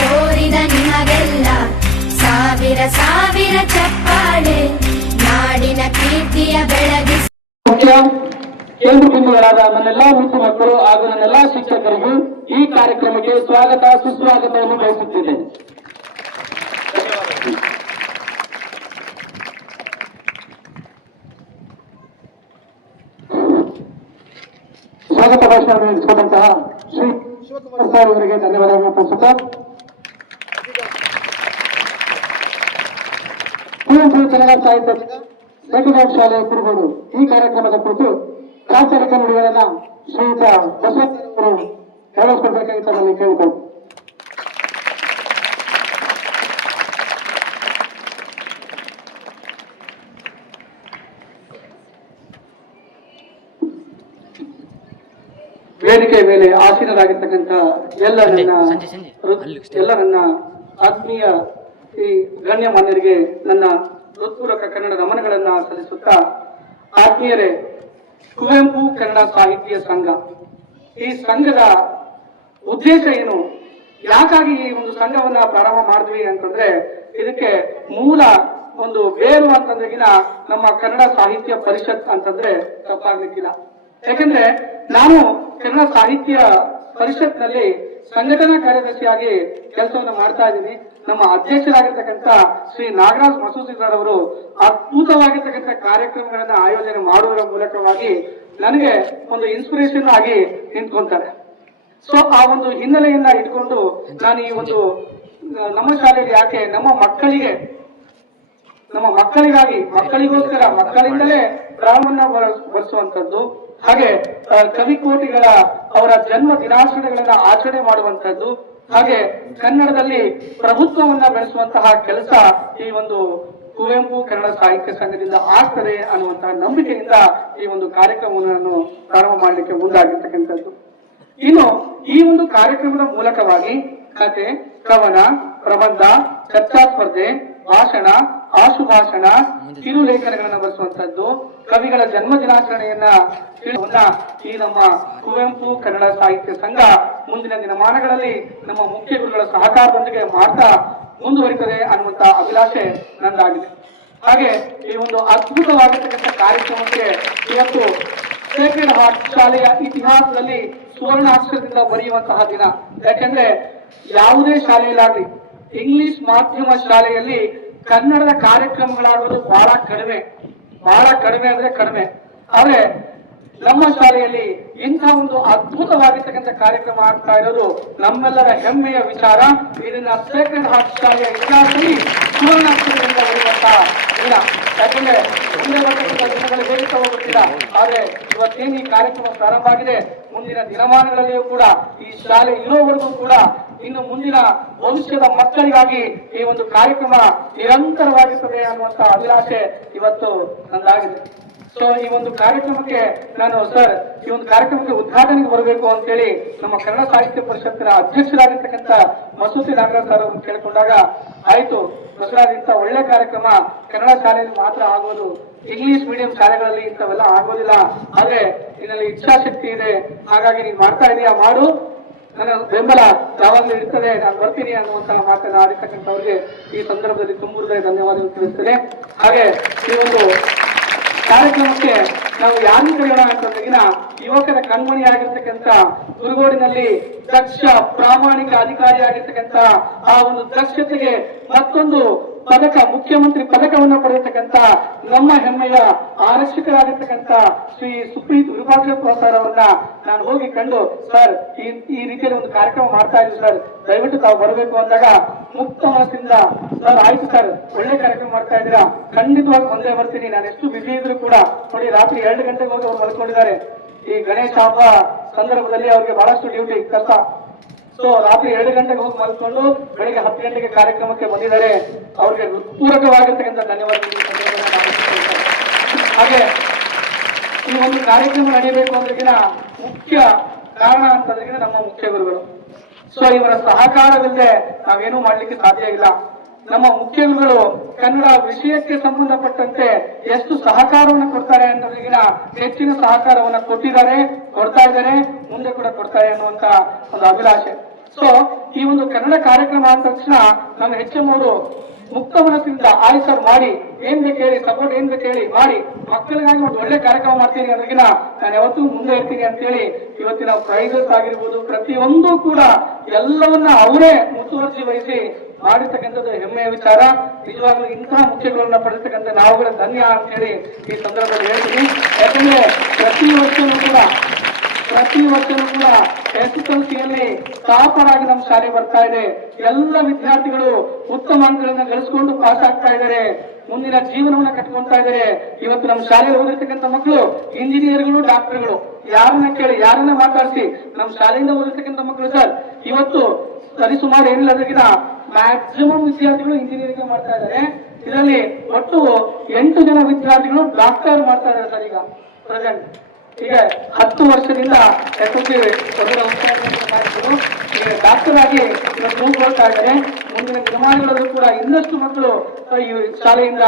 ತೋರಿದ ನಿಮಗೆಲ್ಲ ಸಾವಿರ ಸಾವಿರ ಚಪ್ಪಾಳೆ, ನಾಡಿನ ಕೀರ್ತಿಯ ಬೆಳಗಿಸಿ. ಕೇಂದ್ರ ಬಿಂದುಗಳಾದ ನನ್ನೆಲ್ಲಾ ಮುದ್ದು ಮಕ್ಕಳು ಹಾಗೂ ನನ್ನೆಲ್ಲಾ ಶಿಕ್ಷಕರಿಗೂ ಈ ಕಾರ್ಯಕ್ರಮಕ್ಕೆ ಸ್ವಾಗತ ಸುಸ್ವಾಗತವನ್ನು ಬಯಸುತ್ತಿದ್ದೇನೆ. ಸ್ವಾಗತ ಭಾಷಣ ನಡೆಸಿಕೊಂಡಂತಹ ಶ್ರೀ ಶಿವಕುಮಾರ್ ಸರ್ ಅವರಿಗೆ ಧನ್ಯವಾದಗಳನ್ನು ಅರ್ಪಿಸುತ್ತಾ, ಕುವೆಂಪು ಕನ್ನಡ ಸಾಹಿತ್ಯ ಸೆಕೆಂಡ್ ಶಾಲೆಯ ಕುರುಗಳು ಈ ಕಾರ್ಯಕ್ರಮದ ಕುರಿತು ಪ್ರಾಚಾರಿಕ ನುಡಿಗಳನ್ನ ಶ್ರೀಯುತ ಬಸವರಾಜರು ಹೇಳಿಕೊಡ್ಬೇಕಾಗಿ ತಮ್ಮಲ್ಲಿ ಕೇಳಿಕೊಂಡು. ವೇದಿಕೆ ಮೇಲೆ ಆಸೀನರಾಗಿರ್ತಕ್ಕಂಥ ಎಲ್ಲ ನನ್ನ ಆತ್ಮೀಯ ಈ ಗಣ್ಯಮಾನ್ಯರಿಗೆ ನನ್ನ ಹೃತ್ಪೂರ್ವಕ ಕನ್ನಡ ನಮನಗಳನ್ನ ಸಲ್ಲಿಸುತ್ತಾ, ಆತ್ಮೀಯರೇ, ಕುವೆಂಪು ಕನ್ನಡ ಸಾಹಿತ್ಯ ಸಂಘ, ಈ ಸಂಘದ ಉದ್ದೇಶ ಏನು, ಯಾಕಾಗಿ ಈ ಒಂದು ಸಂಘವನ್ನ ಪ್ರಾರಂಭ ಮಾಡಿದ್ವಿ ಅಂತಂದ್ರೆ, ಇದಕ್ಕೆ ಮೂಲ ಒಂದು ಬೇರು ಅಂತಂದ್ರೆಗಿನ ನಮ್ಮ ಕನ್ನಡ ಸಾಹಿತ್ಯ ಪರಿಷತ್ ಅಂತಂದ್ರೆ ತಪ್ಪಾಗ್ಲಿಕ್ಕಿಲ್ಲ. ಯಾಕಂದ್ರೆ ನಾನು ಕನ್ನಡ ಸಾಹಿತ್ಯ ಪರಿಷತ್ನಲ್ಲಿ ಸಂಘಟನಾ ಕಾರ್ಯದರ್ಶಿಯಾಗಿ ಕೆಲಸವನ್ನು ಮಾಡ್ತಾ ಇದ್ದೀನಿ. ನಮ್ಮ ಅಧ್ಯಕ್ಷರಾಗಿರ್ತಕ್ಕಂಥ ಶ್ರೀ ನಾಗರಾಜ್ ಮಸೂದಿದಾರ್ ಅವರು ಅದ್ಭುತವಾಗಿರ್ತಕ್ಕಂಥ ಕಾರ್ಯಕ್ರಮಗಳನ್ನ ಆಯೋಜನೆ ಮಾಡುವುದರ ಮೂಲಕವಾಗಿ ನನಗೆ ಒಂದು ಇನ್ಸ್ಪಿರೇಷನ್ ಆಗಿ ನಿಂತ್ಕೊಂತಾರೆ. ಸೊ ಆ ಒಂದು ಹಿನ್ನೆಲೆಯನ್ನ ಇಟ್ಕೊಂಡು ನಾನು ಈ ಒಂದು ನಮ್ಮ ಶಾಲೆಯಲ್ಲಿ ಯಾಕೆ ನಮ್ಮ ಮಕ್ಕಳಿಗೋಸ್ಕರ ಮಕ್ಕಳಿಂದಲೇ ಪ್ರಾಣವನ್ನ ಬಳಸುವಂತದ್ದು, ಹಾಗೆ ಕವಿಕೋಟಿಗಳ ಅವರ ಜನ್ಮ ದಿನಾಚರಣೆಗಳನ್ನ ಆಚರಣೆ ಮಾಡುವಂತದ್ದು, ಹಾಗೆ ಕನ್ನಡದಲ್ಲಿ ಪ್ರಭುತ್ವವನ್ನ ಬೆಳೆಸುವಂತಹ ಕೆಲಸ ಈ ಒಂದು ಕುವೆಂಪು ಕನ್ನಡ ಸಾಹಿತ್ಯ ಸಂಘದಿಂದ ಆಗ್ತದೆ ಅನ್ನುವಂತಹ ನಂಬಿಕೆಯಿಂದ ಈ ಒಂದು ಕಾರ್ಯಕ್ರಮವನ್ನು ನಾನು ಪ್ರಾರಂಭ ಮಾಡಲಿಕ್ಕೆ ಮುಂದಾಗಿರ್ತಕ್ಕಂಥದ್ದು. ಇನ್ನು ಈ ಒಂದು ಕಾರ್ಯಕ್ರಮದ ಮೂಲಕವಾಗಿ ಕತೆ, ಕವನ, ಪ್ರಬಂಧ, ಚರ್ಚಾ ಸ್ಪರ್ಧೆ, ಭಾಷಣ, ಆಶುಭಾಷಣ, ಕಿರುಲೇಖನಗಳನ್ನು ಬರೆಸುವಂತದ್ದು, ಕವಿಗಳ ಜನ್ಮ ದಿನಾಚರಣೆಯನ್ನ ಈ ನಮ್ಮ ಕುವೆಂಪು ಕನ್ನಡ ಸಾಹಿತ್ಯ ಸಂಘ ಮುಂದಿನ ದಿನಮಾನಗಳಲ್ಲಿ ನಮ್ಮ ಮುಖ್ಯ ಗುರುಗಳ ಸಹಕಾರದೊಂದಿಗೆ ಮಾಡ್ತಾ ಮುಂದುವರಿತದೆ ಅನ್ನುವಂತ ಅಭಿಲಾಷೆ ನಂದಾಗಿದೆ. ಹಾಗೆ ಈ ಒಂದು ಅದ್ಭುತವಾಗಿರ್ತಕ್ಕಂಥ ಕಾರ್ಯಕ್ರಮಕ್ಕೆ ಇವತ್ತು ಸೇಕ್ರೆಡ್ ಹಾರ್ಟ್ ಶಾಲೆಯ ಇತಿಹಾಸದಲ್ಲಿ ಸುವರ್ಣಾಕ್ಷರದಿಂದ ಬರೆಯುವಂತಹ ದಿನ. ಯಾಕೆಂದ್ರೆ ಯಾವುದೇ ಶಾಲೆಯಲ್ಲಾಗಲಿ, ಇಂಗ್ಲಿಷ್ ಮಾಧ್ಯಮ ಶಾಲೆಯಲ್ಲಿ ಕನ್ನಡದ ಕಾರ್ಯಕ್ರಮಗಳಾಗೋದು ಬಹಳ ಕಡಿಮೆ ಅಂದ್ರೆ ಕಡಿಮೆ. ಆದ್ರೆ ನಮ್ಮ ಶಾಲೆಯಲ್ಲಿ ಇಂಥ ಒಂದು ಅದ್ಭುತವಾಗಿರ್ತಕ್ಕಂಥ ಕಾರ್ಯಕ್ರಮ ಆಗ್ತಾ ಇರೋದು ನಮ್ಮೆಲ್ಲರ ಹೆಮ್ಮೆಯ ವಿಚಾರ. ಇದನ್ನ ಸೇಕ್ರೆಡ್ ಹಾರ್ಟ್ ಶಾಲೆಯ ಇತಿಹಾಸದಲ್ಲಿ ಸುವರ್ಣಾಕ್ಷರದಿಂದ ಬರೆಯುವಂತಹ ದಿನ. ಯಾಕಂದ್ರೆ ಮುಂದೆ ಬರ್ತಕ್ಕಂಥ ದಿನಗಳು ಹೇಳುತ್ತಾ ಹೋಗುತ್ತಿಲ್ಲ, ಆದ್ರೆ ಇವತ್ತೇನು ಈ ಕಾರ್ಯಕ್ರಮ ಪ್ರಾರಂಭ ಆಗಿದೆ, ಮುಂದಿನ ದಿನಮಾನಗಳಲ್ಲಿಯೂ ಕೂಡ ಈ ಶಾಲೆ ಇರೋವರೆಗೂ ಕೂಡ ಇನ್ನು ಮುಂದಿನ ಭವಿಷ್ಯದ ಮಕ್ಕಳಿಗಾಗಿ ಈ ಒಂದು ಕಾರ್ಯಕ್ರಮ ನಿರಂತರವಾಗಿರ್ತದೆ ಅನ್ನುವಂತ ಅಭಿಲಾಷೆ ಇವತ್ತು ನಂದಾಗಿದೆ. ಸೊ ಈ ಒಂದು ಕಾರ್ಯಕ್ರಮಕ್ಕೆ ನಾನು ಸರ್ ಈ ಒಂದು ಕಾರ್ಯಕ್ರಮಕ್ಕೆ ಉದ್ಘಾಟನೆಗೆ ಬರಬೇಕು ಅಂತೇಳಿ ನಮ್ಮ ಕನ್ನಡ ಸಾಹಿತ್ಯ ಪರಿಷತ್ತಿನ ಅಧ್ಯಕ್ಷರಾಗಿರ್ತಕ್ಕಂಥ ಮಸೂತಿ ನಾಗರಾಜ್ ಸರ್ ಅವರು ಕೇಳಿಕೊಂಡಾಗ, ಆಯ್ತು ಬಸವರಾಜ್, ಇಂಥ ಒಳ್ಳೆ ಕಾರ್ಯಕ್ರಮ ಕನ್ನಡ ಶಾಲೆಯಲ್ಲಿ ಮಾತ್ರ ಆಗೋದು, ಇಂಗ್ಲಿಷ್ ಮೀಡಿಯಂ ಶಾಲೆಗಳಲ್ಲಿ ಇಂಥವೆಲ್ಲ ಆಗೋದಿಲ್ಲ, ಆದ್ರೆ ನಿನ್ನಲ್ಲಿ ಇಚ್ಛಾಶಕ್ತಿ ಇದೆ, ಹಾಗಾಗಿ ನೀನ್ ಮಾಡ್ತಾ ಇದೀಯಾ, ಮಾಡು, ನನ್ನ ಬೆಂಬಲ ಯಾವಾಗಲೂ ಇರ್ತದೆ, ನಾನು ಬರ್ತೀನಿ ಅನ್ನುವಂತಹ ಮಾತನ್ನ ಆಡಿರ್ತಕ್ಕಂಥವ್ರಿಗೆ ಈ ಸಂದರ್ಭದಲ್ಲಿ ತುಂಬುವುದೇ ಧನ್ಯವಾದಗಳು ತಿಳಿಸ್ತೇನೆ. ಹಾಗೆ ಈ ಒಂದು ಕಾರ್ಯಕ್ರಮಕ್ಕೆ ನಾವು ಯಾರನ್ನು ಕರೆಯೋಣ ಅಂತಂದ್ರೆಗಿನ ಯುವಕರ ಕಣ್ಮಣಿಯಾಗಿರ್ತಕ್ಕಂಥ ಕುರುಗೋಡಿನಲ್ಲಿ ದಕ್ಷ ಪ್ರಾಮಾಣಿಕ ಅಧಿಕಾರಿಯಾಗಿರ್ತಕ್ಕಂಥ ಆ ಒಂದು ದಕ್ಷತೆಗೆ ಮತ್ತೊಂದು ಪದಕ, ಮುಖ್ಯಮಂತ್ರಿ ಪದಕವನ್ನು ಪಡೆಯತಕ್ಕಂಥ ನಮ್ಮ ಹೆಮ್ಮೆಯ ಆರಕ್ಷಕರಾಗಿರ್ತಕ್ಕಂಥ ಶ್ರೀ ಸುಪ್ರೀತ್ ವಿರೂಪಾಕ್ಷಪ್ಪ ಸರ್ ಅವರನ್ನ ನಾನು ಹೋಗಿ ಕಂಡು, ಸರ್ ಈ ರೀತಿಯಲ್ಲಿ ಒಂದು ಕಾರ್ಯಕ್ರಮ ಮಾಡ್ತಾ ಇದ್ದೀವಿ ಸರ್, ದಯವಿಟ್ಟು ತಾವು ಬರಬೇಕು ಅಂದಾಗ ಮುಕ್ತ ಮನಸ್ಸಿಂದ, ಸರ್ ಆಯ್ತು ಸರ್, ಒಳ್ಳೆ ಕಾರ್ಯಕ್ರಮ ಮಾಡ್ತಾ ಇದ್ದೀರಾ, ಖಂಡಿತವಾಗಿ ಒಂದೇ ಬರ್ತೀನಿ, ನಾನು ಎಷ್ಟು ಬಿಸಿ ಇದ್ರು ಕೂಡ ನೋಡಿ ರಾತ್ರಿ 2 ಗಂಟೆಗೆ ಹೋಗಿ ಅವ್ರು ಮಲ್ಕೊಂಡಿದ್ದಾರೆ. ಈ ಗಣೇಶ ಹಬ್ಬ ಸಂದರ್ಭದಲ್ಲಿ ಅವ್ರಿಗೆ ಬಹಳಷ್ಟು ಡ್ಯೂಟಿ ಕಷ್ಟ. ಸೊ ರಾತ್ರಿ 2 ಗಂಟೆಗೆ ಹೋಗಿ ಮಲ್ಕೊಂಡು ಬೆಳಿಗ್ಗೆ 10 ಗಂಟೆಗೆ ಕಾರ್ಯಕ್ರಮಕ್ಕೆ ಬಂದಿದ್ದಾರೆ. ಅವ್ರಿಗೆ ಹೃತ್ಪೂರ್ವಕವಾಗಿರ್ತಕ್ಕಂಥ ಧನ್ಯವಾದಗಳು. ಹಾಗೆ ಈ ಒಂದು ಕಾರ್ಯಕ್ರಮ ನಡೆಯಬೇಕು ಅಂದ್ರೆಗಿನ ಮುಖ್ಯ ಕಾರಣ ಅಂತಂದ್ರೆಗಿನ ನಮ್ಮ ಮುಖ್ಯ ಗುರುಗಳು. ಸೊ ಇವರ ಸಹಕಾರವಿಲ್ಲದೆ ನಾವೇನೂ ಮಾಡ್ಲಿಕ್ಕೆ ಸಾಧ್ಯ ಇಲ್ಲ. ನಮ್ಮ ಮುಖ್ಯಗಳು ಕನ್ನಡ ವಿಷಯಕ್ಕೆ ಸಂಬಂಧಪಟ್ಟಂತೆ ಎಷ್ಟು ಸಹಕಾರವನ್ನು ಕೊಡ್ತಾರೆ ಅನ್ನೋದಕ್ಕಿಂತ ಹೆಚ್ಚಿನ ಸಹಕಾರವನ್ನ ಕೊಟ್ಟಿದ್ದಾರೆ, ಕೊಡ್ತಾ ಇದ್ದಾರೆ, ಮುಂದೆ ಕೂಡ ಕೊಡ್ತಾರೆ ಅನ್ನುವಂತ ಒಂದು ಅಭಿಲಾಷೆ. ಸೊ ಈ ಒಂದು ಕನ್ನಡ ಕಾರ್ಯಕ್ರಮ ಅಂದ ತಕ್ಷಣ ನಮ್ಮ HM ಅವರು ಮುಕ್ತ ಮನಸ್ಸಿಂದ ಆಯ್ಸರ್ ಮಾಡಿ ಏನ್ ಬೇಕು ಹೇಳಿ, ಸಪೋರ್ಟ್ ಏನ್ ಬೇಕು ಹೇಳಿ ಮಾಡಿ, ಮಕ್ಕಳಿಗಾಗಿ ಒಂದು ಒಳ್ಳೆ ಕಾರ್ಯಕ್ರಮ ಮಾಡ್ತೀನಿ ಅನ್ನೋದಕ್ಕಿಂತ ನಾನು ಯಾವತ್ತೂ ಮುಂದೆ ಇರ್ತೀನಿ ಅಂತ ಹೇಳಿ ಇವತ್ತಿನ ಪ್ರೈಸಸ್ ಆಗಿರ್ಬೋದು ಪ್ರತಿಯೊಂದು ಕೂಡ ಎಲ್ಲವನ್ನ ಅವರೇ ಮುತುವರ್ಜಿ ವಹಿಸಿ ಮಾಡಿರ್ತಕ್ಕಂಥದ್ದು ಹೆಮ್ಮೆಯ ವಿಚಾರ. ನಿಜವಾಗ್ಲೂ ಇಂತಹ ಮುಖ್ಯಗಳನ್ನ ಪಡೆದಿರ್ತಕ್ಕಂಥ ನಾವುಗಳ ಧನ್ಯ ಅಂತ ಹೇಳಿ ಈ ಸಂದರ್ಭದಲ್ಲಿ ಹೇಳ್ತೀನಿ. ಯಾಕಂದ್ರೆ ಪ್ರತಿ ವರ್ಷನೂ ಕೂಡ SSLCಯಲ್ಲಿ ಟಾಪರ್ ಆಗಿ ನಮ್ಮ ಶಾಲೆ ಬರ್ತಾ ಇದೆ. ಎಲ್ಲ ವಿದ್ಯಾರ್ಥಿಗಳು ಉತ್ತಮ ಅಂಕಗಳನ್ನ ಗಳಿಸಿಕೊಂಡು ಪಾಸ್ ಆಗ್ತಾ ಇದ್ದಾರೆ, ಮುಂದಿನ ಜೀವನವನ್ನ ಕಟ್ಕೊಳ್ತಾ ಇದ್ದಾರೆ. ಇವತ್ತು ನಮ್ಮ ಶಾಲೆಯಲ್ಲಿ ಓದಿರ್ತಕ್ಕಂಥ ಮಕ್ಕಳು ಇಂಜಿನಿಯರ್ಗಳು, ಡಾಕ್ಟರ್ಗಳು, ಯಾರನ್ನ ಕೇಳಿ ಯಾರನ್ನ ಮಾತಾಡಿಸಿ ನಮ್ಮ ಶಾಲೆಯಿಂದ ಓದಿರ್ತಕ್ಕಂಥ ಮಕ್ಕಳು ಸರ್ ಇವತ್ತು ಸರಿಸುಮಾರು ಏನಿಲ್ಲ ಅದಕ್ಕಿಂತ ಮ್ಯಾಕ್ಸಿಮಮ್ ವಿದ್ಯಾರ್ಥಿಗಳು ಇಂಜಿನಿಯರಿಂಗ್ ಮಾಡ್ತಾ ಇದ್ದಾರೆ. ಇದರಲ್ಲಿ ಒಟ್ಟು 8 ಜನ ವಿದ್ಯಾರ್ಥಿಗಳು ಡಾಕ್ಟರ್ ಮಾಡ್ತಾ ಇದ್ದಾರೆ ಸರ್ ಈಗ ಪ್ರೆಸೆಂಟ್. ಈಗ 10 ವರ್ಷದಿಂದ SSLC ಈಗ ಡಾಕ್ಟರ್ ಆಗಿ ಮುಂದುವರ್ತಾ ಇದ್ದಾರೆ. ಮುಂದಿನ ದಿನಮಾನಗಳಲ್ಲೂ ಕೂಡ ಇನ್ನಷ್ಟು ಮಕ್ಕಳು ಈ ಶಾಲೆಯಿಂದ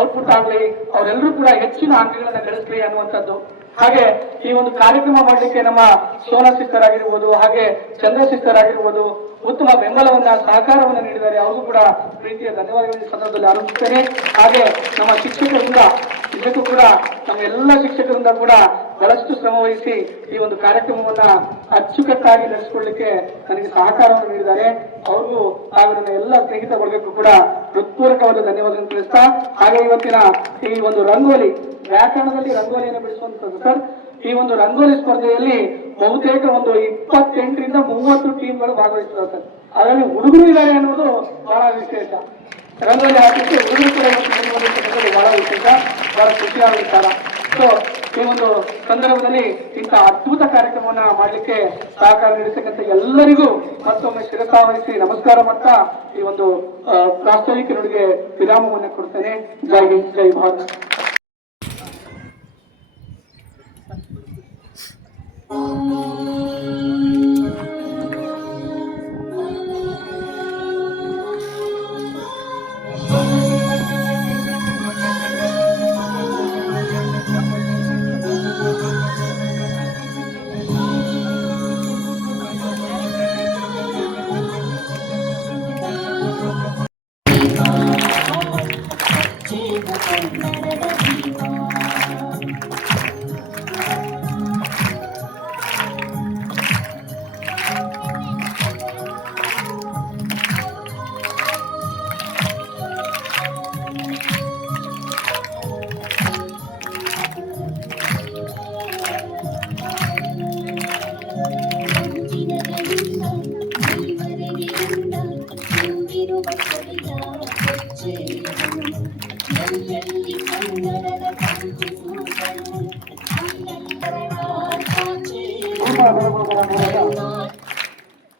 ಔಟ್ಪುಟ್ ಆಗಲಿ, ಅವರೆಲ್ಲರೂ ಕೂಡ ಹೆಚ್ಚಿನ ಅಂಕಗಳನ್ನ ಗಳಿಸಲಿ ಅನ್ನುವಂಥದ್ದು. ಹಾಗೆ ಈ ಒಂದು ಕಾರ್ಯಕ್ರಮ ಮಾಡಲಿಕ್ಕೆ ನಮ್ಮ ಸೋನಾ ಸಿಸ್ಟರ್ ಆಗಿರ್ಬೋದು, ಹಾಗೆ ಚಂದ್ರ ಸಿಸ್ಟರ್ ಆಗಿರ್ಬೋದು ಉತ್ತಮ ಬೆಂಬಲವನ್ನ ಸಹಕಾರವನ್ನು ನೀಡಿದ್ದಾರೆ. ಅವ್ರಿಗೂ ಕೂಡ ಪ್ರೀತಿಯ ಧನ್ಯವಾದಗಳ ಸಂದರ್ಭದಲ್ಲಿ ಆರಂಭಿಸ್ತೇನೆ. ಹಾಗೆ ನಮ್ಮ ಶಿಕ್ಷಕರಿಂದ ಕೂಡ ನಮ್ಮ ಎಲ್ಲ ಶಿಕ್ಷಕರಿಂದ ಕೂಡ ಬಹಳಷ್ಟು ಶ್ರಮ ವಹಿಸಿ ಈ ಒಂದು ಕಾರ್ಯಕ್ರಮವನ್ನ ಅಚ್ಚುಕಟ್ಟಾಗಿ ನಡೆಸಿಕೊಳ್ಳಲಿಕ್ಕೆ ನನಗೆ ಸಹಕಾರವನ್ನು ನೀಡಿದ್ದಾರೆ. ಅವ್ರಿಗೂ ಹಾಗೂ ನನ್ನ ಎಲ್ಲ ಸ್ನೇಹಿತ ವರ್ಗಕ್ಕೂ ಕೂಡ ಹೃತ್ಪೂರ್ವಕವಾದ ಧನ್ಯವಾದಗಳನ್ನು ತಿಳಿಸ್ತಾ, ಹಾಗೆ ಇವತ್ತಿನ ಈ ಒಂದು ರಂಗೋಲಿ ವ್ಯಾಕರಣದಲ್ಲಿ ರಂಗೋಲಿಯನ್ನು ಬಿಡಿಸುವಂತದ್ದು ಸರ್. ಈ ಒಂದು ರಂಗೋಲಿ ಸ್ಪರ್ಧೆಯಲ್ಲಿ ಬಹುತೇಕ ಒಂದು 28ರಿಂದ 30 ಟೀಮ್ಗಳು ಭಾಗವಹಿಸಿದ್ದಾರೆ ಸರ್. ಅದರಲ್ಲಿ ಹುಡುಗರು ಇದ್ದಾರೆ ಅನ್ನೋದು ಬಹಳ ವಿಶೇಷ. ರಂಗೋಲಿ ಹಾಕಲಿಕ್ಕೆ ಹುಡುಗರು ಕೂಡ ಬಹಳ ವಿಶೇಷ, ಬಹಳ ಖುಷಿಯಾದ ವಿಚಾರ. ಸೊ ಈ ಒಂದು ಸಂದರ್ಭದಲ್ಲಿ ಇಂತಹ ಅದ್ಭುತ ಕಾರ್ಯಕ್ರಮವನ್ನ ಮಾಡಲಿಕ್ಕೆ ಸಹಕಾರ ನೀಡತಕ್ಕಂಥ ಎಲ್ಲರಿಗೂ ಮತ್ತೊಮ್ಮೆ ಶಿರಸಾವಹಿಸಿ ನಮಸ್ಕಾರ ಮಾಡ್ತಾ ಈ ಒಂದು ಪ್ರಾಸ್ತಾವಿಕ ನುಡಿಗೆ ವಿರಾಮವನ್ನು ಕೊಡ್ತೇನೆ. ಜೈ ಹಿಂದ್, ಜೈ ಭಾರತ್.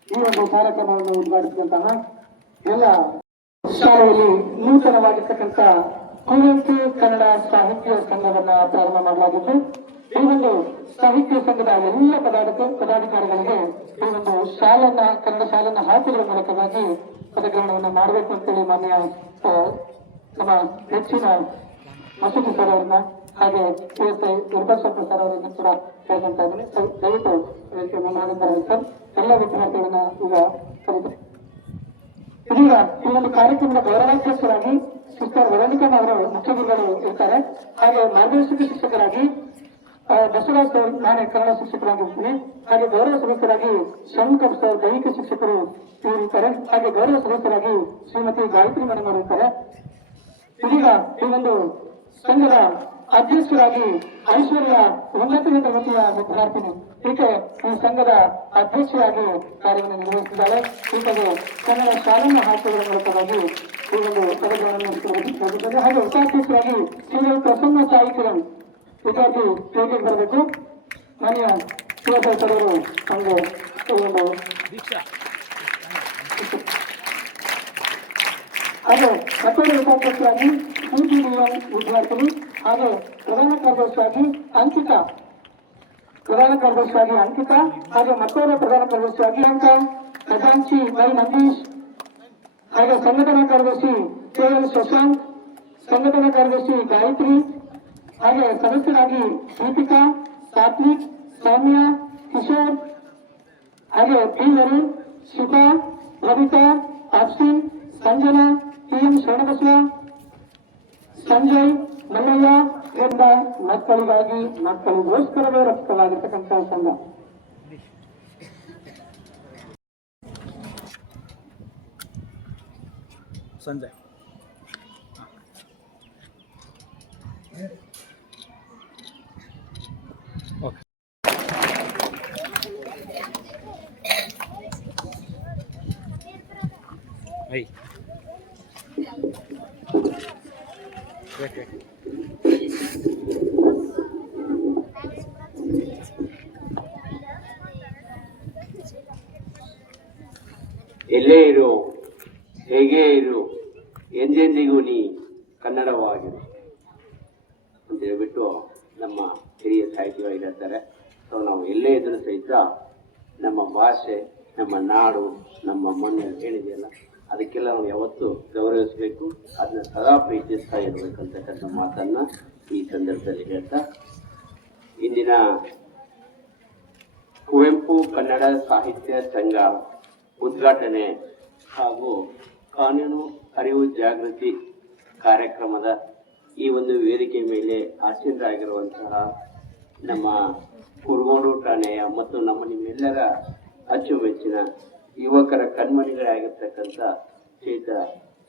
ಈ ಒಂದು ಕಾರ್ಯಕ್ರಮವನ್ನು ಉದ್ಘಾಟಿಸಿದಂತಹ ಎಲ್ಲ ಶಾಲೆಯಲ್ಲಿ ನೂತನವಾಗಿರ್ತಕ್ಕಂಥ ಕುವೆಂಪು ಕನ್ನಡ ಸಾಹಿತ್ಯ ಸಂಘವನ್ನ ಪ್ರಾರಂಭ ಮಾಡಲಾಗಿದ್ದು, ಈ ಒಂದು ಸಾಹಿತ್ಯ ಸಂಘದ ಎಲ್ಲ ಪದಾಧಿಕಾರಿಗಳಿಗೆ ಈ ಒಂದು ಕನ್ನಡ ಶಾಲೆಯನ್ನ ಹಾಕುವ ಮೂಲಕವಾಗಿ ಪದಗ್ರಹಣವನ್ನು ಮಾಡಬೇಕು ಅಂತೇಳಿ ಮಾನ್ಯ ನಮ್ಮ ಹೆಚ್ಚಿನ ಮಸೂತಿ ಸರ್ ಅವರನ್ನ ಹಾಗೆ PSI ದುರ್ಗಾಶಂಕರ್ ಸರ್ ಅವರನ್ನು ಕೂಡ ಕೇಳ್ಕೊಂತ ಇದ್ದೀನಿ. ದಯವಿಟ್ಟು ಸರ್ ಎಲ್ಲ ವಿದ್ಯಾರ್ಥಿಗಳನ್ನ ಈಗ ಕರೀತಾರೆ. ಇದೀಗ ಈ ಒಂದು ಕಾರ್ಯಕ್ರಮದ ಗೌರವಾಧ್ಯಕ್ಷರಾಗಿ ಸಿಸ್ಟರ್ ವೆರೋನಿಕಾ ಅವರು ಮುಖ್ಯ ಗುರುಗಳು ಇರ್ತಾರೆ. ಹಾಗೆ ಮಾರ್ಗದರ್ಶಕ ಶಿಕ್ಷಕರಾಗಿ ಬಸವರಾಜ್ ಸರ್, ನಾನೇ ಕನ್ನಡ ಶಿಕ್ಷಕರಾಗಿರ್ತೀನಿ. ಹಾಗೆ ಗೌರವ ಸದಸ್ಯರಾಗಿ ಷಣ್ಮುಖ ಸರ್ ದೈಹಿಕ ಶಿಕ್ಷಕರು ಇವರು ಇರ್ತಾರೆ. ಹಾಗೆ ಗೌರವ ಸದಸ್ಯರಾಗಿ ಶ್ರೀಮತಿ ಗಾಯತ್ರಿ ಮೇಡಮ್ ಅವರು ಇರ್ತಾರೆ. ಇದೀಗ ಈ ಒಂದು ಸಂಘದ ಅಧ್ಯಕ್ಷರಾಗಿ ಐಶ್ವರ್ಯ ಉನ್ನತ ತರಗತಿಯ ವಿದ್ಯಾರ್ಥಿನಿ ಈಕೆ ಈ ಸಂಘದ ಅಧ್ಯಕ್ಷರಾಗಿ ಕಾರ್ಯವನ್ನು ನಿರ್ವಹಿಸಿದ್ದಾಳೆ. ಈಕೆಗೆ ಕನ್ನಡ ಶಾಲೆಯನ್ನು ಹಾಕುವ ಮೂಲಕವಾಗಿ ಈ ಒಂದು ಪದಗಳನ್ನು ನಡೆಸಿಕೊಳ್ಳುತ್ತದೆ. ಹಾಗೆ ಉಪಾಧ್ಯಕ್ಷರಾಗಿ ಶ್ರೀ ಪ್ರಸನ್ನ ಸಾಯಿ ಕಿರಣ್ ವಿದ್ಯಾರ್ಥಿ ಹೇಗೆ ಬರಬೇಕು. ಮಾನ್ಯ ಸರ್ ಅವರು ಒಂದು ಹಾಗೆ ಮತ್ತೊಂದು ಉಪಾಧ್ಯಕ್ಷರಾಗಿ CPDM ವಿದ್ಯಾರ್ಥಿನಿ, ಹಾಗೆ ಪ್ರಧಾನ ಕಾರ್ಯದರ್ಶಿಯಾಗಿ ಅಂಕಿತಾ, ಹಾಗೆ ಮತ್ತೊಬ್ಬರ ಪ್ರಧಾನ ಕಾರ್ಯದರ್ಶಿಯಾಗಿ ಖಜಾಂಚಿ ವೈ ನಂದೀಶ್, ಹಾಗೆ ಸಂಘಟನಾ ಕಾರ್ಯದರ್ಶಿ KL ಶಶಾಂಕ್, ಸಂಘಟನಾ ಕಾರ್ಯದರ್ಶಿ ಗಾಯತ್ರಿ, ಹಾಗೆ ಸದಸ್ಯರಾಗಿ ದೀಪಿಕಾ, ಸಾತ್ವಿಕ್, ಸೌಮ್ಯ, ಕಿಶೋರ್, ಹಾಗೆ ಬಿ ವರುಣ್, ಶಿಖಾ, ರವಿತಾ, ಅಶ್ವಿನ್, ಸಂಜನಾ, TM ಶರಣಬಸವ, ಸಂಜಯ್, ಮಲ್ಲಯ್ಯ ಎಂದ ಮಕ್ಕಳಿಗಾಗಿ ಮಕ್ಕಳಿಗೋಸ್ಕರವೇ ರಚಿತವಾಗಿರ್ತಕ್ಕಂಥ ಸಂಘ. ಸಂಜಯ್ ಓಕೆ ಐ ಎಲ್ಲೇ ಇರು, ಹೇಗೆ ಇರು, ಎಂದೆಂದಿಗೂ ನೀ ಕನ್ನಡವಾಗಿರು ಅಂತ ಹೇಳ್ಬಿಟ್ಟು ನಮ್ಮ ಹಿರಿಯ ಸಾಹಿತಿಗಳು ಹೇಳ್ತಾರೆ. ಸೊ ನಾವು ಎಲ್ಲೇ ಇದ್ರೂ ಸಹಿತ ನಮ್ಮ ಭಾಷೆ, ನಮ್ಮ ನಾಡು, ನಮ್ಮ ಮಣ್ಣು ಏನಿದೆಯಲ್ಲ ಅದಕ್ಕೆಲ್ಲ ನಾವು ಯಾವತ್ತೂ ಗೌರವಿಸಬೇಕು, ಅದನ್ನ ಸದಾ ಪ್ರೀತಿಸ್ತಾ ಇರಬೇಕಂತಕ್ಕಂಥ ಮಾತನ್ನ ಈ ಸಂದರ್ಭದಲ್ಲಿ ಹೇಳ್ತಾ, ಇಂದಿನ ಕುವೆಂಪು ಕನ್ನಡ ಸಾಹಿತ್ಯ ಸಂಘ ಉದ್ಘಾಟನೆ ಹಾಗೂ ಕಾನೂನು ಅರಿವು ಜಾಗೃತಿ ಕಾರ್ಯಕ್ರಮದ ಈ ಒಂದು ವೇದಿಕೆ ಮೇಲೆ ಆಸೀನರಾಗಿರುವಂತಹ ನಮ್ಮ ಕುರುಗೋಡು ಠಾಣೆಯ ಮತ್ತು ನಮ್ಮ ನಿಮ್ಮೆಲ್ಲರ ಅಚ್ಚುಮೆಚ್ಚಿನ ಯುವಕರ ಕಣ್ಮಣಿಗಳಾಗಿರ್ತಕ್ಕಂಥ ಶ್ರೀಯುತ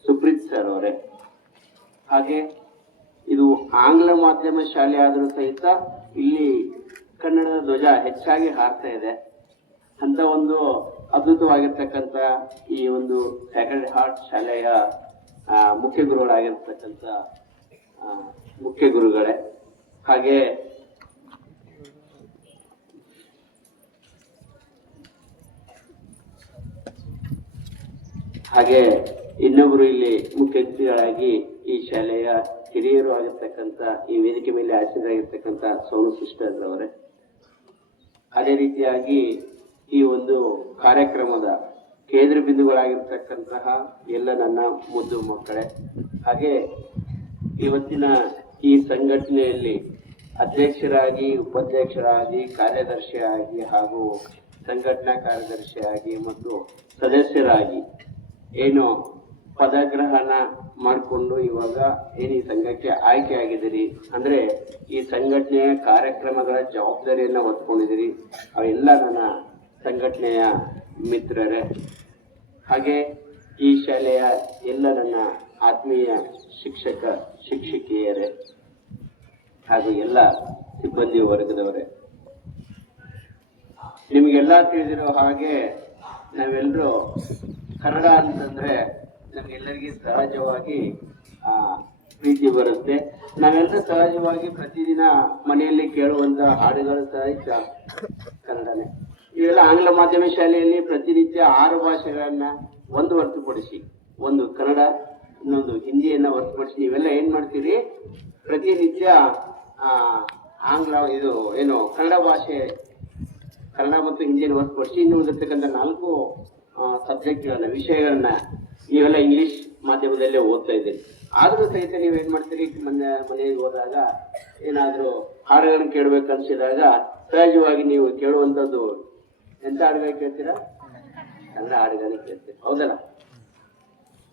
ಸುಪ್ರೀತ್ ಸರ್ ಅವರೇ, ಹಾಗೆ ಇದು ಆಂಗ್ಲ ಮಾಧ್ಯಮ ಶಾಲೆ ಆದರೂ ಸಹಿತ ಇಲ್ಲಿ ಕನ್ನಡದ ಧ್ವಜ ಹೆಚ್ಚಾಗಿ ಹಾರ್ತಾ ಇದೆ. ಅಂತ ಒಂದು ಅದ್ಭುತವಾಗಿರ್ತಕ್ಕಂಥ ಈ ಒಂದು ಸ್ಯಾಕ್ರೆಡ್ ಹಾರ್ಟ್ ಶಾಲೆಯ ಮುಖ್ಯ ಗುರುಗಳಾಗಿರ್ತಕ್ಕಂಥ ಮುಖ್ಯ ಗುರುಗಳೇ, ಹಾಗೆ ಇನ್ನೊಬ್ಬರು ಇಲ್ಲಿ ಮುಖ್ಯ ಅತಿಥಿಗಳಾಗಿ ಈ ಶಾಲೆಯ ಹಿರಿಯರು ಆಗಿರ್ತಕ್ಕಂಥ ಈ ವೇದಿಕೆ ಮೇಲೆ ಆಸೀನರಾಗಿರ್ತಕ್ಕಂಥ ಸೋನು ಸಿಸ್ಟರ್ ಅವರೇ, ಅದೇ ರೀತಿಯಾಗಿ ಈ ಒಂದು ಕಾರ್ಯಕ್ರಮದ ಕೇಂದ್ರ ಬಿಂದುಗಳಾಗಿರ್ತಕ್ಕಂತಹ ಎಲ್ಲ ನನ್ನ ಮುದ್ದು ಮಕ್ಕಳೇ, ಹಾಗೆ ಇವತ್ತಿನ ಈ ಸಂಘಟನೆಯಲ್ಲಿ ಅಧ್ಯಕ್ಷರಾಗಿ, ಉಪಾಧ್ಯಕ್ಷರಾಗಿ, ಕಾರ್ಯದರ್ಶಿಯಾಗಿ ಹಾಗೂ ಸಂಘಟನಾ ಕಾರ್ಯದರ್ಶಿಯಾಗಿ ಮತ್ತು ಸದಸ್ಯರಾಗಿ ಏನು ಪದಗ್ರಹಣ ಮಾಡಿಕೊಂಡು ಇವಾಗ ಏನು ಈ ಸಂಘಕ್ಕೆ ಆಯ್ಕೆ ಆಗಿದ್ದೀರಿ, ಅಂದ್ರೆ ಈ ಸಂಘಟನೆಯ ಕಾರ್ಯಕ್ರಮಗಳ ಜವಾಬ್ದಾರಿಯನ್ನ ಹೊತ್ಕೊಂಡಿದ್ದೀರಿ. ಅವೆಲ್ಲ ನನ್ನ ಸಂಘಟನೆಯ ಮಿತ್ರರೇ, ಹಾಗೆ ಈ ಶಾಲೆಯ ಎಲ್ಲ ನನ್ನ ಆತ್ಮೀಯ ಶಿಕ್ಷಕ ಶಿಕ್ಷಕಿಯರೇ ಹಾಗೂ ಎಲ್ಲ ಸಿಬ್ಬಂದಿ ವರ್ಗದವರೇ, ನಿಮಗೆಲ್ಲ ತಿಳಿದಿರೋ ಹಾಗೆ ನಾವೆಲ್ಲರೂ ಕನ್ನಡ ಅಂತಂದ್ರೆ ನಮ್ಗೆಲ್ಲರಿಗೂ ಸಹಜವಾಗಿ ಪ್ರೀತಿ ಬರುತ್ತೆ. ನಾವೆಲ್ಲರೂ ಸಹಜವಾಗಿ ಪ್ರತಿದಿನ ಮನೆಯಲ್ಲಿ ಕೇಳುವಂತ ಹಾಡುಗಳು ಸಹಿತ ಕನ್ನಡನೇ. ಇವೆಲ್ಲ ಆಂಗ್ಲ ಮಾಧ್ಯಮ ಶಾಲೆಯಲ್ಲಿ ಪ್ರತಿನಿತ್ಯ 6 ಭಾಷೆಗಳನ್ನ ಒಂದು ಹೊರತುಪಡಿಸಿ, ಒಂದು ಕನ್ನಡ, ಇನ್ನೊಂದು ಹಿಂದಿಯನ್ನ ಹೊರತುಪಡಿಸಿ ನೀವೆಲ್ಲ ಏನ್ ಮಾಡ್ತೀರಿ, ಪ್ರತಿನಿತ್ಯ ಆಂಗ್ಲ ಇದು ಏನು ಕನ್ನಡ ಭಾಷೆ, ಕನ್ನಡ ಮತ್ತು ಹಿಂದಿಯನ್ನು ಹೊರತುಪಡಿಸಿ ಇನ್ನು ಇರತಕ್ಕಂಥ 4 ಸಬ್ಜೆಕ್ಟ್ಗಳನ್ನ, ವಿಷಯಗಳನ್ನ ನೀವೆಲ್ಲ ಇಂಗ್ಲಿಷ್ ಮಾಧ್ಯಮದಲ್ಲೇ ಓದ್ತಾ ಇದ್ದೀರಿ. ಆದ್ರೂ ಸಹಿತ ನೀವೇನ್ ಮಾಡ್ತೀರಿ, ಮನೆಗೆ ಹೋದಾಗ ಏನಾದ್ರೂ ಹಾಡುಗಳನ್ನ ಕೇಳ್ಬೇಕು ಅನ್ಸಿದಾಗ ಸಹಜವಾಗಿ ನೀವು ಕೇಳುವಂಥದ್ದು ಎಂತ ಹಾಡುಗಳು ಕೇಳ್ತೀರಾ? ಕನ್ನಡ ಹಾಡುಗಳನ್ನ ಕೇಳ್ತೀರಿ, ಹೌದಲ್ಲ?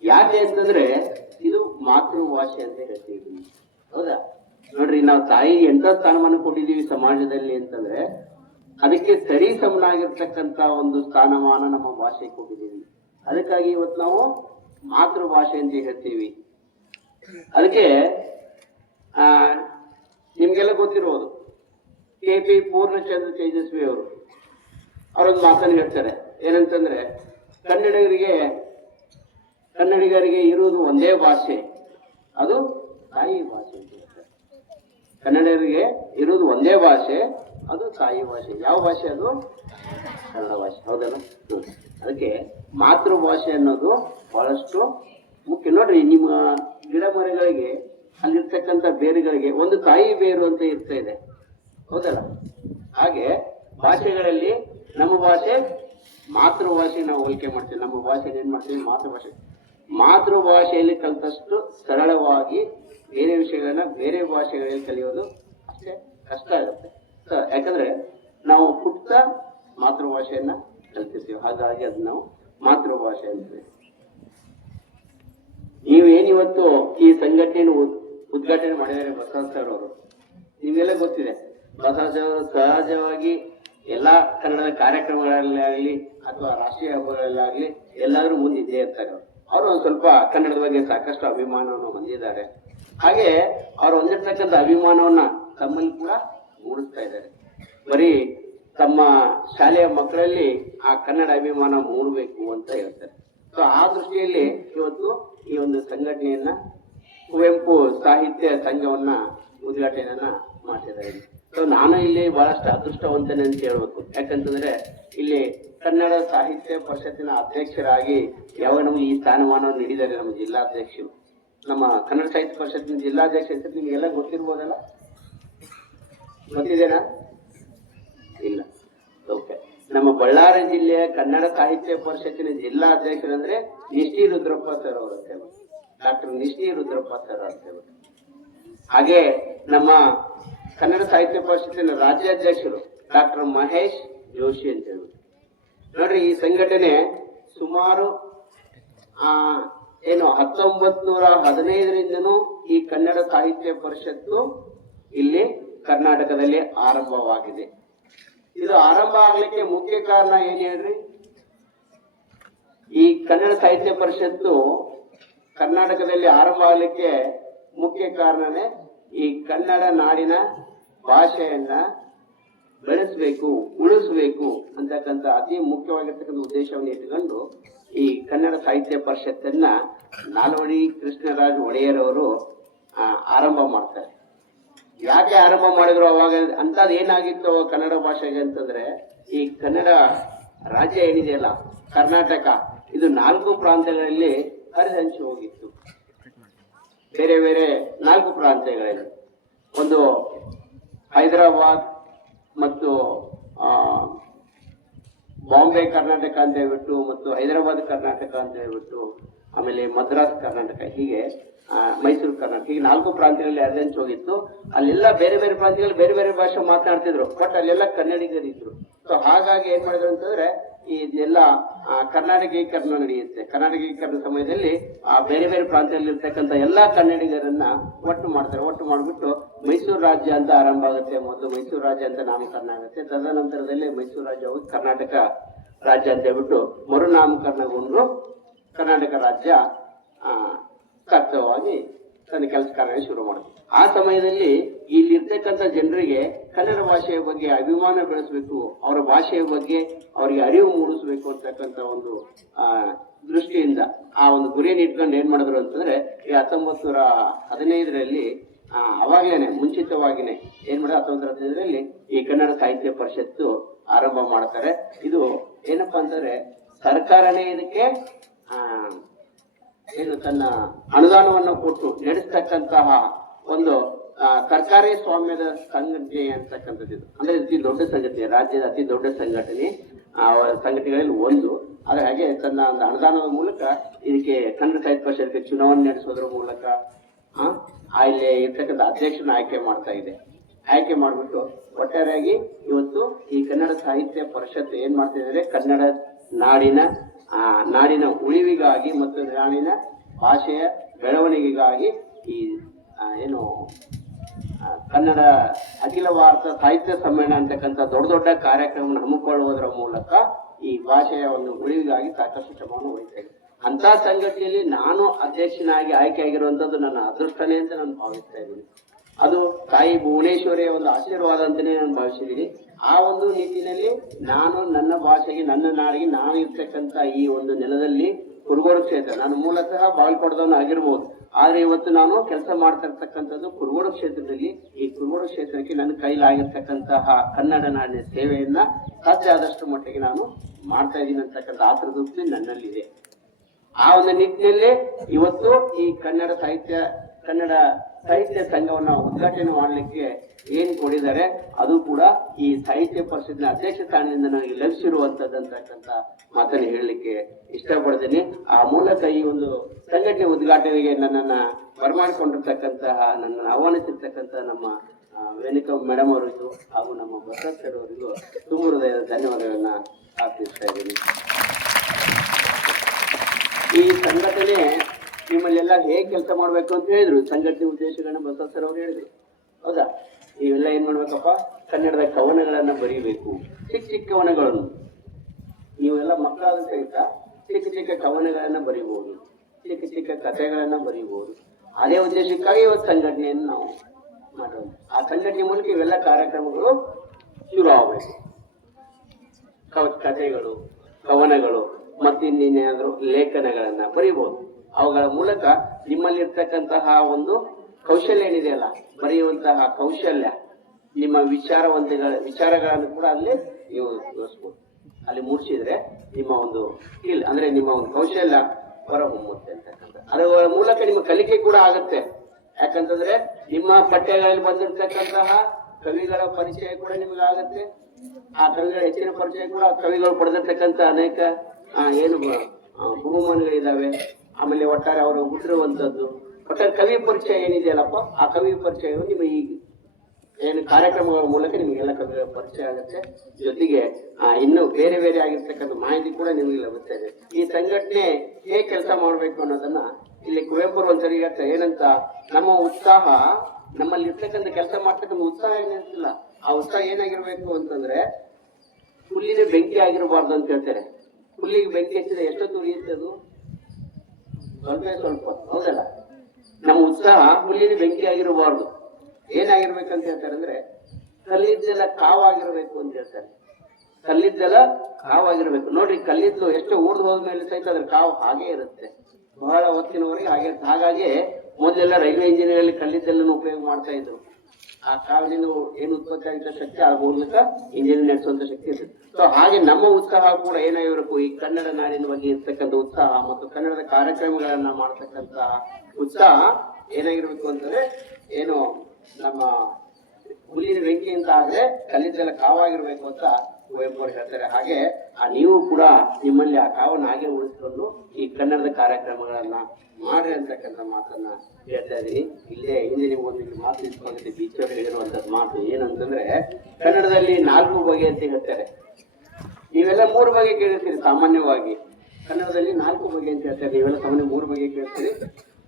ಯಾಕೆ ಅಂತಂದ್ರೆ ಇದು ಮಾತೃಭಾಷೆ ಅಂತ ಹೇಳ್ತೀವಿ, ಹೌದಾ? ನೋಡ್ರಿ, ನಾವು ತಾಯಿಗೆ ಎಂತ ಸ್ಥಾನಮಾನ ಕೊಟ್ಟಿದ್ದೀವಿ ಸಮಾಜದಲ್ಲಿ ಅಂತಂದ್ರೆ ಅದಕ್ಕೆ ಸರಿ ಸಮನಾಗಿರ್ತಕ್ಕಂಥ ಒಂದು ಸ್ಥಾನಮಾನ ನಮ್ಮ ಭಾಷೆಗೆ ಕೊಟ್ಟಿದ್ದೀವಿ. ಅದಕ್ಕಾಗಿ ಇವತ್ತು ನಾವು ಮಾತೃಭಾಷೆ ಅಂತ ಹೇಳ್ತೀವಿ. ಅದಕ್ಕೆ ನಿಮ್ಗೆಲ್ಲ ಗೊತ್ತಿರೋದು KP ಪೂರ್ಣಚಂದ್ರ ತೇಜಸ್ವಿ ಅವರೊಂದು ಮಾತನ್ನು ಹೇಳ್ತಾರೆ, ಏನಂತಂದ್ರೆ ಕನ್ನಡಿಗರಿಗೆ ಇರುವುದು ಒಂದೇ ಭಾಷೆ, ಅದು ತಾಯಿ ಭಾಷೆ ಅಂತ ಹೇಳ್ತಾರೆ. ಕನ್ನಡಿಗರಿಗೆ ಇರುವುದು ಒಂದೇ ಭಾಷೆ, ಅದು ತಾಯಿ ಭಾಷೆ. ಯಾವ ಭಾಷೆ? ಅದು ಕನ್ನಡ ಭಾಷೆ, ಹೌದಲ್ಲ? ಅದಕ್ಕೆ ಮಾತೃಭಾಷೆ ಅನ್ನೋದು ಬಹಳಷ್ಟು ಮುಖ್ಯ. ನೋಡ್ರಿ, ನಿಮ್ಮ ಗಿಡ ಮರಗಳಿಗೆ ಅಲ್ಲಿರ್ತಕ್ಕಂಥ ಬೇರುಗಳಿಗೆ ಒಂದು ತಾಯಿ ಬೇರು ಅಂತ ಇರ್ತಾ ಇದೆ, ಹೌದಲ್ಲ? ಹಾಗೆ ಭಾಷೆಗಳಲ್ಲಿ ನಮ್ಮ ಭಾಷೆ ಮಾತೃಭಾಷೆ ನಾವು ಹೋಲಿಕೆ ಮಾಡ್ತೀವಿ. ನಮ್ಮ ಭಾಷೆ ಏನ್ ಮಾಡ್ತೀವಿ, ಮಾತೃಭಾಷೆಯಲ್ಲಿ ಕಲಿತಷ್ಟು ಸರಳವಾಗಿ ಬೇರೆ ವಿಷಯಗಳನ್ನ ಬೇರೆ ಭಾಷೆಗಳಲ್ಲಿ ಕಲಿಯೋದು ಅಷ್ಟೇ ಕಷ್ಟ ಆಗುತ್ತೆ. ಯಾಕಂದ್ರೆ ನಾವು ಪುಟ್ಟ ಮಾತೃಭಾಷೆಯನ್ನ ಕಲ್ತಿರ್ತೀವಿ, ಹಾಗಾಗಿ ಅದು ನಾವು ಮಾತೃಭಾಷೆ ಅಂತೀವಿ. ನೀವೇನಿವತ್ತು ಈ ಸಂಘಟನೆಯನ್ನು ಉದ್ಘಾಟನೆ ಮಾಡಿದ್ದಾರೆ ಬಸವರಾಜ್ ಸರ್ ಅವರು, ನಿಮಗೆಲ್ಲ ಗೊತ್ತಿದೆ. ಬಸವರಾಜ್ ಅವರು ಸಹಜವಾಗಿ ಎಲ್ಲಾ ಕನ್ನಡದ ಕಾರ್ಯಕ್ರಮಗಳಲ್ಲಾಗ್ಲಿ ಅಥವಾ ರಾಷ್ಟ್ರೀಯ ಹಬ್ಬಗಳಲ್ಲಾಗ್ಲಿ ಎಲ್ಲಾದ್ರೂ ಮುಂದಿದ್ದೇ ಇರ್ತಾರೆ. ಅವರು ಒಂದ್ ಸ್ವಲ್ಪ ಕನ್ನಡದ ಬಗ್ಗೆ ಸಾಕಷ್ಟು ಅಭಿಮಾನವನ್ನು ಹೊಂದಿದ್ದಾರೆ. ಹಾಗೆ ಅವ್ರು ಹೊಂದಿರ್ತಕ್ಕಂಥ ಅಭಿಮಾನವನ್ನ ತಮ್ಮಲ್ಲಿ ಕೂಡ ಮೂಡಿಸ್ತಾ ಇದ್ದಾರೆ. ಬರೀ ತಮ್ಮ ಶಾಲೆಯ ಮಕ್ಕಳಲ್ಲಿ ಆ ಕನ್ನಡ ಅಭಿಮಾನ ಮೂಡಬೇಕು ಅಂತ ಹೇಳ್ತಾರೆ. ಸೊ ಆ ದೃಷ್ಟಿಯಲ್ಲಿ ಇವತ್ತು ಈ ಒಂದು ಸಂಘಟನೆಯನ್ನ ಕುವೆಂಪು ಸಾಹಿತ್ಯ ಸಂಘವನ್ನ ಉದ್ಘಾಟನೆಯನ್ನ ಮಾಡ್ತಿದ್ದಾರೆ. ಸೊ ನಾನು ಇಲ್ಲಿ ಬಹಳಷ್ಟು ಅದೃಷ್ಟವಂತನೇ ಅಂತ ಹೇಳ್ಬೇಕು. ಯಾಕಂತಂದ್ರೆ ಇಲ್ಲಿ ಕನ್ನಡ ಸಾಹಿತ್ಯ ಪರಿಷತ್ತಿನ ಅಧ್ಯಕ್ಷರಾಗಿ ಯಾವಾಗ ನಮ್ಗೆ ಈ ಸ್ಥಾನಮಾನವನ್ನು ನೀಡಿದ್ದಾರೆ ನಮ್ಮ ಜಿಲ್ಲಾಧ್ಯಕ್ಷರು. ನಮ್ಮ ಕನ್ನಡ ಸಾಹಿತ್ಯ ಪರಿಷತ್ತಿನ ಜಿಲ್ಲಾಧ್ಯಕ್ಷ ಅಂತ ನಿಮಗೆಲ್ಲ ಗೊತ್ತಿರ್ಬೋದಲ್ಲ, ಗೊತ್ತಿದೆನಾ? ಇಲ್ಲ. ಓಕೆ. ನಮ್ಮ ಬಳ್ಳಾರಿ ಜಿಲ್ಲೆಯ ಕನ್ನಡ ಸಾಹಿತ್ಯ ಪರಿಷತ್ತಿನ ಜಿಲ್ಲಾ ಅಧ್ಯಕ್ಷರಂದ್ರೆ ನಿಷ್ಠಿ ರುದ್ರಪ್ಪ ಸರ್ ಅವರು ಅಂತ ಹೇಳ್ಬೋದು, ಡಾಕ್ಟರ್ ನಿಷ್ಠಿ ರುದ್ರಪ್ಪ ಸರ್ ಅಂತ ಹೇಳ್ಬೋದು. ಹಾಗೆ ನಮ್ಮ ಕನ್ನಡ ಸಾಹಿತ್ಯ ಪರಿಷತ್ತಿನ ರಾಜ್ಯಾಧ್ಯಕ್ಷರು ಡಾಕ್ಟರ್ ಮಹೇಶ್ ಜೋಶಿ ಅಂತ ಹೇಳ್ಬೋದು. ನೋಡ್ರಿ, ಈ ಸಂಘಟನೆ ಸುಮಾರು 1915ರಿಂದನೂ ಈ ಕನ್ನಡ ಸಾಹಿತ್ಯ ಪರಿಷತ್ತು ಇಲ್ಲಿ ಕರ್ನಾಟಕದಲ್ಲಿ ಆರಂಭವಾಗಿದೆ. ಇದು ಆರಂಭ ಆಗ್ಲಿಕ್ಕೆ ಮುಖ್ಯ ಕಾರಣ ಏನ್ ಹೇಳ್ರಿ, ಈ ಕನ್ನಡ ಸಾಹಿತ್ಯ ಪರಿಷತ್ತು ಕರ್ನಾಟಕದಲ್ಲಿ ಆರಂಭ ಆಗ್ಲಿಕ್ಕೆ ಮುಖ್ಯ ಕಾರಣನೇ ಈ ಕನ್ನಡ ನಾಡಿನ ಭಾಷೆಯನ್ನ ಬೆಳೆಸಬೇಕು, ಉಳಿಸಬೇಕು ಅಂತಕ್ಕಂಥ ಅತಿ ಮುಖ್ಯವಾಗಿರ್ತಕ್ಕಂಥ ಉದ್ದೇಶವನ್ನು ಇಟ್ಟುಕೊಂಡು ಈ ಕನ್ನಡ ಸಾಹಿತ್ಯ ಪರಿಷತ್ತನ್ನ ನಾಲ್ವಡಿ ಕೃಷ್ಣರಾಜ ಒಡೆಯರ್ ಅವರು ಆರಂಭ ಮಾಡ್ತಾರೆ. ಯಾಕೆ ಆರಂಭ ಮಾಡಿದ್ರು ಅವಾಗ ಅಂತದ್ ಏನಾಗಿತ್ತು ಕನ್ನಡ ಭಾಷೆಗೆ ಅಂತಂದ್ರೆ, ಈ ಕನ್ನಡ ರಾಜ್ಯ ಏನಿದೆಯಲ್ಲ ಕರ್ನಾಟಕ, ಇದು 4 ಪ್ರಾಂತ್ಯಗಳಲ್ಲಿ ಹರಿಹಂಚಿ ಹೋಗಿತ್ತು. ಬೇರೆ ಬೇರೆ 4 ಪ್ರಾಂತ್ಯಗಳಲ್ಲಿ, ಒಂದು ಹೈದರಾಬಾದ್ ಮತ್ತು ಬಾಂಬೆ ಕರ್ನಾಟಕ ಅಂತ ಹೇಳ್ಬಿಟ್ಟು, ಮತ್ತು ಹೈದರಾಬಾದ್ ಕರ್ನಾಟಕ ಅಂತ ಹೇಳ್ಬಿಟ್ಟು, ಆಮೇಲೆ ಮದ್ರಾಸ್ ಕರ್ನಾಟಕ, ಹೀಗೆ ಮೈಸೂರು ಕರ್ನಾಟಕ, ಹೀಗೆ 4 ಪ್ರಾಂತ್ಯಗಳಲ್ಲಿ ಹರಿಹಂಚಿ ಹೋಗಿತ್ತು. ಅಲ್ಲೆಲ್ಲ ಬೇರೆ ಬೇರೆ ಪ್ರಾಂತ್ಯಗಳಲ್ಲಿ ಬೇರೆ ಬೇರೆ ಭಾಷೆ ಮಾತನಾಡ್ತಿದ್ರು, ಬಟ್ ಅಲ್ಲೆಲ್ಲ ಕನ್ನಡಿಗರಿದ್ರು. ಸೊ ಹಾಗಾಗಿ ಏನ್ ಮಾಡಿದ್ರು ಅಂತಂದ್ರೆ, ಇದೆಲ್ಲ ಕರ್ನಾಟಕೀಕರಣ ನಡೆಯುತ್ತೆ. ಕರ್ನಾಟಕೀಕರಣ ಸಮಯದಲ್ಲಿ ಬೇರೆ ಬೇರೆ ಪ್ರಾಂತ್ಯದಲ್ಲಿ ಇರ್ತಕ್ಕಂಥ ಎಲ್ಲಾ ಕನ್ನಡಿಗರನ್ನ ಒಟ್ಟು ಮಾಡ್ತಾರೆ. ಒಟ್ಟು ಮಾಡ್ಬಿಟ್ಟು ಮೈಸೂರು ರಾಜ್ಯ ಅಂತ ಆರಂಭ ಆಗುತ್ತೆ. ಮೊದಲು ಮೈಸೂರು ರಾಜ್ಯ ಅಂತ ನಾಮಕರಣ ಆಗುತ್ತೆ. ತದನಂತರದಲ್ಲಿ ಮೈಸೂರು ರಾಜ್ಯ ಹೋಗಿ ಕರ್ನಾಟಕ ರಾಜ್ಯ ಅಂತ ಹೇಳ್ಬಿಟ್ಟು ಮರುನಾಮಕರಣಗೊಂಡು ಕರ್ನಾಟಕ ರಾಜ್ಯ ಸಾರ್ಥಕವಾಗಿ ತನ್ನ ಕೆಲಸ ಕಾರ್ಯ ಶುರು ಮಾಡುತ್ತೆ. ಆ ಸಮಯದಲ್ಲಿ ಇಲ್ಲಿರ್ತಕ್ಕಂಥ ಜನರಿಗೆ ಕನ್ನಡ ಭಾಷೆಯ ಬಗ್ಗೆ ಅಭಿಮಾನ ಬೆಳೆಸಬೇಕು, ಅವರ ಭಾಷೆಯ ಬಗ್ಗೆ ಅವರಿಗೆ ಅರಿವು ಮೂಡಿಸಬೇಕು ಅಂತಕ್ಕಂಥ ಒಂದು ದೃಷ್ಟಿಯಿಂದ ಆ ಒಂದು ಗುರಿಯನ್ನು ಇಟ್ಕೊಂಡು ಏನ್ ಮಾಡಿದ್ರು ಅಂತಂದ್ರೆ, ಈ 1915ರಲ್ಲಿ ಅವಾಗ್ಲೇನೆ ಮುಂಚಿತವಾಗಿನೇ ಏನ್ ಮಾಡಿದ್ರೆ 1915ರಲ್ಲಿ ಈ ಕನ್ನಡ ಸಾಹಿತ್ಯ ಪರಿಷತ್ತು ಆರಂಭ ಮಾಡ್ತಾರೆ. ಇದು ಏನಪ್ಪಾ ಅಂತಂದ್ರೆ, ಸರ್ಕಾರನೇ ಇದಕ್ಕೆ ಏನು ತನ್ನ ಅನುದಾನವನ್ನು ಕೊಟ್ಟು ನಡೆಸ್ತಕ್ಕಂತಹ ಒಂದು ಸರ್ಕಾರಿ ಸ್ವಾಮ್ಯದ ಸಂಘಟನೆ ಅಂತಕ್ಕಂಥದ್ದು. ಅಂದ್ರೆ ಅತಿ ದೊಡ್ಡ ಸಂಘಟನೆ, ರಾಜ್ಯದ ಅತಿ ದೊಡ್ಡ ಸಂಘಟನೆ, ಸಂಘಟನೆಗಳಲ್ಲಿ ಒಂದು. ಆದ್ರೆ ಹಾಗೆ ತನ್ನ ಒಂದು ಅನುದಾನದ ಮೂಲಕ ಇದಕ್ಕೆ ಕನ್ನಡ ಸಾಹಿತ್ಯ ಪರಿಷತ್ಗೆ ಚುನಾವಣೆ ನಡೆಸೋದ್ರ ಮೂಲಕ ಇಲ್ಲಿ ಇರ್ತಕ್ಕಂಥ ಅಧ್ಯಕ್ಷನ ಆಯ್ಕೆ ಮಾಡ್ತಾ ಇದೆ. ಆಯ್ಕೆ ಮಾಡ್ಬಿಟ್ಟು ಒಟ್ಟಾರೆಯಾಗಿ ಇವತ್ತು ಈ ಕನ್ನಡ ಸಾಹಿತ್ಯ ಪರಿಷತ್ ಏನ್ ಮಾಡ್ತಿದ್ದಾರೆ, ಕನ್ನಡ ನಾಡಿನ ಉಳಿವಿಗಾಗಿ ಮತ್ತು ನಾಡಿನ ಭಾಷೆಯ ಬೆಳವಣಿಗೆಗಾಗಿ ಈ ಏನು ಕನ್ನಡ ಅಖಿಲ ಭಾರತ ಸಾಹಿತ್ಯ ಸಮ್ಮೇಳನ ಅಂತಕ್ಕಂಥ ದೊಡ್ಡ ದೊಡ್ಡ ಕಾರ್ಯಕ್ರಮವನ್ನು ಹಮ್ಮಿಕೊಳ್ಳುವುದರ ಮೂಲಕ ಈ ಭಾಷೆಯ ಒಂದು ಉಳಿವಿಗಾಗಿ ಸಾಕಷ್ಟು ಶ್ರಮವನ್ನು ವಹಿಸ್ತಾ ಇದೆ. ಅಂತ ಸಂಘಟನೆಯಲ್ಲಿ ನಾನು ಅಧ್ಯಕ್ಷನಾಗಿ ಆಯ್ಕೆ ಆಗಿರುವಂತದ್ದು ನನ್ನ ಅದೃಷ್ಟನೇ ಅಂತ ನಾನು ಭಾವಿಸ್ತಾ ಇದ್ದೀನಿ. ಅದು ತಾಯಿ ಭುವನೇಶ್ವರಿಯ ಒಂದು ಆಶೀರ್ವಾದ ಅಂತಾನೆ ನಾನು ಭಾವಿಸಿದ್ದೀನಿ. ಆ ಒಂದು ನಿಟ್ಟಿನಲ್ಲಿ ನಾನು ನನ್ನ ಭಾಷೆಗೆ, ನನ್ನ ನಾಡಿಗೆ, ನಾನು ಇರ್ತಕ್ಕಂಥ ಈ ಒಂದು ನೆಲದಲ್ಲಿ ಕುರುಗೋಡು ಕ್ಷೇತ್ರ, ನಾನು ಮೂಲತಃ ಬಾಗಲಕೋಟದವನು ಆಗಿರ್ಬೋದು, ಆದ್ರೆ ಇವತ್ತು ನಾನು ಕೆಲಸ ಮಾಡ್ತಾ ಇರ್ತಕ್ಕಂಥದ್ದು ಕುರುಗೋಡು ಕ್ಷೇತ್ರದಲ್ಲಿ. ಈ ಕುರುಗೋಡು ಕ್ಷೇತ್ರಕ್ಕೆ ನನ್ನ ಕೈಲಾಗಿರ್ತಕ್ಕಂತಹ ಕನ್ನಡ ನಾಡಿನ ಸೇವೆಯನ್ನ ಸಾಧ್ಯ ಆದಷ್ಟು ಮಟ್ಟಿಗೆ ನಾನು ಮಾಡ್ತಾ ಇದ್ದೀನಿ ಅಂತಕ್ಕಂಥ ಆತೃಪ್ತಿ ನನ್ನಲ್ಲಿದೆ. ಆ ಒಂದು ನಿಟ್ಟಿನಲ್ಲಿ ಇವತ್ತು ಈ ಕನ್ನಡ ಸಾಹಿತ್ಯ ಸಂಘವನ್ನ ಉದ್ಘಾಟನೆ ಮಾಡಲಿಕ್ಕೆ ಏನ್ ಕೊಡಿದ್ದಾರೆ ಅದು ಕೂಡ ಈ ಸಾಹಿತ್ಯ ಪರಿಷತ್ನ ಅಧ್ಯಕ್ಷ ಸ್ಥಾನದಿಂದ ನನಗೆ ಲಭಿಸಿರುವಂತಕ್ಕಂತ ಮಾತನ್ನು ಹೇಳಲಿಕ್ಕೆ ಇಷ್ಟಪಡ್ತೀನಿ. ಆ ಮೂಲಕ ಈ ಒಂದು ಸಂಘಟನೆ ಉದ್ಘಾಟನೆಗೆ ನನ್ನನ್ನ ಬರಮಾಡಿಕೊಂಡಿರ್ತಕ್ಕಂತಹ ನನ್ನನ್ನು ಆಹ್ವಾನಿಸಿರ್ತಕ್ಕಂಥ ನಮ್ಮ ವೇಣಿಕಾ ಮೇಡಮ್ ಅವರಿಗೂ ಹಾಗೂ ನಮ್ಮ ಬಸವರಾಜ್ ಸರ್ ಅವರಿಗೂ ತುಂಬ ಹೃದಯದ ಧನ್ಯವಾದಗಳನ್ನ ಅರ್ಪಿಸ್ತಾ ಇದ್ದೀನಿ. ಈ ಸಂಘಟನೆ ನಿಮ್ಮಲ್ಲೆಲ್ಲ ಹೇಗೆ ಕೆಲಸ ಮಾಡ್ಬೇಕು ಅಂತ ಹೇಳಿದ್ರು. ಸಂಘಟನೆ ಉದ್ದೇಶಗಳನ್ನ ಬಸವರಾಜ್ ಸರ್ ಅವ್ರು ಹೇಳಿದ್ರು, ಹೌದಾ? ನೀವೆಲ್ಲ ಏನ್ ಮಾಡ್ಬೇಕಪ್ಪ, ಕನ್ನಡದ ಕವನಗಳನ್ನ ಬರೀಬೇಕು. ಚಿಕ್ಕ ಚಿಕ್ಕ ಕವನಗಳನ್ನು ನೀವೆಲ್ಲ ಮಕ್ಕಳಾದ ಸಹಿತ ಚಿಕ್ಕ ಚಿಕ್ಕ ಕವನಗಳನ್ನ ಬರೀಬಹುದು, ಚಿಕ್ಕ ಚಿಕ್ಕ ಕಥೆಗಳನ್ನ ಬರೀಬಹುದು. ಅದೇ ಉದ್ದೇಶಕ್ಕಾಗಿ ಇವತ್ತು ಸಂಘಟನೆಯನ್ನು ನಾವು ಮಾಡೋದು. ಆ ಸಂಘಟನೆ ಮೂಲಕ ಇವೆಲ್ಲ ಕಾರ್ಯಕ್ರಮಗಳು ಶುರು ಆಗಬೇಕು. ಕಥೆಗಳು, ಕವನಗಳು ಮತ್ತಿನ್ನೇನಾದ್ರೂ ಲೇಖನಗಳನ್ನ ಬರೀಬಹುದು. ಅವುಗಳ ಮೂಲಕ ನಿಮ್ಮಲ್ಲಿರ್ತಕ್ಕಂತಹ ಒಂದು ಕೌಶಲ್ಯ ಏನಿದೆಯಲ್ಲ, ಬರೆಯುವಂತಹ ಕೌಶಲ್ಯ, ನಿಮ್ಮ ವಿಚಾರಗಳನ್ನು ಕೂಡ ಅಲ್ಲಿ ನೀವು ತೋರಿಸ್ಬೋದು. ಅಲ್ಲಿ ಮೂಡಿಸಿದ್ರೆ ನಿಮ್ಮ ಒಂದು ಸ್ಕಿಲ್ ಅಂದ್ರೆ ನಿಮ್ಮ ಒಂದು ಕೌಶಲ್ಯ ಹೊರ ಹೊಮ್ಮುತ್ತೆ ಅಂತಕ್ಕಂಥ. ಅದರ ಮೂಲಕ ನಿಮ್ಮ ಕಲಿಕೆ ಕೂಡ ಆಗುತ್ತೆ. ಯಾಕಂತಂದ್ರೆ ನಿಮ್ಮ ಪಠ್ಯಗಳಲ್ಲಿ ಬಂದಿರತಕ್ಕಂತಹ ಕವಿಗಳ ಪರಿಚಯ ಕೂಡ ನಿಮಗಾಗತ್ತೆ. ಆ ಕವಿಗಳ ಹೆಚ್ಚಿನ ಪರಿಚಯ ಕೂಡ ಕವಿಗಳು ಪಡೆದಿರ್ತಕ್ಕಂಥ ಅನೇಕ ಏನು ಬಹುಮಾನಗಳಿದಾವೆ. ಆಮೇಲೆ ಒಟ್ಟಾರೆ ಅವರು ಹುಟ್ಟಿರುವಂತದ್ದು ಒಟ್ಟಾರೆ ಕವಿ ಪರಿಚಯ ಏನಿದೆಯಲ್ಲಪ್ಪ, ಆ ಕವಿ ಪರಿಚಯವು ನಿಮ್ಮ ಈ ಏನು ಕಾರ್ಯಕ್ರಮಗಳ ಮೂಲಕ ನಿಮಗೆಲ್ಲ ಕವಿಗಳ ಪರಿಚಯ ಆಗುತ್ತೆ. ಜೊತೆಗೆ ಇನ್ನು ಬೇರೆ ಬೇರೆ ಆಗಿರ್ತಕ್ಕಂಥ ಮಾಹಿತಿ ಕೂಡ ನಿಮಗೆ ಲಭಿಸ್ತದೆ. ಈ ಸಂಘಟನೆ ಹೇಗೆ ಕೆಲಸ ಮಾಡಬೇಕು ಅನ್ನೋದನ್ನ ಇಲ್ಲಿ ಕುವೆಂಪು ಒಂದ್ಸರಿ ಹೇಳ್ತಾರೆ. ಏನಂತ, ನಮ್ಮ ಉತ್ಸಾಹ, ನಮ್ಮಲ್ಲಿ ಇರ್ತಕ್ಕಂಥ ಕೆಲಸ ಮಾಡ್ತಕ್ಕಂಥ ಉತ್ಸಾಹ ಏನಿರ್ತಿಲ್ಲ, ಆ ಉತ್ಸಾಹ ಏನಾಗಿರ್ಬೇಕು ಅಂತಂದ್ರೆ ಹುಲ್ಲಿನ ಬೆಂಕಿ ಆಗಿರಬಾರ್ದು ಅಂತ ಹೇಳ್ತಾರೆ. ಹುಲ್ಲಿಗೆ ಬೆಂಕಿ ಹಚ್ಚಿದ್ರೆ ಎಷ್ಟೊತ್ತು ಉರಿಯುತ್ತೆ ಅದು? ಸ್ವಲ್ಪ, ಹೌದಲ್ಲ? ನಮ್ಮ ಉತ್ಸಾಹ ಹುಲ್ಲಿನ ಬೆಂಕಿ ಆಗಿರಬಾರ್ದು. ಏನಾಗಿರ್ಬೇಕಂತ ಹೇಳ್ತಾರೆ ಅಂದ್ರೆ ಕಲ್ಲಿದ್ದೆಲ್ಲ ಕಾವಾಗಿರ್ಬೇಕು ಅಂತ ಹೇಳ್ತಾರೆ. ಕಲ್ಲಿದ್ದೆಲ್ಲ ಕಾವಾಗಿರ್ಬೇಕು. ನೋಡ್ರಿ, ಕಲ್ಲಿದ್ದು ಎಷ್ಟು ಊರ್ದು ಹೋದ್ಮೇಲೆ ಸಹಿತ ಅದ್ರ ಕಾವು ಹಾಗೆ ಇರುತ್ತೆ, ಬಹಳ ಹೊತ್ತಿನವರೆಗೆ ಹಾಗೆ. ಹಾಗಾಗಿ ಮೊದಲೆಲ್ಲ ರೈಲ್ವೆ ಇಂಜಿನಿಯರ್ ಕಲ್ಲಿದ್ದೆಲ್ಲ ಉಪಯೋಗ ಮಾಡ್ತಾ ಇದ್ರು. ಆ ಕಾವಿನಿಂದ ಏನು ಉತ್ಪತ್ತಿ ಆಗಿದ್ದ ಶಕ್ತಿ ಆ ಮೂಲಕ ಇಂಜಿನ್ ನಡೆಸುವಂತ ಶಕ್ತಿ ಇರ್ತದೆ. ಸೊ ಹಾಗೆ ನಮ್ಮ ಉತ್ಸಾಹ ಕೂಡ ಏನಾಗಿರ್ಬೇಕು, ಈ ಕನ್ನಡ ನಾಡಿನ ಬಗ್ಗೆ ಇರ್ತಕ್ಕಂಥ ಉತ್ಸಾಹ ಮತ್ತು ಕನ್ನಡದ ಕಾರ್ಯಕ್ರಮಗಳನ್ನ ಮಾಡತಕ್ಕಂತ ಉತ್ಸಾಹ ಏನಾಗಿರ್ಬೇಕು ಅಂತಂದ್ರೆ, ಏನು ನಮ್ಮ ಹುಲ್ಲಿನ ಬೆಂಕಿ ಅಂತ ಆದ್ರೆ ಕಲ್ಲಿದ್ದೆಲ್ಲ ಕಾವಾಗಿರ್ಬೇಕು ಅಂತ ಕುವೆಂಪು ಅವರು ಹೇಳ್ತಾರೆ. ಹಾಗೆ ನೀವು ಕೂಡ ನಿಮ್ಮಲ್ಲಿ ಆ ಕಾವನ್ನ ಹಾಗೆ ಉಳಿಸ್ಕೊಂಡು ಈ ಕನ್ನಡದ ಕಾರ್ಯಕ್ರಮಗಳನ್ನ ಮಾಡ್ರಿ ಅಂತಕ್ಕಂಥ ಮಾತನ್ನ ಹೇಳ್ತಾ ಇದೀನಿ. ಇಲ್ಲೇ ಹಿಂದೆ ನಿಮ್ಗೊಂದು ಮಾತು ಇಟ್ಕೊಂಡಿದ್ದೆ, ಬೀಚ್ ಅವರು ಹೇಳಿರುವಂತದ್ದು ಮಾತು ಏನಂತಂದ್ರೆ, ಕನ್ನಡದಲ್ಲಿ 4 ಬಗೆ ಅಂತ ಹೇಳ್ತಾರೆ. ನೀವೆಲ್ಲ 3 ಬಗೆ ಕೇಳಿರ್ತೀರಿ ಸಾಮಾನ್ಯವಾಗಿ. ಕನ್ನಡದಲ್ಲಿ 4 ಬಗೆ ಅಂತ ಹೇಳ್ತಾರೆ. ನೀವೆಲ್ಲ ಸಾಮಾನ್ಯ 3 ಬಗೆ ಕೇಳ್ತೀರಿ.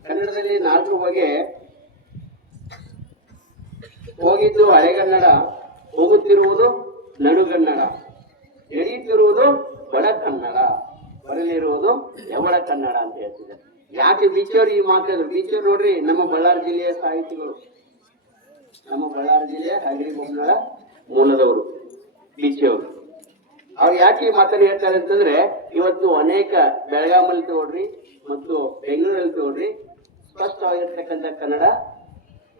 ಕನ್ನಡದಲ್ಲಿ 4 ಬಗೆ. ಹೋಗಿದ್ದು ಹಳೆಗನ್ನಡ, ಹೋಗುತ್ತಿರುವುದು ನಡುಗನ್ನಡ, ಎಳೆಯುತ್ತಿರುವುದು ಬಡ ಕನ್ನಡ, ಬರಲಿರುವುದು ಯವಳ ಕನ್ನಡ ಅಂತ ಹೇಳ್ತಿದ್ದಾರೆ. ಯಾಕೆ ಬೀಚವ್ರು ಈ ಮಾತಾದ್ರು? ಬೀಚವ್ರು ನೋಡ್ರಿ ನಮ್ಮ ಬಳ್ಳಾರಿ ಜಿಲ್ಲೆಯ ಸಾಹಿತಿಗಳು, ನಮ್ಮ ಬಳ್ಳಾರಿ ಜಿಲ್ಲೆಯ ಹಗರಿಬೊಮ್ಮಳ ಮೂಲದವರು ಬೀಚವ್ರು. ಅವ್ರು ಯಾಕೆ ಈ ಮಾತನ್ನು ಹೇಳ್ತಾರೆ ಅಂತಂದ್ರೆ, ಇವತ್ತು ಅನೇಕ ಬೆಳಗಾಮಲ್ಲಿ ತಗೊಳ್ರಿ ಮತ್ತು ಬೆಂಗಳೂರಲ್ಲಿ ತಗೊಳ್ರಿ, ಸ್ಪಷ್ಟವಾಗಿರ್ತಕ್ಕಂಥ ಕನ್ನಡ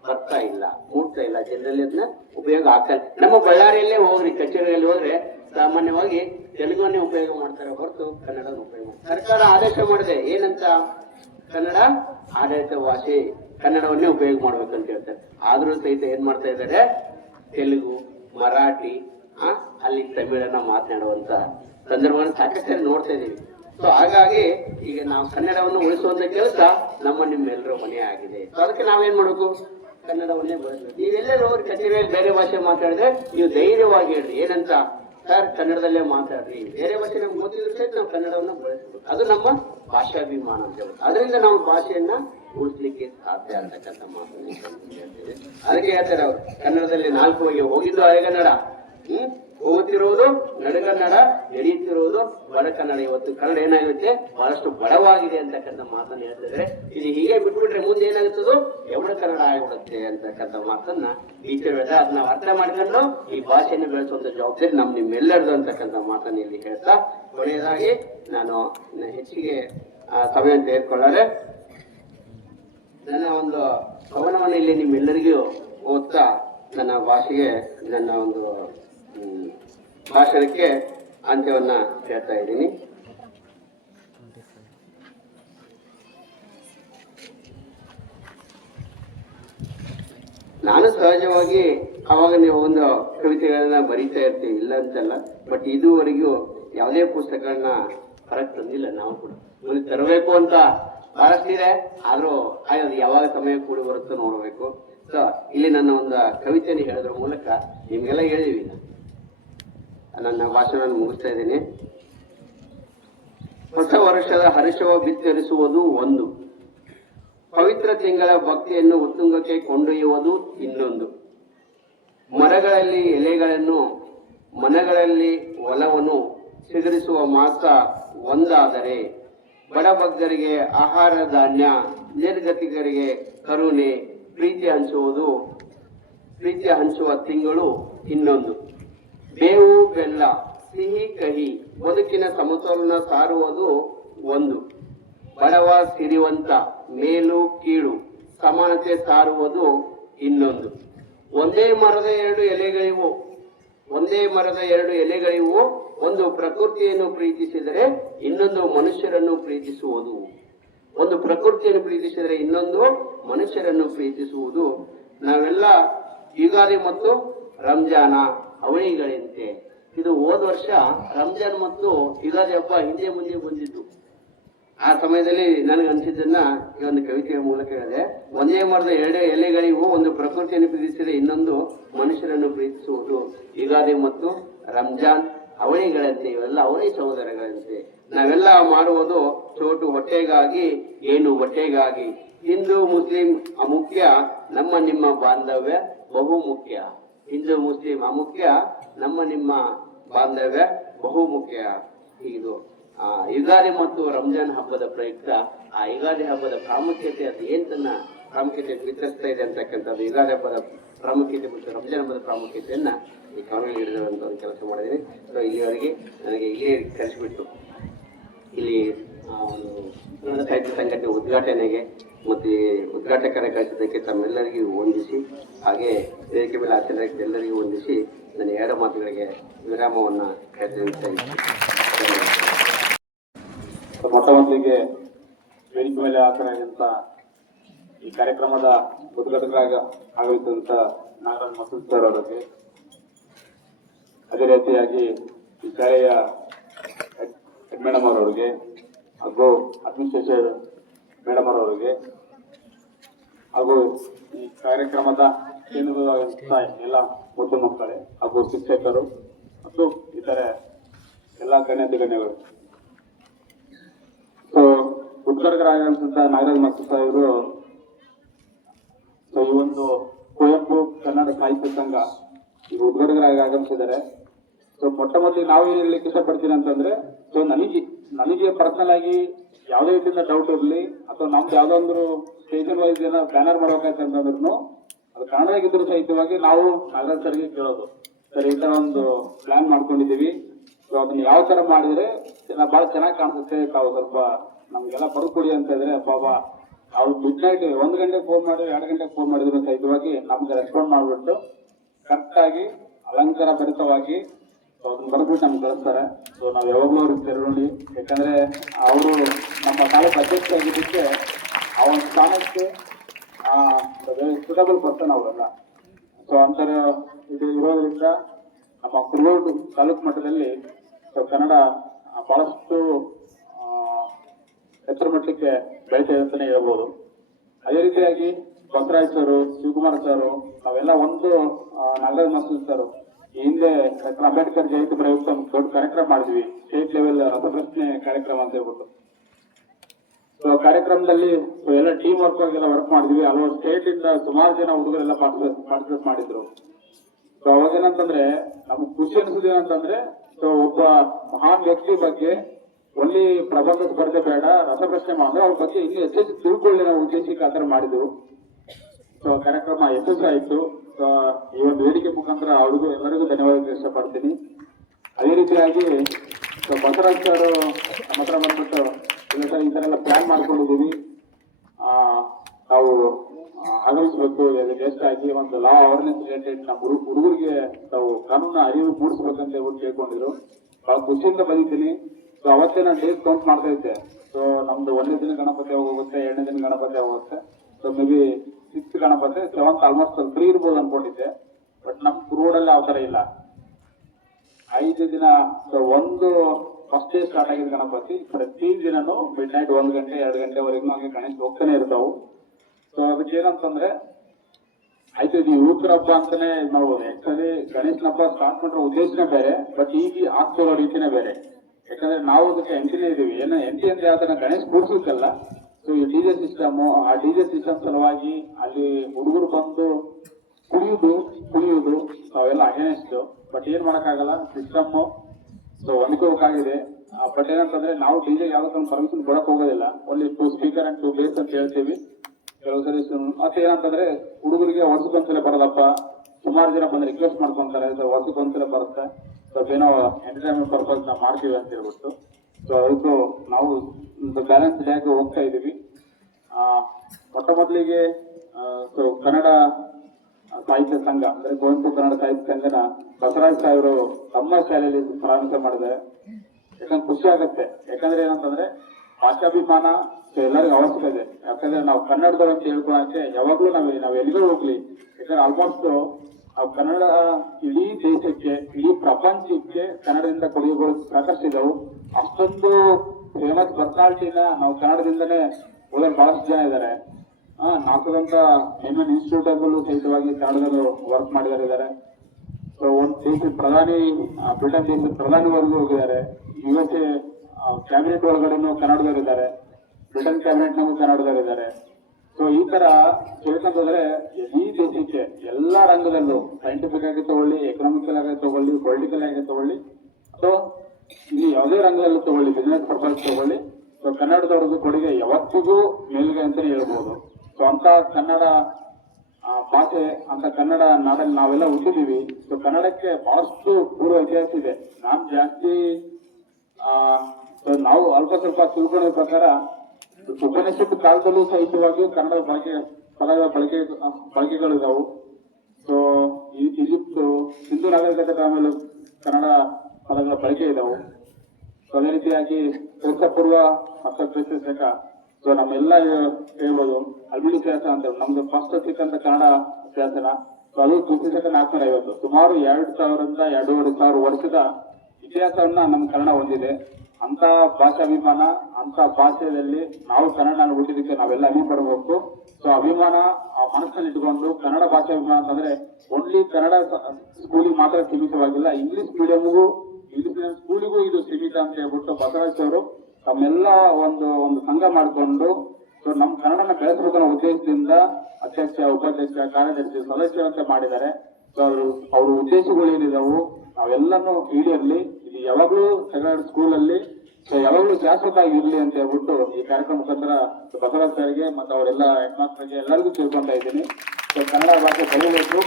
ಬರ್ತಾ ಇಲ್ಲ, ಮೂಡ್ತಾ ಇಲ್ಲ, ಜನರಲ್ಲಿ ಅದನ್ನ ಉಪಯೋಗ ಆಗ್ತಾ. ನಮ್ಮ ಬಳ್ಳಾರಿಯಲ್ಲೇ ಹೋಗ್ರಿ, ಕಚೇರಿಯಲ್ಲಿ ಹೋದ್ರೆ ಸಾಮಾನ್ಯವಾಗಿ ತೆಲುಗನ್ನೇ ಉಪಯೋಗ ಮಾಡ್ತಾರೆ ಹೊರತು ಕನ್ನಡ ಉಪಯೋಗ ಮಾಡ್ತಾರೆ. ಸರ್ಕಾರ ಆದೇಶ ಮಾಡಿದೆ ಏನಂತ, ಕನ್ನಡ ಆಡಳಿತ ಭಾಷೆ, ಕನ್ನಡವನ್ನೇ ಉಪಯೋಗ ಮಾಡ್ಬೇಕಂತ ಹೇಳ್ತಾರೆ. ಆದ್ರೂ ಸಹಿತ ಏನ್ ಮಾಡ್ತಾ ಇದ್ದಾರೆ, ತೆಲುಗು, ಮರಾಠಿ, ಅಲ್ಲಿ ತಮಿಳನ್ನ ಮಾತನಾಡುವಂತ ಸಂದರ್ಭವನ್ನು ಸಾಕಷ್ಟು ನೋಡ್ತಾ ಇದೀವಿ. ಸೊ ಹಾಗಾಗಿ ಈಗ ನಾವು ಕನ್ನಡವನ್ನು ಉಳಿಸುವಂತ ಕೆಲಸ ನಿಮ್ಮೆಲ್ಲರ ಹೊಣೆ ಆಗಿದೆ. ಸೊ ಅದಕ್ಕೆ ನಾವೇನ್ ಮಾಡ್ಬೇಕು, ಕನ್ನಡವನ್ನೇ ಬಳಸಬೇಕು. ನೀವೆಲ್ಲರೂ ಹೋಗಿ ಕಚೇರಿಯಲ್ಲಿ ಬೇರೆ ಭಾಷೆ ಮಾತಾಡಿದ್ರೆ ನೀವು ಧೈರ್ಯವಾಗಿ ಹೇಳ್ರಿ, ಏನಂತ, ಸರ್ ಕನ್ನಡದಲ್ಲೇ ಮಾತಾಡ್ರಿ, ಬೇರೆ ಭಾಷೆ ನಮ್ಗೆ ಗೊತ್ತಿದ್ರು ಸಹಿತ ನಾವು ಕನ್ನಡವನ್ನ ಬಳಸಬೇಕು. ಅದು ನಮ್ಮ ಭಾಷಾಭಿಮಾನ ಅಂತ ಹೇಳಿ. ಅದರಿಂದ ನಾವು ಭಾಷೆಯನ್ನ ಉಳಿಸ್ಲಿಕ್ಕೆ ಸಾಧ್ಯ ಅಂತಕ್ಕಂಥ ಮಾತನ್ನು ಹೇಳ್ತೇವೆ. ಅದಕ್ಕೆ ಹೇಳ್ತಾರೆ ಅವರು, ಕನ್ನಡದಲ್ಲಿ 4 ಬಗೆ. ಹೋಗಿದ್ದು ಹಳೆಗನ್ನಡ, ಹೋಗುತ್ತಿರುವುದು ನಡುಗನ್ನಡ, ಎಳೆಯುತ್ತಿರುವುದು ಬಡ ಕನ್ನಡ. ಇವತ್ತು ಕನ್ನಡ ಏನಾಗುತ್ತೆ, ಬಹಳಷ್ಟು ಬಡವಾಗಿದೆ ಅಂತಕ್ಕಂಥ ಮಾತನ್ನು ಹೇಳ್ತಿದ್ರೆ, ಇದು ಹೀಗೆ ಬಿಟ್ಬಿಟ್ರೆ ಮುಂದೆ ಏನಾಗುತ್ತದೋ ಯವಳ ಕನ್ನಡ ಆಗಿಬಿಡುತ್ತೆ ಅಂತಕ್ಕಂಥ ಮಾತನ್ನ ಟೀಚರ್ ಹೇಳ್ತಾ, ಅದನ್ನ ಅರ್ಥ ಮಾಡ್ಕೊಂಡು ಈ ಭಾಷೆಯನ್ನು ಬೆಳೆಸುವಂತ ಜವಾಬ್ದಾರಿ ನಿಮ್ಮೆಲ್ಲರದು ಅಂತಕ್ಕಂಥ ಮಾತನ್ನು ಇಲ್ಲಿ ಹೇಳ್ತಾ, ಕೊನೆಯದಾಗಿ ನಾನು ಹೆಚ್ಚಿಗೆ ಸಮಯ ತೆಗೆದುಕೊಳ್ಳಾರೆ ನನ್ನ ಒಂದು ಕವನವನ್ನು ಇಲ್ಲಿ ನಿಮ್ಮೆಲ್ಲರಿಗೂ ಓದ್ತಾ ನನ್ನ ಭಾಷೆಗೆ, ನನ್ನ ಒಂದು ಭಾಷಣಕ್ಕೆ ಅಂತ್ಯವನ್ನ ಹೇಳ್ತಾ ಇದ್ದೀನಿ. ನಾನು ಸಹಜವಾಗಿ ಅವಾಗ ನೀವು ಒಂದು ಕವಿತೆಗಳನ್ನ ಬರೀತಾ ಇರ್ತೀವಿ, ಇಲ್ಲ ಅಂತಲ್ಲ. ಬಟ್ ಇದುವರೆಗೂ ಯಾವುದೇ ಪುಸ್ತಕಗಳನ್ನ ಹೊರಗೆ ತಂದಿಲ್ಲ. ನಾವು ಕೂಡ ಮುಂದೆ ತರಬೇಕು ಅಂತ ಬಹಳಷ್ಟಿದೆ, ಆದ್ರೂ ಅದು ಯಾವಾಗ ಸಮಯ ಕೂಡಿ ಬರುತ್ತೋ ನೋಡಬೇಕು. ಸೊ ಇಲ್ಲಿ ನನ್ನ ಒಂದು ಕವಿತೆಯನ್ನು ಹೇಳೋದ್ರ ಮೂಲಕ ನಿಮ್ಗೆಲ್ಲ ಹೇಳಿವಿ, ನನ್ನ ಭಾಷಣ ಮುಗಿಸ್ತಾ ಇದ್ದೀನಿ. ಹೊಸ ವರ್ಷದ ಹರ್ಷವ ಬಿತ್ತರಿಸುವುದು ಒಂದು, ಪವಿತ್ರ ತಿಂಗಳ ಭಕ್ತಿಯನ್ನು ಉತ್ತುಂಗಕ್ಕೆ ಕೊಂಡೊಯ್ಯುವುದು ಇನ್ನೊಂದು. ಮರಗಳಲ್ಲಿ ಎಲೆಗಳನ್ನು, ಮನಗಳಲ್ಲಿ ಒಲವನ್ನು ಸಿಗರಿಸುವ ಮಾಸ ಒಂದಾದರೆ, ಬಡಬಗ್ಗರಿಗೆ ಆಹಾರ ಧಾನ್ಯ, ನಿರ್ಗತಿಕರಿಗೆ ಕರುಣೆ, ಪ್ರೀತಿ ಹಂಚುವ ತಿಂಗಳು ಇನ್ನೊಂದು. ಬೇವು ಬೆಲ್ಲ, ಸಿಹಿ ಕಹಿ, ಬದುಕಿನ ಸಮತೋಲನ ಸಾರುವುದು ಒಂದು. ಬಡವ ಸಿರಿವಂತ, ಮೇಲು ಕೀಳು, ಸಮಾನತೆ ಸಾರುವುದು ಇನ್ನೊಂದು. ಒಂದೇ ಮರದ ಎರಡು ಎಲೆಗಳಿವು, ಒಂದು ಪ್ರಕೃತಿಯನ್ನು ಪ್ರೀತಿಸಿದರೆ ಇನ್ನೊಂದು ಮನುಷ್ಯರನ್ನು ಪ್ರೀತಿಸುವುದು. ಒಂದು ಪ್ರಕೃತಿಯನ್ನು ಪ್ರೀತಿಸಿದರೆ ಇನ್ನೊಂದು ಮನುಷ್ಯರನ್ನು ಪ್ರೀತಿಸುವುದು. ನಾವೆಲ್ಲ ಯುಗಾದಿ ಮತ್ತು ರಂಜಾನ ಅವಳಿಗಳಂತೆ. ಇದು ಹೋದ ವರ್ಷ ರಂಜಾನ್ ಮತ್ತು ಯುಗಾದಿ ಹಬ್ಬ ಹಿಂದೆ ಮುಂದೆ ಬಂದಿದ್ದು. ಆ ಸಮಯದಲ್ಲಿ ನನಗೆ ಅನಿಸಿದ್ದನ್ನ ಈ ಒಂದು ಕವಿತೆಯ ಮೂಲಕ ಹೇಳಿದೆ. ಒಂದೇ ಮರದ ಎರಡು ಎಲೆಗಳಿಗೂ, ಒಂದು ಪ್ರಕೃತಿಯನ್ನು ಪ್ರೀತಿಸಿದರೆ ಇನ್ನೊಂದು ಮನುಷ್ಯರನ್ನು ಪ್ರೀತಿಸುವುದು. ಯುಗಾದಿ ಮತ್ತು ರಂಜಾನ್ ಅವಳಿಗಳಂತೆ, ಇವೆಲ್ಲ ಅವಳಿ ಸಹೋದರಗಳಂತೆ. ನಾವೆಲ್ಲ ಮಾಡುವುದು ಚೋಟು ಹೊಟ್ಟೆಗಾಗಿ, ಏನು ಹೊಟ್ಟೆಗಾಗಿ. ಹಿಂದೂ ಮುಸ್ಲಿಂ ಅಮುಖ್ಯ, ನಮ್ಮ ನಿಮ್ಮ ಬಾಂಧವ್ಯ ಬಹುಮುಖ್ಯ. ಹಿಂದೂ ಮುಸ್ಲಿಂ ಅಮುಖ್ಯ, ನಮ್ಮ ನಿಮ್ಮ ಬಾಂಧವ್ಯ ಬಹುಮುಖ್ಯ. ಇದು ಯುಗಾದಿ ಮತ್ತು ರಂಜಾನ್ ಹಬ್ಬದ ಪ್ರಯುಕ್ತ ಆ ಯುಗಾದಿ ಹಬ್ಬದ ಪ್ರಾಮುಖ್ಯತೆ, ಅದು ಏನ್ ಪ್ರಾಮುಖ್ಯತೆ ವಿತರಿಸ್ತಾ ಇದೆ ಅಂತಕ್ಕಂಥದ್ದು, ಯುಗಾದಿ ಹಬ್ಬದ ಪ್ರಾಮುಖ್ಯತೆ ಮತ್ತು ರಂಜಾನ್ ಹಬ್ಬದ ಪ್ರಾಮುಖ್ಯತೆಯನ್ನ ಈ ಕಾನೂನು ಹಿಡಿದಂತ ಒಂದು ಕೆಲಸ ಮಾಡಿದ್ದೀನಿ. ಸೊ ಇಲ್ಲಿವರೆಗೆ ನನಗೆ ಇಲ್ಲೇ ಕಳಿಸ್ಬಿಟ್ಟು ಇಲ್ಲಿ ಒಂದು ಕನ್ನಡ ಸಾಹಿತ್ಯ ಸಂಘಟನೆ ಉದ್ಘಾಟನೆಗೆ ಮತ್ತು ಉದ್ಘಾಟಕರ ಕಳಿಸಿದ್ದಕ್ಕೆ ತಮ್ಮೆಲ್ಲರಿಗೂ ವಂದಿಸಿ, ಹಾಗೆ ವೇದಿಕೆ ಮೇಲೆ ಆಚರಣೆಗೆ ಎಲ್ಲರಿಗೂ ವಂದಿಸಿ ನನ್ನ ಎರಡು ಮಾತುಗಳಿಗೆ ವಿರಾಮವನ್ನ ಹೇಳ್ತಾ ಇದ್ದೀನಿ. ಮೊಟ್ಟಮೊದಲಿಗೆ ವೇದಿಕೆ ಮೇಲೆ ಹಾಕಲಾಗಿದ್ದಂಥ ಈ ಕಾರ್ಯಕ್ರಮದ ಉದ್ಘಾಟಕರಾಗ ಆಗಲಿದ್ದಂಥ ನಾಗರಾಜ್ ಮಸೂದ್ ಸರ್ ಅವರಿಗೆ, ಅದೇ ರೀತಿಯಾಗಿ ಈ ಶಾಲೆಯ ಹೆಡ್ ಮೇಡಮ್ ಅವರವರಿಗೆ ಹಾಗೂ ಅಡ್ಮಿನಿಸ್ಟ್ರೇಷನ್ ಮೇಡಮ್ ಅವರವರಿಗೆ ಹಾಗೂ ಈ ಕಾರ್ಯಕ್ರಮದ ಕೇಂದ್ರವಾದಂಥ ಎಲ್ಲ ಮುದ್ದು ಮಕ್ಕಳೇ ಹಾಗೂ ಶಿಕ್ಷಕರು ಮತ್ತು ಇತರೆ ಎಲ್ಲ ಗಣ್ಯಗಳು. ಸೊ ಉದ್ಘಾಟಕರಾಗಿರುವಂತಹ ನಾಗರಾಜ್ ಮಸೂದ್ ಸಾಹೇಬರು ಈ ಒಂದು ಕುವೆಂಪು ಕನ್ನಡ ಸಾಹಿತ್ಯ ಸಂಘ ಈಗ ಉದ್ಘಾಟಕರಾಗಿ ಆಗಮಿಸಿದ್ದಾರೆ. ಸೊ ಮೊಟ್ಟ ಮೊದಲಿಗೆ ನಾವು ಏನ್ ಹೇಳಲಿಕ್ಕೆ ಇಷ್ಟಪಡ್ತೀನಿ ಅಂತಂದ್ರೆ, ಸೊ ನನಗೆ ಪರ್ಸನಲ್ ಆಗಿ ಯಾವುದೇ ರೀತಿಯಿಂದ ಡೌಟ್ ಇರಲಿ ಅಥವಾ ನಮ್ದು ಯಾವ್ದಾದ್ರು ಸ್ಟೇಷನ್ ವೈಸ್ ಏನೋ ಬ್ಯಾನರ್ ಮಾಡ್ಬೇಕಂತಂದ್ರೂ ಅದು ಕನ್ನಡದಾಗಿದ್ರು ಸಹಿತವಾಗಿ ನಾವು ನಾಗರಾಜ್ ಸರ್ಗೆ ಕೇಳೋದು, ಸರ್ ಈ ತರ ಒಂದು ಪ್ಲಾನ್ ಮಾಡ್ಕೊಂಡಿದೀವಿ, ಸೊ ಅದನ್ನ ಯಾವ ತರ ಮಾಡಿದ್ರೆ ಬಹಳ ಚೆನ್ನಾಗಿ ಕಾಣಿಸುತ್ತೆ, ತಾವು ಸ್ವಲ್ಪ ನಮ್ಗೆಲ್ಲ ಬರ್ಕೊಡಿ ಅಂತ ಇದ್ರೆ, ಬಾಬಾ ಅವ್ರು ಮಿಡ್ ನೈಟ್ 1 ಗಂಟೆಗೆ ಫೋನ್ ಮಾಡಿ 2 ಗಂಟೆಗೆ ಫೋನ್ ಮಾಡಿದ್ರು ಸಹಿತವಾಗಿ ನಮ್ಗೆ ರೆಸ್ಪಾಂಡ್ ಮಾಡ್ಬಿಟ್ಟು ಕರೆಕ್ಟ್ ಆಗಿ ಅಲಂಕಾರ ಭರಿತವಾಗಿ ಅದನ್ನ ಬರ್ಬಿಟ್ಟು ನಮ್ಗೆ ಕಳಿಸ್ತಾರೆ. ಸೊ ನಾವ್ ಯಾವಾಗ್ಲೂ ಅವ್ರಿಗೆ ತೆರಳಿ, ಯಾಕಂದ್ರೆ ಅವರು ನಮ್ಮ ತಾಲೂಕು ಅಧ್ಯಕ್ಷ ಆಗಿದ್ದಕ್ಕೆ ಆ ಒಂದು ಸ್ಥಾನಕ್ಕೆ ಸೂಟಬಲ್ ಪರ್ಸನ್ ಅವರೆಲ್ಲ. ಸೊ ಅಂತರ ಇದು ಇರೋದ್ರಿಂದ ನಮ್ಮ ಕುರುಗೋಡು ತಾಲೂಕು ಮಟ್ಟದಲ್ಲಿ ಸೊ ಕನ್ನಡ ಬಹಳಷ್ಟು ಎತ್ತರ ಮಟ್ಟಕ್ಕೆ ಬೆಳೀತಾ ಇದೆ ಅಂತಾನೆ ಹೇಳ್ಬೋದು. ಅದೇ ರೀತಿಯಾಗಿ ಬಸವರಾಜ್ ಸರ್, ಶಿವಕುಮಾರ್ ಸರ್, ನಾವೆಲ್ಲ ಒಂದು ನಾಗರಾಜ್ ಮಸೂದ್ ಸರ್ ಈ ಹಿಂದೆ ಡಾಕ್ಟರ್ ಅಂಬೇಡ್ಕರ್ ಜಯಂತಿ ಪ್ರಯುಕ್ತ ಒಂದು ದೊಡ್ಡ ಕಾರ್ಯಕ್ರಮ ಮಾಡಿದ್ವಿ, ಸ್ಟೇಟ್ ಲೆವೆಲ್ ರಸಪ್ರಶ್ನೆ ಕಾರ್ಯಕ್ರಮ ಅಂತ ಹೇಳ್ಬಿಟ್ಟು. ಸೊ ಕಾರ್ಯಕ್ರಮದಲ್ಲಿ ಎಲ್ಲ ಟೀಮ್ ವರ್ಕ್ ಆಗಿ ಎಲ್ಲ ವರ್ಕ್ ಮಾಡಿದ್ವಿ. ಹಲವಾರು ಸ್ಟೇಟ್ ಇಂದ ಸುಮಾರು ಜನ ಹುಡುಗರೆಲ್ಲ ಪಾರ್ಟಿಸಿಪೇಟ್ ಮಾಡಿದ್ರು. ಸೊ ಅವಾಗ ಏನಂತಂದ್ರೆ ನಮ್ಗೆ ಖುಷಿ ಅನಿಸೋದು ಏನಂತಂದ್ರೆ, ಸೊ ಒಬ್ಬ ಮಹಾನ್ ವ್ಯಕ್ತಿ ಬಗ್ಗೆ ಒಳ್ಳೆ ಪ್ರಬಂಧ ಸ್ಪರ್ಧೆ ಬೇಡ, ರಸಪ್ರಶ್ನೆ ಮಾಡಿದ್ರೆ ಅವ್ರ ಬಗ್ಗೆ ಇನ್ನೂ ಹೆಚ್ಚೆಚ್ಚು ತಿಳ್ಕೊಳ್ಳಿ ನಾವು ಉದ್ದೇಶಕ್ಕೆ ಆತರ ಮಾಡಿದ್ರು. ಸೊ ಕಾರ್ಯಕ್ರಮ ಯಶಸ್ಸಾಯಿತು. ಈ ಒಂದು ವೇದಿಕೆ ಮುಖಾಂತರ ಅವ್ರಿಗೂ ಎಲ್ಲರಿಗೂ ಧನ್ಯವಾದ ಇಷ್ಟಪಡ್ತೀನಿ. ಅದೇ ರೀತಿಯಾಗಿ ಬಸವರಾಜ್ ಸರ್ ನಮ್ಮ ಹತ್ರ ಬಂದ್ಬಿಟ್ಟು ಇಲ್ಲ ಸರ್ ಈ ತರ ಎಲ್ಲ ಪ್ಲಾನ್ ಮಾಡ್ಕೊಂಡಿದ್ದೀವಿ, ನಾವು ಆಗಮಿಸ್ಬೇಕು, ಗೆಸ್ಟ್ ಆಗಿ ಒಂದು ಲಾ ಅವೇರ್ನೆಸ್ ರಿಲೇಟೆಡ್ ನಮ್ಮ ಹುಡುಗರಿಗೆ ನಾವು ಕಾನೂನು ಅರಿವು ಮೂಡಿಸ್ಬೇಕಂತ ಹೇಳ್ಬಿಟ್ಟು ಕೇಳ್ಕೊಂಡಿದ್ರು. ಬಹಳ ಖುಷಿಯಿಂದ ಬಂದಿದ್ದೀನಿ. ಸೊ ಅವತ್ತೇ ನಾನು ಡೇಟ್ ಕೌಂಟ್ ಮಾಡ್ತಾ ಇದ್ದೆ. ಸೊ ನಮ್ದು 1ನೇ ದಿನ ಗಣಪತಿ ಹೋಗುತ್ತೆ, 2ನೇ ದಿನ ಗಣಪತಿ ಹೋಗುತ್ತೆ. So may be 6th Ganapati 7th almost free ಇರ್ಬೋದು ಅನ್ಕೊಂಡಿದ್ದೆ. ಬಟ್ ನಮ್ ರೋಡಲ್ಲಿ ಆ ತರ ಇಲ್ಲ. 5 ದಿನ ಒಂದು ಫಸ್ಟ್ ಡೇ ಸ್ಟಾರ್ಟ್ ಆಗಿದ್ದ ಗಣಪತಿ ಪ್ರತಿ ದಿನನೂ ಮಿಡ್ ನೈಟ್ 1 ಗಂಟೆ 2 ಗಂಟೆವರೆಗೂ ಹಂಗೆ ಗಣೇಶ ಹೋಗ್ತಾನೆ ಇರ್ತಾವು. ಸೊ ಅದಕ್ಕೆ ಏನಂತಂದ್ರೆ ಆಯ್ತು ಇದು ಯುವಕರ ಹಬ್ಬ ಅಂತಾನೆ ಮಾಡ್ಬೋದು. ಆಕ್ಚುಲಿ ಗಣೇಶನ ಹಬ್ಬ ಸ್ಟಾರ್ಟ್ ಮಾಡಿರೋ ಉದ್ದೇಶನೇ ಬೇರೆ, ಬಟ್ ಈಗ ಆಗ್ತಿರೋ ರೀತಿನೇ ಬೇರೆ. ಯಾಕಂದ್ರೆ ನಾವು ಅದಕ್ಕೆ ಎಂಟಿನೇ ಇದೀವಿ. ಏನೋ ಎಂಟಿ ಅಂದ್ರೆ ಯಾವ್ದನ್ನ ಗಣೇಶ ಕೂರ್ಸೋಕ್ಕಲ್ಲ. ಸೊ ಈ ಡಿಜೆ ಸಿಸ್ಟಮ್, ಆ ಡಿಜೆ ಸಿಸ್ಟಮ್ ಸಲುವಾಗಿ ಅಲ್ಲಿ ಹುಡುಗರು ಬಂದು ಕುಣಿಯುವುದು ಅವೆಲ್ಲ ಅಗೇನೆಸ್ಟ್. ಬಟ್ ಏನ್ ಮಾಡಕ್ಕಾಗಲ್ಲ, ಸಿಸ್ಟಮ್ ಸೊ ಹೊಂದ್ಕೋಬೇಕಾಗಿದೆ. ಬಟ್ ಏನಂತಂದ್ರೆ ನಾವು ಡಿಜೆ ಯಾವ್ದಕ್ಕೊಂದು ಪರ್ಮಿಷನ್ ಕೊಡಕ್ ಹೋಗೋದಿಲ್ಲ. ಓನ್ಲಿ 2 ಸ್ಪೀಕರ್ ಅಂಡ್ 2 ಬೇಸ್ ಅಂತ ಹೇಳ್ತೀವಿ ಕೆಲವು ಸರಿ. ಮತ್ತೆ ಏನಂತಂದ್ರೆ ಹುಡುಗರಿಗೆ ವರ್ಷಕ್ಕೊಂದ್ಸಲ ಬರೋದಪ್ಪ, ಸುಮಾರು ಜನ ಬಂದು ರಿಕ್ವೆಸ್ಟ್ ಮಾಡ್ಕೊಂತಾರೆ, ವರ್ಷಕ್ಕೊಂದ್ಸಲ ಬರುತ್ತೆ, ಸ್ವಲ್ಪ ಏನೋ ಎಂಟರ್ಟೈನ್ಮೆಂಟ್ ಪರ್ಪಸ್ ನಾವು ಮಾಡ್ತೀವಿ ಅಂತ ಹೇಳ್ಬಿಟ್ಟು. ಸೊ ಅದಕ್ಕೂ ನಾವು ಬ್ಯಾಲೆನ್ಸ್ ಆಗಿ ಹೋಗ್ತಾ ಇದೀವಿ. ಮೊಟ್ಟ ಮೊದಲಿಗೆ ಸೊ ಕನ್ನಡ ಸಾಹಿತ್ಯ ಸಂಘ ಅಂದ್ರೆ ಕುವೆಂಪು ಕನ್ನಡ ಸಾಹಿತ್ಯ ಸಂಘನ ಬಸವರಾಜ್ ಸಾಹೇಬರು ತಮ್ಮ ಶಾಲೆಯಲ್ಲಿ ಪ್ರಾರಂಭ ಮಾಡಿದ್ದಾರೆ. ಯಾಕಂದ್ರೆ ಖುಷಿ ಆಗತ್ತೆ. ಯಾಕಂದ್ರೆ ಏನಂತಂದ್ರೆ ಭಾಷಾಭಿಮಾನ ಎಲ್ಲರಿಗೂ ಅವಶ್ಯಕ ಇದೆ. ಯಾಕಂದ್ರೆ ನಾವು ಕನ್ನಡದವ್ರು ಅಂತ ಹೇಳ್ಕೊಳಕ್ಕೆ ಯಾವಾಗ್ಲೂ ನಾವ್ ಎಲ್ಲಿಗೂ ಹೋಗ್ಲಿ, ಯಾಕಂದ್ರೆ ಆಲ್ಮೋಸ್ಟ್ ನಾವು ಕನ್ನಡ ಇಡೀ ದೇಶಕ್ಕೆ, ಇಡೀ ಪ್ರಪಂಚಕ್ಕೆ ಕನ್ನಡದಿಂದ ಕೊಡುಗೆಗಳು ಸಾಕಷ್ಟು ಇದಾವು. ಅಷ್ಟೊಂದು ಫೇಮಸ್ ಪರ್ಸನಾಲಿಟಿನ ನಾವು ಕನ್ನಡದಿಂದನೇ ಓದೋರು ಬಹಳಷ್ಟು ಜನ ಇದ್ದಾರೆ. ನಾಲ್ಕದಂತ ಎಂಎನ್ ಇನ್ಸ್ಟಿಟ್ಯೂಟ್ ಅಲ್ಲೂ ಸಹಿತವಾಗಿ ಕನ್ನಡದಲ್ಲೂ ವರ್ಕ್ ಮಾಡಿದಾರೆ. ಸೊ ಒಂದು ದೇಶದ ಪ್ರಧಾನಿ, ಬ್ರಿಟನ್ ದೇಶದ ಪ್ರಧಾನಿವರೆಗೂ ಹೋಗಿದ್ದಾರೆ. USA ಕ್ಯಾಬಿನೆಟ್ ಒಳಗಡೆನೂ ಕನ್ನಡದವರು ಇದ್ದಾರೆ. ಬ್ರಿಟನ್ ಕ್ಯಾಬಿನೆಟ್ ನಗೂ ಕನ್ನಡದವರು ಇದ್ದಾರೆ. ಸೊ ಈ ತರ ಹೇಳ್ಕೊಂಡ್ರೆ ಈ ದೇಶಕ್ಕೆ ಎಲ್ಲಾ ರಂಗದಲ್ಲೂ ಸೈಂಟಿಫಿಕ್ ಆಗಿ ತಗೊಳ್ಳಿ, ಎಕನಾಮಿಕಲ್ ಆಗಿ ತಗೊಳ್ಳಿ, ಪೊಲಿಟಿಕಲ್ ಆಗಿ ತಗೊಳ್ಳಿ, ಅಥವಾ ಇಲ್ಲಿ ಯಾವುದೇ ರಂಗದಲ್ಲೂ ತಗೊಳ್ಳಿ, ಬಿಸಿನೆಸ್ ಪರ್ಪಸ್ ತಗೊಳ್ಳಿ, ಸೊ ಕನ್ನಡದವ್ರದ್ದು ಕೊಡುಗೆ ಯಾವತ್ತಿಗೂ ಮೇಲ್ಗೆ ಅಂತಾನೆ ಹೇಳ್ಬೋದು. ಸೊ ಅಂತ ಕನ್ನಡ ಭಾಷೆ, ಅಂತ ಕನ್ನಡ ನಾಡಲ್ಲಿ ನಾವೆಲ್ಲ ಹುಟ್ಟಿದೀವಿ. ಸೊ ಕನ್ನಡಕ್ಕೆ ಬಹಳಷ್ಟು ಪೂರ್ವ ಇತಿಹಾಸ ಇದೆ. ನಾನ್ ಜಾಸ್ತಿ ನಾವು ಅಲ್ಪ ಸ್ವಲ್ಪ ತಿಳ್ಕೊಳ್ಳೋ ಪ್ರಕಾರ ಉಪನಿಷತ್ ಕಾಲದಲ್ಲೂ ಸಹಿತವಾಗಿ ಕನ್ನಡ ಪದಗಳ ಬಳಕೆಗಳಿದಾವು. ಸೊ ಈಜಿಪ್ಟ್, ಸಿಂಧು ನಾಗರಿಕತೆ ಆಮೇಲೆ ಕನ್ನಡ ಪದಗಳ ಬಳಕೆ ಇದಾವು. ಸೊ ಅದೇ ರೀತಿಯಾಗಿ ಕ್ರಿಸ್ತಪೂರ್ವ ಮತ್ತು ಕ್ರಿಸ್ತ ಶಕ. ಸೊ ನಮ್ಮೆಲ್ಲ ಹೇಳ್ಬೋದು ಅಲ್ಬಿಡಿ ಇತಿಹಾಸ ಅಂತ ನಮ್ದು ಫಸ್ಟ್ ಸಿಕ್ಕಂತ ಕನ್ನಡ ಇತಿಹಾಸನ. ಸೊ ಅದು ಕ್ರಿಸ್ತ ಶಕ 450. ಸುಮಾರು 2000 ರಿಂದ 2500 ವರ್ಷದ ಇತಿಹಾಸವನ್ನ ನಮ್ಮ ಕನ್ನಡ ಹೊಂದಿದೆ. ಅಂತ ಭಾಷಾಭಿಮಾನ, ಅಂತ ಭಾಷೆಯಲ್ಲಿ ನಾವು ಕನ್ನಡ ಹುಟ್ಟಿದಕ್ಕೆ ನಾವೆಲ್ಲ ಅಭಿಪಡಬೇಕು. ಸೊ ಅಭಿಮಾನ ಆ ಮನಸ್ಸಲ್ಲಿ ಇಟ್ಕೊಂಡು ಕನ್ನಡ ಭಾಷಾಭಿಮಾನ ಅಂತಂದ್ರೆ ಓನ್ಲಿ ಕನ್ನಡ ಸ್ಕೂಲಿಗೆ ಮಾತ್ರ ಸೀಮಿತವಾಗಿಲ್ಲ, ಇಂಗ್ಲಿಷ್ ಮೀಡಿಯಂಗೂ ಸ್ಕೂಲಿಗೂ ಇದು ಸೀಮಿತ ಅಂತ ಹೇಳ್ಬಿಟ್ಟು ಬಸವರಾಜ್ ಅವರು ತಮ್ಮೆಲ್ಲ ಒಂದು ಸಂಘ ಮಾಡಿಕೊಂಡು ಸೊ ನಮ್ಮ ಕನ್ನಡನ ಬೆಳೆಸಬೇಕನ್ನೋ ಉದ್ದೇಶದಿಂದ ಅಧ್ಯಕ್ಷ, ಉಪಾಧ್ಯಕ್ಷ, ಕಾರ್ಯದರ್ಶಿ, ಸದಸ್ಯರಂತೆ ಮಾಡಿದ್ದಾರೆ. ಸೊ ಅವ್ರ ಉದ್ದೇಶಗಳು ಏನಿದಾವು ನಾವೆಲ್ಲನೂ ಈಡೇರ್ಲಿ, ಇದು ಯಾವಾಗ್ಲೂ ಸೆಕೆಂಡ್ ಸ್ಕೂಲಲ್ಲಿ ಸೊ ಯಾವಾಗ್ಲೂ ಶಾಶ್ವತ ಇರ್ಲಿ ಅಂತ ಹೇಳ್ಬಿಟ್ಟು ಈ ಕಾರ್ಯಕ್ರಮ ಮುಖಾಂತರ ಬಸವರಾಜ್ ಸರ್ಗೆ ಮತ್ತು ಅವರೆಲ್ಲ ಹೆಣ್ಮಕ್ಳಿಗೆ ಎಲ್ಲರಿಗೂ ತಿಳ್ಕೊಂತ ಇದ್ದೀನಿ. ಸೊ ಕನ್ನಡ ಭಾಷೆ ಬೆಳಿಬೇಕು,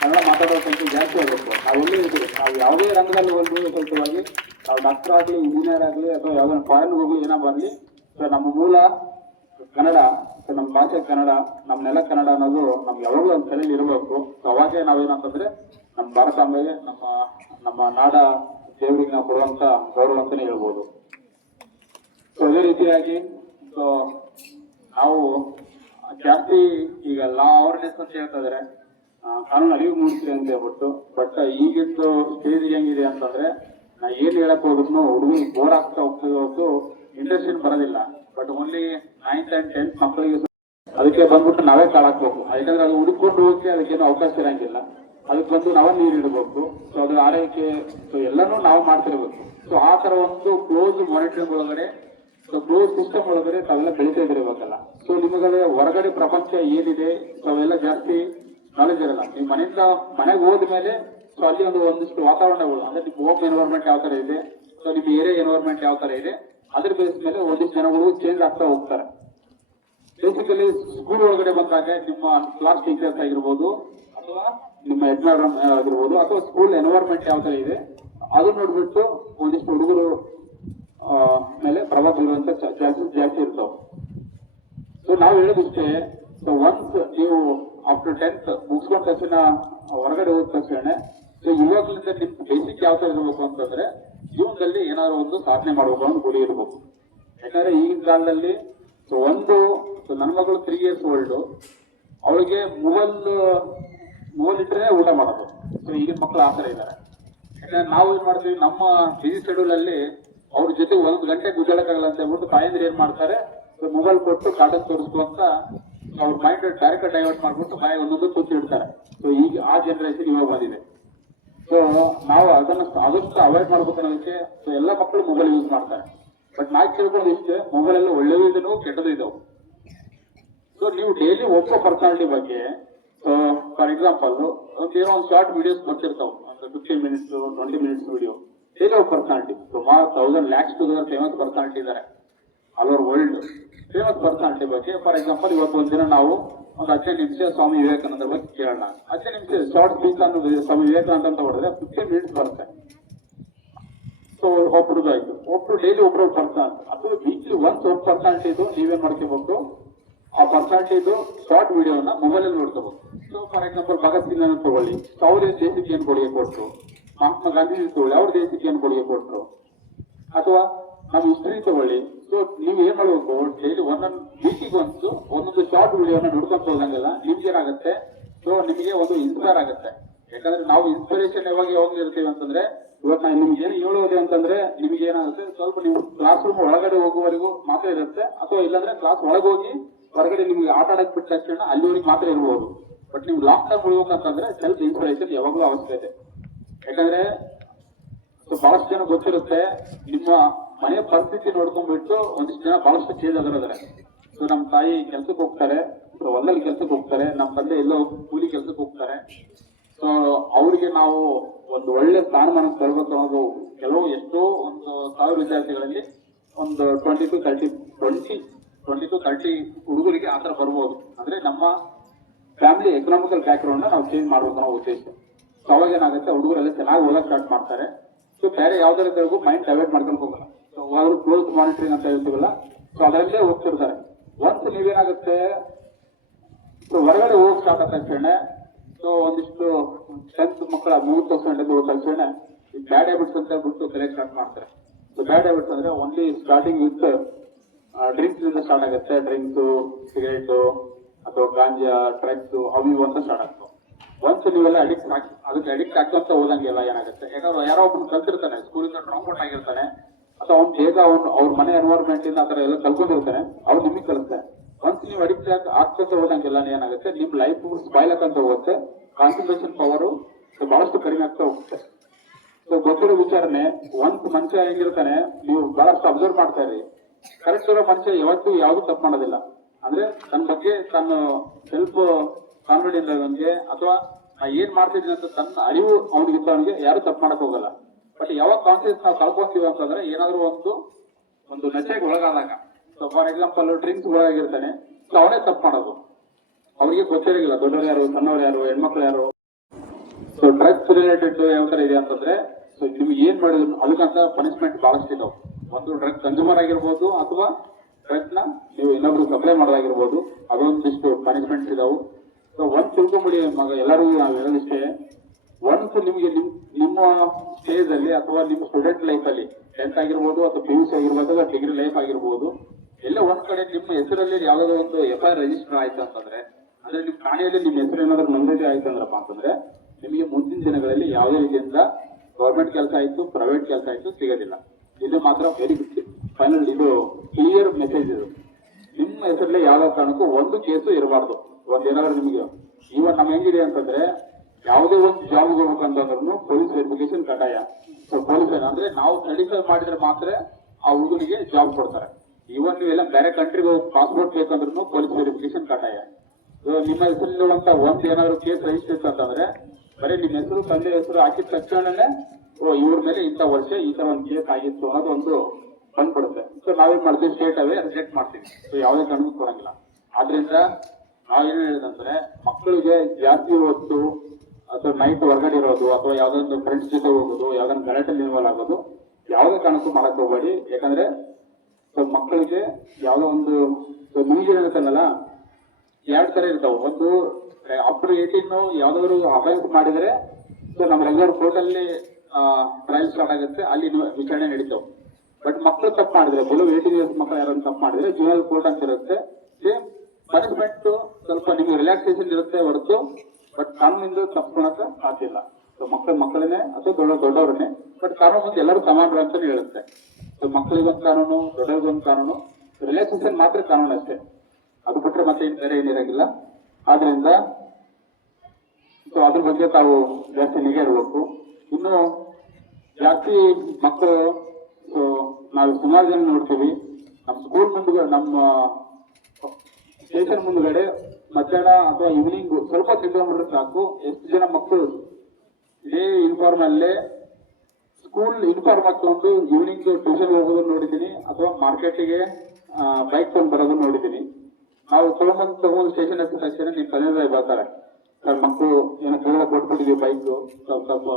ಕನ್ನಡ ಮಾತಾಡೋ ಸಂಖ್ಯೆ ಜಾಸ್ತಿ ಆಗಬೇಕು. ನಾವೆಲ್ಲೇ ಇದ್ದೀವಿ, ನಾವು ಯಾವುದೇ ರಂಗದಲ್ಲಿ ಹೋಗಿ ಸಹಿತವಾಗಿ ನಾವು ಡಾಕ್ಟರ್ ಆಗಲಿ, ಇಂಜಿನಿಯರ್ ಆಗಲಿ, ಅಥವಾ ಯಾವ್ದಾದ್ರು ಫಾರಿನ್ ಹೋಗ್ಲಿ, ಏನೋ ಬರಲಿ, ಸೊ ನಮ್ಮ ಮೂಲ ಕನ್ನಡ, ಸೊ ನಮ್ಮ ಭಾಷೆ ಕನ್ನಡ, ನಮ್ಮ ನೆಲ ಕನ್ನಡ ಅನ್ನೋದು ನಮ್ಗೆ ಯಾವಾಗಲೂ ಒಂದು ತಲೆಯಲ್ಲಿ ಇರಬೇಕು. ಸೊ ಅವಾಗೇ ನಾವೇನಂತಂದ್ರೆ ನಮ್ಮ ಭಾರತಾಂಬೆಗೆ, ನಮ್ಮ ನಾಡ ದೇವರಿಗೆ ನಾವು ಕೊಡುವಂತ ಗೌರವ ಅಂತಾನೆ ಹೇಳ್ಬೋದು. ಸೊ ಅದೇ ರೀತಿಯಾಗಿ ಸೊ ನಾವು ಜಾಸ್ತಿ ಈಗ ಲಾ ಅವೇರ್ನೆಸ್ ಅಂತ ಹೇಳ್ತಾ ಇದಾರೆ, ಕಾನೂನು ಅರಿವು ಮೂಡಿಸಿ ಅಂತ ಹೇಳ್ಬಿಟ್ಟು. ಬಟ್ ಈಗಿದ್ದು ಸ್ಟೇಜ್ ಹೆಂಗಿದೆ ಅಂತಂದ್ರೆ ನಾ ಏನ್ ಹೇಳಕ್ ಹೋದ್ರು ಹುಡುಗರಿಗೆ ಬೋರ್ ಆಗ್ತಾ ಹೋಗ್ತದೆ ಹೊರತು ಇಂಟ್ರೆಸ್ಟ್ ಬರೋದಿಲ್ಲ. But only 9th and 10th ಮಕ್ಕಳಿಗೆ ಅದಕ್ಕೆ ಬಂದ್ಬಿಟ್ಟು ನಾವೇ ಕಾಳಾಕ್ಬೇಕು. ಯಾಕಂದ್ರೆ ಅದು ಹುಡುಕೊಂಡು ಹೋಗಕ್ಕೆ ಅದಕ್ಕೇನು ಅವಕಾಶ ಇರಂಗಿಲ್ಲ. ಅದಕ್ಕೆ ಬಂದು ನಾವೇ ನೀರು ಇಡಬೇಕು. ಸೊ ಅದ್ರ ಆರೈಕೆ ಸೊ ಎಲ್ಲಾನು ನಾವು ಮಾಡ್ತಿರ್ಬೇಕು. ಸೊ ಆ ತರ ಒಂದು ಕ್ಲೋಸ್ ಮಾನಿಟರಿಂಗ್ ಒಳಗಡೆ, ಸೊ ಕ್ಲೋಸ್ ಸಿಸ್ಟಮ್ ಒಳಗಡೆ ತಾವೆಲ್ಲ ಬೆಳಿತಾ ಇದಿರ್ಬೇಕಲ್ಲ. ಸೊ ನಿಮಗಲೇ ಹೊರಗಡೆ ಪ್ರಪಂಚ ಏನಿದೆ ಸೊ ಅವೆಲ್ಲ ಜಾಸ್ತಿ ನಾಲೆಜ್ ಇರಲ್ಲ. ನೀವು ಮನೆಗೆ ಹೋದ್ಮೇಲೆ ಸೊ ಅಲ್ಲಿ ಒಂದಿಷ್ಟು ವಾತಾವರಣಗಳು ಅಂದ್ರೆ ನಿಮ್ಮ ಹೋಮ್ ಎನ್ವೈರ್ಮೆಂಟ್ ಯಾವ ತರ ಇದೆ, ಸೊ ನಿಮ್ಮ ಏರಿಯಾ ಎನ್ವೈರ್ಮೆಂಟ್ ಯಾವ ತರ ಇದೆ, ಅದ್ರ ಬೇಸ್ ಮೇಲೆ ಒಂದಿಷ್ಟು ಜನಗಳು ಚೇಂಜ್ ಆಗ್ತಾ ಹೋಗ್ತಾರೆ. ಬೇಸಿಕಲಿ ಸ್ಕೂಲ್ ಒಳಗಡೆ ಬಂದಾಗ ನಿಮ್ಮ ಕ್ಲಾಸ್ ಟೀಚರ್ಸ್ ಆಗಿರ್ಬೋದು, ಅಥವಾ ನಿಮ್ಮ ಎನ್ವೈರನ್ಮೆಂಟ್ ಆಗಿರ್ಬೋದು, ಅಥವಾ ಸ್ಕೂಲ್ ಎನ್ವೈರ್ಮೆಂಟ್ ಯಾವ ತರ ಇದೆ ಅದನ್ನ ನೋಡ್ಬಿಟ್ಟು ಒಂದಿಷ್ಟು ಹುಡುಗರು ಮೇಲೆ ಪ್ರಭಾವ ಬೀರುವಂತ ಚಾನ್ಸಸ್ ಜಾಸ್ತಿ ಇರ್ತಾವ. ಸೊ ನಾವು ಹೇಳೋದಿಷ್ಟೇ, ಸೊ ಒನ್ಸ್ ನೀವು ಆಫ್ಟರ್ 10th ಮುಗಿಸ್ಕೊಂಡ ತಕ್ಷಣ ಹೊರಗಡೆ ಹೋದ ತಕ್ಷಣ ಸೊ ಇವಾಗಲಿಂದ ನಿಮ್ ಬೇಸಿಕ್ ಯಾವ ತರ ಇರಬೇಕು ಅಂತಂದ್ರೆ ಜೀವನದಲ್ಲಿ ಏನಾದ್ರು ಒಂದು ಸಾಧನೆ ಮಾಡಬೇಕು ಅನ್ನೋ ಗುರಿ ಇರಬೇಕು. ಯಾಕಂದ್ರೆ ಈಗಿನ ಕಾಲದಲ್ಲಿ ಸೊ ನನ್ನ ಮಗಳು 3 years ಓಲ್ಡ್, ಅವಳಿಗೆ ಮೊಬೈಲ್ ಇಟ್ಟರೆ ಊಟ ಮಾಡೋದು. ಸೊ ಈಗಿನ ಮಕ್ಕಳು ಆ ಥರ ಇದ್ದಾರೆ. ಯಾಕಂದ್ರೆ ನಾವು ಏನ್ ಮಾಡ್ತೀವಿ, ನಮ್ಮ ಬಿಸಿ ಶೆಡ್ಯೂಲ್ ಅಲ್ಲಿ ಅವ್ರ ಜೊತೆ 1 ಗಂಟೆ ಗುದ್ದಾಡಕ್ಕಾಗಲ್ಲ ಅಂತ ಹೇಳ್ಬಿಟ್ಟು ತಾಯಂದ್ರೆ ಏನ್ ಮಾಡ್ತಾರೆ, ಮೊಬೈಲ್ ಕೊಟ್ಟು ಕಾರ್ಟೂನ್ ತೋರಿಸ್ತು ಅಂತ ಅವ್ರ ಮೈಂಡ್ ಡೈರೆಕ್ಟ್ ಡೈವರ್ಟ್ ಮಾಡ್ಬಿಟ್ಟು ಬಾಯಿ ಒಂದೊಂದು ಕೂತು ಇಡ್ತಾರೆ. ಸೊ ಈಗ ಆ ಜನರೇಷನ್ ಇವಾಗ ಬಂದಿದೆ. ಸೊ ನಾವು ಅದನ್ನ ಆದಷ್ಟು ಅವಾಯ್ಡ್ ಮಾಡ್ಬೇಕು ಅನ್ನೋದಕ್ಕೆ ಸೊ ಎಲ್ಲ ಮಕ್ಕಳು ಮೊಬೈಲ್ ಯೂಸ್ ಮಾಡ್ತಾರೆ. ಬಟ್ ನಾ ಕೇಳ್ಕೊಳ್ಳೋದು ಇಷ್ಟೇ, ಮೊಬೈಲ್ ಎಲ್ಲ ಒಳ್ಳೆಯದು ಇದನ್ನು ಕೆಟ್ಟದ್ದು ಇದಾವೆ. ಸೊ ನೀವು ಡೈಲಿ ಒಬ್ಬ ಪರ್ಸನಾಲಿಟಿ ಬಗ್ಗೆ ಫಾರ್ ಎಕ್ಸಾಂಪಲ್ ಏನೋ ಒಂದು ಶಾರ್ಟ್ ವಿಡಿಯೋಸ್ ಬರ್ತಿರ್ತಾವೆ, ಒಂದು 15 ಮಿನಿಟ್ಸ್ 20 ಮಿನಿಟ್ಸ್ ವಿಡಿಯೋ. ಡೈಲಿ ಒಬ್ಬ ಪರ್ಸನಾಲಿಟಿ ಸುಮಾರು 1000 lakhs to ಫೇಮಸ್ ಪರ್ಸನಾಲಿಟಿ ಇದ್ದಾರೆ all over world. Famous personality ಬಗ್ಗೆ ಫಾರ್ ಎಕ್ಸಾಂಪಲ್ ಇವತ್ತು ಒಂದಿನ ನಾವು ಒಂದು 15 ನಿಮಿಷ ಸ್ವಾಮಿ ವಿವೇಕಾನಂದ ಬಗ್ಗೆ ಕೇಳೋಣ. 15 ನಿಮಿಷ ಶಾರ್ಟ್ ಸ್ಪೀಚ್ ಅನ್ನೋದು ಸ್ವಾಮಿ ವಿವೇಕಾನಂದ ಅಂತ ಹೊಡೆದ್ರೆ 15 ಮಿನಿಟ್ಸ್ ಬರುತ್ತೆ. ಸೊ ಒಬ್ರದ್ದು ಆಯ್ತು. ಒಬ್ರು ಡೈಲಿ ಒಬ್ರು ಪರ್ಸನ್ ಅಥವಾ ವೀಕ್ಲಿ ಒನ್ಸ್ ಒಬ್ಬ ಪರ್ಸನಾಲಿಟಿ ಇದು ನೀವೇನ್ ಮಾಡ್ಕೋಬೇಕು, ಆ ಪರ್ಸನಾಲಿಟಿದು ಶಾರ್ಟ್ ವಿಡಿಯೋನ ಮೊಬೈಲ್ ಅಲ್ಲಿ ನೋಡ್ಕೋಬಹುದು. So for example Bhagat Singh ಅನ್ನು ತಗೊಳ್ಳಿ, ಅವ್ರ ದೇಶಕ್ಕೆ ಏನ್ ಕೊಡುಗೆ ಕೊಟ್ರು. ಮಹಾತ್ಮ ಗಾಂಧೀಜಿ ತಗೊಳ್ಳಿ, ಅವ್ರ ದೇಶಕ್ಕೆ ಏನ್ ಕೊಡುಗೆ ಕೊಟ್ರು. ಅಥವಾ ನಮ್ಮ ಹಿಸ್ಟ್ರಿ ತಗೊಳ್ಳಿ. ಸೊ ನೀವು ಏನ್ ಮಾಡ್ಬೇಕು, ಡೈಲಿ ಒಂದೊಂದು ವೀಕಿಗೆ ಒಂದೊಂದು ಶಾರ್ಟ್ ವಿಡಿಯೋನ ನೋಡ್ಕೊಂತ ಹೋದಂಗೆಲ್ಲ ನಿಮ್ಗೆ ಏನಾಗುತ್ತೆ, ಸೊ ನಿಮಗೆ ಒಂದು ಇನ್ಸ್ಪೈರ್ ಆಗುತ್ತೆ. ಯಾಕಂದ್ರೆ ನಾವು ಇನ್ಸ್ಪಿರೇಷನ್ ಯಾವಾಗ ಇರ್ತೀವಿ ಅಂತಂದ್ರೆ, ಇವತ್ತು ನಾನು ನಿಮ್ಗೆ ಏನು ಹೇಳೋದು ಅಂತಂದ್ರೆ ನಿಮ್ಗೆ ಏನಾಗುತ್ತೆ, ಸ್ವಲ್ಪ ನೀವು ಕ್ಲಾಸ್ ರೂಮ್ ಒಳಗಡೆ ಹೋಗುವವರೆಗೂ ಮಾತ್ರ ಇರುತ್ತೆ. ಅಥವಾ ಇಲ್ಲಾಂದ್ರೆ ಕ್ಲಾಸ್ ಒಳಗೋಗಿ ಹೊರಗಡೆ ನಿಮ್ಗೆ ಆಟ ಆಡಕ್ ಬಿಟ್ಟ ತಕ್ಷಣ ಅಲ್ಲಿವರೆಗೆ ಮಾತ್ರ ಇರ್ಬೋದು. ಬಟ್ ನೀವು ಲಾಂಗ್ ಟರ್ಮ್ ಉಳ್ಬೇಕಂತಂದ್ರೆ ಸೆಲ್ಫ್ ಇನ್ಸ್ಪಿರೇಷನ್ ಯಾವಾಗಲೂ ಅವಶ್ಯಕತೆ. ಯಾಕಂದ್ರೆ ಬಹಳಷ್ಟು ಜನ ಗೊತ್ತಿರುತ್ತೆ, ನಿಮ್ಮ ಮನೆಯ ಪರಿಸ್ಥಿತಿ ನೋಡ್ಕೊಂಡ್ಬಿಟ್ಟು ಒಂದಿಷ್ಟು ಜನ ಬಹಳಷ್ಟು ಚೇಂಜ್ ಆಗಿರೋದಾರೆ. ಸೊ ನಮ್ಮ ತಾಯಿ ಕೆಲ್ಸಕ್ಕೆ ಹೋಗ್ತಾರೆ, ಹೊಲದಲ್ಲಿ ಕೆಲ್ಸಕ್ಕೆ ಹೋಗ್ತಾರೆ, ನಮ್ಮ ತಂದೆ ಎಲ್ಲೋ ಕೂಲಿ ಕೆಲ್ಸಕ್ಕೆ ಹೋಗ್ತಾರೆ. ಸೊ ಅವ್ರಿಗೆ ನಾವು ಒಂದು ಒಳ್ಳೆ ಸ್ಥಾನಮಾನ ತರಬೇಕು ಅನ್ನೋದು ಕೆಲವು ಎಷ್ಟೋ ಒಂದು 1000 ವಿದ್ಯಾರ್ಥಿಗಳಲ್ಲಿ ಒಂದು 20 to 30 ಹುಡುಗರಿಗೆ ಆತರ ಬರ್ಬೋದು. ಅಂದ್ರೆ ನಮ್ಮ ಫ್ಯಾಮಿಲಿ ಎಕನಾಮಿಕಲ್ ಬ್ಯಾಕ್ಗ್ರೌಂಡ್ ನಾವು ಚೇಂಜ್ ಮಾಡ್ಬೇಕು ಅನ್ನೋ ಉದ್ದೇಶ. ಸೊ ಅವಾಗ ಏನಾಗುತ್ತೆ, ಹುಡುಗರೆಲ್ಲ ಚೆನ್ನಾಗಿ ಓದಕ್ ಸ್ಟಾರ್ಟ್ ಮಾಡ್ತಾರೆ. ಸೊ ಬೇರೆ ಯಾವ್ದಾರಿಗೂ ಮೈಂಡ್ ಡೈವರ್ಟ್ ಮಾಡ್ಕೊಂಡು ಹೋಗಲ್ಲ. ಸೊ ಅವರು ಕ್ಲೋಸ್ ಮಾನಿಟರಿಂಗ್ ಅಂತ ಹೇಳ್ತೀವಲ್ಲ, ಸೊ ಅದರಲ್ಲೇ ಹೋಗ್ತಿರ್ತಾರೆ. once ನೀವೇನಾಗುತ್ತೆ, ಸೊ ಹೊರಗಡೆ ಹೋಗಿ ಸ್ಟಾರ್ಟ್ ಆದ ತಕ್ಷಣ ಸೊ ಒಂದಿಷ್ಟು 10th ಮಕ್ಕಳ 30% ಹೋದ ತಕ್ಷಣ ಈ ಬ್ಯಾಡ್ ಹ್ಯಾಬಿಟ್ಸ್ ಅಂತ ಬಿಟ್ಟು ಕಲಿಯಕ್ ಸ್ಟಾರ್ಟ್ ಮಾಡ್ತಾರೆ. ಸೊ ಬ್ಯಾಡ್ ಹ್ಯಾಬಿಟ್ಸ್ ಅಂದ್ರೆ ಓನ್ಲಿ ಸ್ಟಾರ್ಟಿಂಗ್ ವಿತ್ ಡ್ರಿಂಕ್ಸ್ ಇಂದ ಸ್ಟಾರ್ಟ್ ಆಗುತ್ತೆ. ಡ್ರಿಂಕ್ಸ್, ಸಿಗರೇಟ್ ಅಥವಾ ಗಾಂಜಾ, ಡ್ರಗ್ಸ್ ಅವು ಇವು ಅಂತ ಸ್ಟಾರ್ಟ್ ಆಗ್ತವೆ. ಒಂದ್ಸ ನೀವೆಲ್ಲ ಅದಕ್ಕೆ ಅಡಿಕ್ಟ್ ಆಗ್ತಂತ ಹೋದಂಗೆಲ್ಲ ಏನಾಗುತ್ತೆ, ಯಾಕಂದ್ರೆ ಯಾರೋ ಒಬ್ಬನು ಕಲ್ತಿರ್ತಾನೆ, ಸ್ಕೂಲಿಂದ ಡ್ರಾಪ್ ಔಟ್ ಆಗಿರ್ತಾನೆ, ಅಥವಾ ಅವ್ನು ಬೇಗ ಅವ್ರ ಮನೆ ಎನ್ವೈರ್ಮೆಂಟ್ ಇಂದ ಆತರ ಎಲ್ಲ ಕಲ್ಕೊಂಡಿರ್ತಾನೆ, ಅವ್ರು ನಿಮಗೆ ಕಲಿಸ್ತಾನೆ. ಒಂದ್ಸ ನೀವು ಅಡಿಕ್ಟ್ ಆಗ್ತಂತ ಹೋದಂಗೆಲ್ಲ ಏನಾಗುತ್ತೆ, ನಿಮ್ ಲೈಫ್ ಸ್ಪಾಯ್ಲ್ ಆಗ್ತಂತ ಹೋಗುತ್ತೆ. ಕಾನ್ಸಂಟ್ರೇಷನ್ ಪವರು ಬಹಳಷ್ಟು ಕಡಿಮೆ ಆಗ್ತಾ ಹೋಗುತ್ತೆ. ಸೊ ಗೊತ್ತಿರೋ ವಿಚಾರನೆ, ಒಂದ್ ಮನುಷ್ಯ ಹೆಂಗಿರ್ತಾನೆ ನೀವು ಬಹಳಷ್ಟು ಅಬ್ಸರ್ವ್ ಮಾಡ್ತಾ ಇರಿ. ಕರೆಕ್ಟ್ ಇರೋ ಮನುಷ್ಯ ಯಾವತ್ತೂ ಯಾವ್ದು ತಪ್ಪು ಮಾಡೋದಿಲ್ಲ. ಅಂದ್ರೆ ತನ್ನ ಬಗ್ಗೆ ತಾನು ಸೆಲ್ಫ್ ಕಾನ್ಫಿಡೆಂಟ್ ಅವನಿಗೆ, ಅಥವಾ ಏನ್ ಮಾಡ್ತಿದ್ದೀನಿ ಅಂತ ತನ್ನ ಅರಿವು ಅವನಿಗಿದ್ದವನಿಗೆ ಯಾರು ತಪ್ಪು ಮಾಡಕ್ ಹೋಗಲ್ಲ. ಬಟ್ ಯಾವಾಗ ಕಾನ್ಫಿಡೆನ್ಸ್ ನಾವು ಕಳ್ಕೊಂತೀವಿ ಅಂತಂದ್ರೆ ಏನಾದ್ರು ಒಂದು ನಶೆಗೆ ಒಳಗಾದಾಗ, ಸೊ ಫಾರ್ ಎಕ್ಸಾಂಪಲ್ ಡ್ರಿಂಕ್ಸ್ ಒಳಗಾಗಿರ್ತಾನೆ, ಸೊ ಅವನೇ ತಪ್ಪು ಮಾಡೋದು. ಅವ್ರಿಗೆ ಗೊತ್ತಿರಲಿಲ್ಲ ದೊಡ್ಡವ್ರು ಯಾರು, ಸಣ್ಣವ್ರು ಯಾರು, ಹೆಣ್ಮಕ್ಳು ಯಾರು. ಸೊ ಡ್ರಗ್ಸ್ ರಿಲೇಟೆಡ್ ಯಾವ ತರ ಇದೆ ಅಂತಂದ್ರೆ, ಸೊ ನಿಮ್ಗೆ ಏನ್ ಮಾಡಿದ್ರು ಅದಕ್ಕಂತ ಪನಿಷ್ಮೆಂಟ್ ಬಹಳಷ್ಟು ಇದಾವೆ. ಒಂದು ಡ್ರಗ್ ಕನ್ಸ್ಯೂಮರ್ ಆಗಿರ್ಬೋದು, ಅಥವಾ ಡ್ರಗ್ಸ್ ನ ನೀವು ಇನ್ನೊಬ್ರು ಸಪ್ಲೈ ಮಾಡೋದಾಗಿರ್ಬೋದು, ಅದೊಂದಿಷ್ಟು ಪನಿಷ್ಮೆಂಟ್ಸ್ ಇದಾವೆ. ಸೊ ಒಂದ್ ತಿಳ್ಕೊಂಬಿಡಿ ಮಗ, ಎಲ್ಲರಿಗೂ ನಾವು ಹೇಳೋದಿಷ್ಟೇ, ಒಂದ್ ನಿಮ್ಗೆ ನಿಮ್ಮ ಸ್ಟೇಜ್ ಅಲ್ಲಿ ಅಥವಾ ನಿಮ್ಮ ಸ್ಟೂಡೆಂಟ್ ಲೈಫ್ ಅಲ್ಲಿ 10th ಆಗಿರ್ಬೋದು, ಅಥವಾ PUC ಆಗಿರ್ಬೋದು, ಅಥವಾ ಡಿಗ್ರಿ ಲೈಫ್ ಆಗಿರ್ಬೋದು, ಎಲ್ಲ ಒಂದ್ ಕಡೆ ನಿಮ್ಮ ಹೆಸರಲ್ಲಿ ಯಾವ್ದಾದ್ರು ಒಂದು FIR ರಿಜಿಸ್ಟರ್ ಆಯ್ತು ಅಂತಂದ್ರೆ, ಅಂದ್ರೆ ನಿಮ್ ಠಾಣೆಯಲ್ಲಿ ನಿಮ್ಮ ಹೆಸರು ಏನಾದ್ರು ನೋಂದಣಿ ಆಯ್ತು ಅಂದ್ರಪ್ಪ ಅಂತಂದ್ರೆ, ನಿಮಗೆ ಮುಂದಿನ ದಿನಗಳಲ್ಲಿ ಯಾವುದೇ ರೀತಿಯಿಂದ ಗೌರ್ಮೆಂಟ್ ಕೆಲಸ ಆಯ್ತು, ಪ್ರೈವೇಟ್ ಕೆಲಸ ಆಯ್ತು ಸಿಗೋದಿಲ್ಲ. ಇದು ಮಾತ್ರ ವೆರಿ ಗುಡ್ ಫೈನಲ್, ಇದು ಕ್ಲಿಯರ್ ಮೆಸೇಜ್. ಇದು ನಿಮ್ಮ ಹೆಸರಲ್ಲೇ ಯಾವ್ದೋ ಕಾರಣಕ್ಕೂ ಒಂದು ಕೇಸು ಇರಬಾರ್ದು. ಒಂದೇನಾದ್ರು ನಿಮಗೆ ಇವನ್ ನಮ್ಮ ಹೆಂಗಿದೆ ಅಂತಂದ್ರೆ, ಯಾವುದೇ ಒಂದು ಜಾಬ್ ಹೋಗ್ಬೇಕಂತಂದ್ರೂ ಪೊಲೀಸ್ ವೆರಿಫಿಕೇಶನ್ ಕಡ್ಡಾಯ. ಸೊ ಪೊಲೀಸ್ ಅಂದ್ರೆ ನಾವು ಸ್ಟಡೀಸ್ ಮಾಡಿದ್ರೆ ಮಾತ್ರ ಆ ಹುಡುಗನಿಗೆ ಜಾಬ್ ಕೊಡ್ತಾರೆ. ಇವನ್ ನೀವೆಲ್ಲ ಬೇರೆ ಕಂಟ್ರಿಗೆ ಹೋಗಿ ಪಾಸ್ಪೋರ್ಟ್ ಬೇಕಂದ್ರೂ ಪೊಲೀಸ್ ವೆರಿಫಿಕೇಶನ್ ಕಡ್ಡಾಯ. ನಿಮ್ಮ ಹೆಸರಿರುವಂತ ಒಂದ್ ಏನಾದ್ರು ಕೇಸ್ ರಿಜಿಸ್ಟರ್ ಅಂತಂದ್ರೆ, ಬರೀ ನಿಮ್ಮ ಹೆಸರು, ತಂದೆ ಹೆಸರು ಹಾಕಿದ ತಕ್ಷಣನೇ ಇವ್ರ ಮೇಲೆ ಇಂಥ ವರ್ಷ ಈ ತರ ಒಂದು ಕೇಸ್ ಆಗಿತ್ತು ಅನ್ನೋದು ಒಂದು ಬಂದ್ಬಿಡುತ್ತೆ. ಸೊ ನಾವೇನ್ ಮಾಡ್ತೀವಿ, ಸ್ಟೇಟ್ ಅವೇ ರಿಜೆಕ್ಟ್ ಮಾಡ್ತೀವಿ. ಸೊ ಯಾವುದೇ ಕಾರಣಕ್ಕೂ ಕೊಡಂಗಿಲ್ಲ. ಆದ್ರಿಂದ ನಾವೇನ್ ಹೇಳಿದಂದ್ರೆ, ಮಕ್ಕಳಿಗೆ ಜಾಸ್ತಿ ಹೊತ್ತು ಅಥವಾ ನೈಟ್ ಹೊರಗಡೆ ಇರೋದು, ಅಥವಾ ಯಾವ್ದೊಂದು ಫ್ರೆಂಡ್ಸ್ ಜೊತೆ ಹೋಗೋದು, ಯಾವ್ದೊಂದು ಗಲಾಟೆಯಲ್ಲಿ ಇನ್ವಾಲ್ವ್ ಆಗೋದು ಯಾವುದೇ ಕಾರಣಕ್ಕೂ ಮಾಡಕ್ ಹೋಗ್ಬೇಡಿ. ಯಾಕಂದ್ರೆ ಸೊ ಮಕ್ಕಳಿಗೆ ಯಾವ್ದೋ ಒಂದು ನ್ಯೂಸ್ ಇರುತ್ತಲ್ಲ, 2 ತರ ಇರ್ತಾವೆ. ಒಂದು ಅಪ್ಟರ್ 18 ಯಾವ್ದಾದ್ರು ಅಫೆನ್ಸ್ ಮಾಡಿದ್ರೆ, ಸೊ ನಮ್ಮ ರೆಗ್ಯುಲರ್ ಕೋರ್ಟ್ ಅಲ್ಲಿ ಟ್ರಯಲ್ ಸ್ಟಾರ್ಟ್ ಆಗುತ್ತೆ, ಅಲ್ಲಿ ವಿಚಾರಣೆ ನಡೀತಾವೆ. ಬಟ್ ಮಕ್ಕಳು ತಪ್ಪು ಮಾಡಿದ್ರೆ, ಬಿಲೋ 18 ಇಯರ್ಸ್ ಮಕ್ಕಳು ಯಾರು ತಪ್ಪು ಮಾಡಿದ್ರೆ ಜುವೆನೈಲ್ ಕೋರ್ಟ್ ಅಂತ ಇರುತ್ತೆ. ಸೇಮ್ ಪನಿಷ್ಮೆಂಟ್ ಸ್ವಲ್ಪ ನಿಮ್ಗೆ ರಿಲ್ಯಾಕ್ಸೇಷನ್ ಇರುತ್ತೆ ಹೊರತು ಬಟ್ ಕಾನೂನಿಂದ ತಪ್ಪಿಕೊಳಕ ಸಾಧ್ಯ ಇಲ್ಲ. ಸೊ ಮಕ್ಕಳನ್ನೇ ಅಥವಾ ದೊಡ್ಡವ್ರನ್ನೇ, ಬಟ್ ಕಾನೂನು ಮುಂದೆ ಎಲ್ಲರೂ ಸಮಾನರು ಅಂತಾನೆ ಹೇಳುತ್ತೆ. ಸೊ ಮಕ್ಕಳಿಗೊಂದು ಕಾನೂನು, ದೊಡ್ಡವ್ರಿಗೊಂದು ಕಾನೂನು, ರಿಲ್ಯಾಕ್ಸೇಷನ್ ಮಾತ್ರ ಕಾನೂನು ಅಷ್ಟೇ, ಅದು ಬಿಟ್ರೆ ಮತ್ತೆ ಬೇರೆ ಏನಿರಂಗಿಲ್ಲ. ಆದ್ರಿಂದ ಸೊ ಅದ್ರ ಬಗ್ಗೆ ತಾವು ಜಾಸ್ತಿ ನಿಗೆ ಇರಬೇಕು. ಇನ್ನು ಜಾಸ್ತಿ ಮಕ್ಕಳು, ಸೊ ನಾವು ಸುಮಾರು ಜನ ನೋಡ್ತೀವಿ ನಮ್ಮ ಸ್ಕೂಲ್ ಮುಂದೆ, ನಮ್ಮ ಸ್ಟೇಷನ್ ಮುಂದ್ಗಡೆ ಮಧ್ಯಾಹ್ನ ಅಥವಾ ಈವ್ನಿಂಗ್ ಸ್ವಲ್ಪ ತಿಳ್ಕೊಂಡ್ಬಿಟ್ರೆ ಸಾಕು, ಎಷ್ಟು ಜನ ಮಕ್ಕಳು ಇದೇ ಯೂನಿಫಾರ್ಮ್ ಅಲ್ಲೇ ಸ್ಕೂಲ್ ಯೂನಿಫಾರ್ಮ್ ಹಾಕೊಂಡು ಈವ್ನಿಂಗ್ ಟ್ಯೂಷನ್ ಹೋಗೋದನ್ನ ನೋಡಿದ್ದೀನಿ, ಅಥವಾ ಮಾರ್ಕೆಟಿಗೆ ಬೈಕ್ ತಗೊಂಡು ಬರೋದನ್ನ ನೋಡಿದ್ದೀನಿ. ನಾವು ತಗೊಂಡು ಸ್ಟೇಷನ್ ಹತ್ತಿದ ತಕ್ಷಣ ನಿಮ್ಮ ತಂದೆ ಬರ್ತಾರೆ, ಸರ್ ಮಕ್ಕಳು ಏನೋ ಕೇಳ ಕೊಟ್ಬಿಟ್ಟಿದೀವಿ ಬೈಕ್, ಸ್ವಲ್ಪ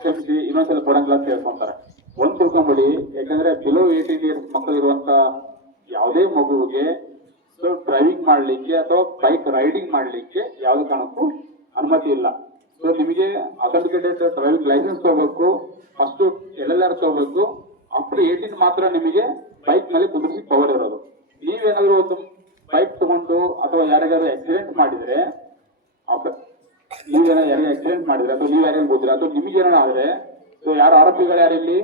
ಕ್ಷಮಿಸಿ ಇನ್ನೊಂದ್ಸಲ ಕೊಡಂಗಿಲ್ಲ ಅಂತ ಹೇಳ್ಕೊಂತಾರೆ. ಒಂದ್ ತಿಳ್ಕೊಂಬಿಡಿ, ಯಾಕಂದ್ರೆ ಬಿಲೋ 18 ಇಯರ್ಸ್ ಮಕ್ಕಳು ಇರುವಂತ ಯಾವುದೇ ಮಗುವಿಗೆ ಡ್ರೈವಿಂಗ್ ಮಾಡ್ಲಿಕ್ಕೆ ಅಥವಾ ಬೈಕ್ ರೈಡಿಂಗ್ ಮಾಡ್ಲಿಕ್ಕೆ ಯಾವುದೇ ಕಾರಣಕ್ಕೂ ಅನುಮತಿ ಇಲ್ಲ. ಸೊ ನಿಮಗೆ ಅಥೆಂಟಿಕೇಟೆಡ್ ಡ್ರೈವಿಂಗ್ ಲೈಸೆನ್ಸ್ ತಗೋಬೇಕು, ಫಸ್ಟ್ LLR ತಗೋಬೇಕು, ಅಪ್ 18 ಮಾತ್ರ ನಿಮಗೆ ಬೈಕ್ ಮೇಲೆ ಕುದುರಿಸಿ ಪವರ್ ಇರೋದು. ನೀವೇನಾದ್ರೂ ಒಂದು ಬೈಕ್ ತಗೊಂಡು ಅಥವಾ ಯಾರಿಗಾದ್ರೂ ಆಕ್ಸಿಡೆಂಟ್ ಮಾಡಿದ್ರೆ, ಯಾರಿಗೆ ಆಕ್ಸಿಡೆಂಟ್ ಮಾಡಿದ್ರೆ ಅಥವಾ ನೀವು ಯಾರಿಗೆ ಗೊತ್ತಿಲ್ಲ ಅಥವಾ ನಿಮಗೆ ಏನೋ ಆದ್ರೆ, ಸೊ ಯಾರು ಆರೋಪಿಗಳು ಯಾರಿಲ್ಲಿ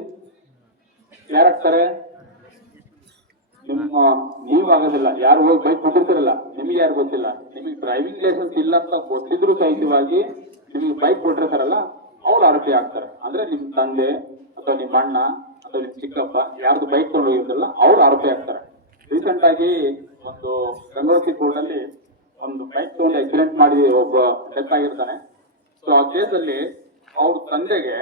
ಯಾರಾಗ್ತಾರೆ? ನೀವು ಆಗೋದಿಲ್ಲ, ಯಾರು ಹೋಗಿ ಬೈಕ್ ಕೊಟ್ಟಿರ್ತಾರಲ್ಲ ನಿಮ್ಗೆ ಯಾರು ಗೊತ್ತಿಲ್ಲ, ನಿಮಗೆ ಡ್ರೈವಿಂಗ್ ಲೈಸೆನ್ಸ್ ಇಲ್ಲ ಅಂತ ಗೊತ್ತಿದ್ರು ಸಹಿತವಾಗಿ ನಿಮಗೆ ಬೈಕ್ ಕೊಟ್ಟಿರ್ತಾರಲ್ಲ ಅವ್ರು ಆರೋಪಿ ಆಗ್ತಾರೆ. ಅಂದ್ರೆ ನಿಮ್ ತಂದೆ ಅಥವಾ ನಿಮ್ಮ ಅಣ್ಣ ಅಥವಾ ನಿಮ್ ಚಿಕ್ಕಪ್ಪ ಯಾರ್ದು ಬೈಕ್ ತಗೊಂಡು ಹೋಗಿರ್ತಾರಲ್ಲ ಅವ್ರು ಆರೋಪಿ ಆಗ್ತಾರೆ. ರೀಸೆಂಟ್ ಆಗಿ ಒಂದು ಗಂಗೋತ್ರಿ ಕೋರ್ಟ್ ಅಲ್ಲಿ ಒಂದು ಬೈಕ್ ತಗೊಂಡು ಆಕ್ಸಿಡೆಂಟ್ ಮಾಡಿ ಒಬ್ಬ ಡೆತ್ ಆಗಿರ್ತಾನೆ. ಸೊ ಆ ಕೇಸಲ್ಲಿ ಅವ್ರ ತಂದೆಗೆ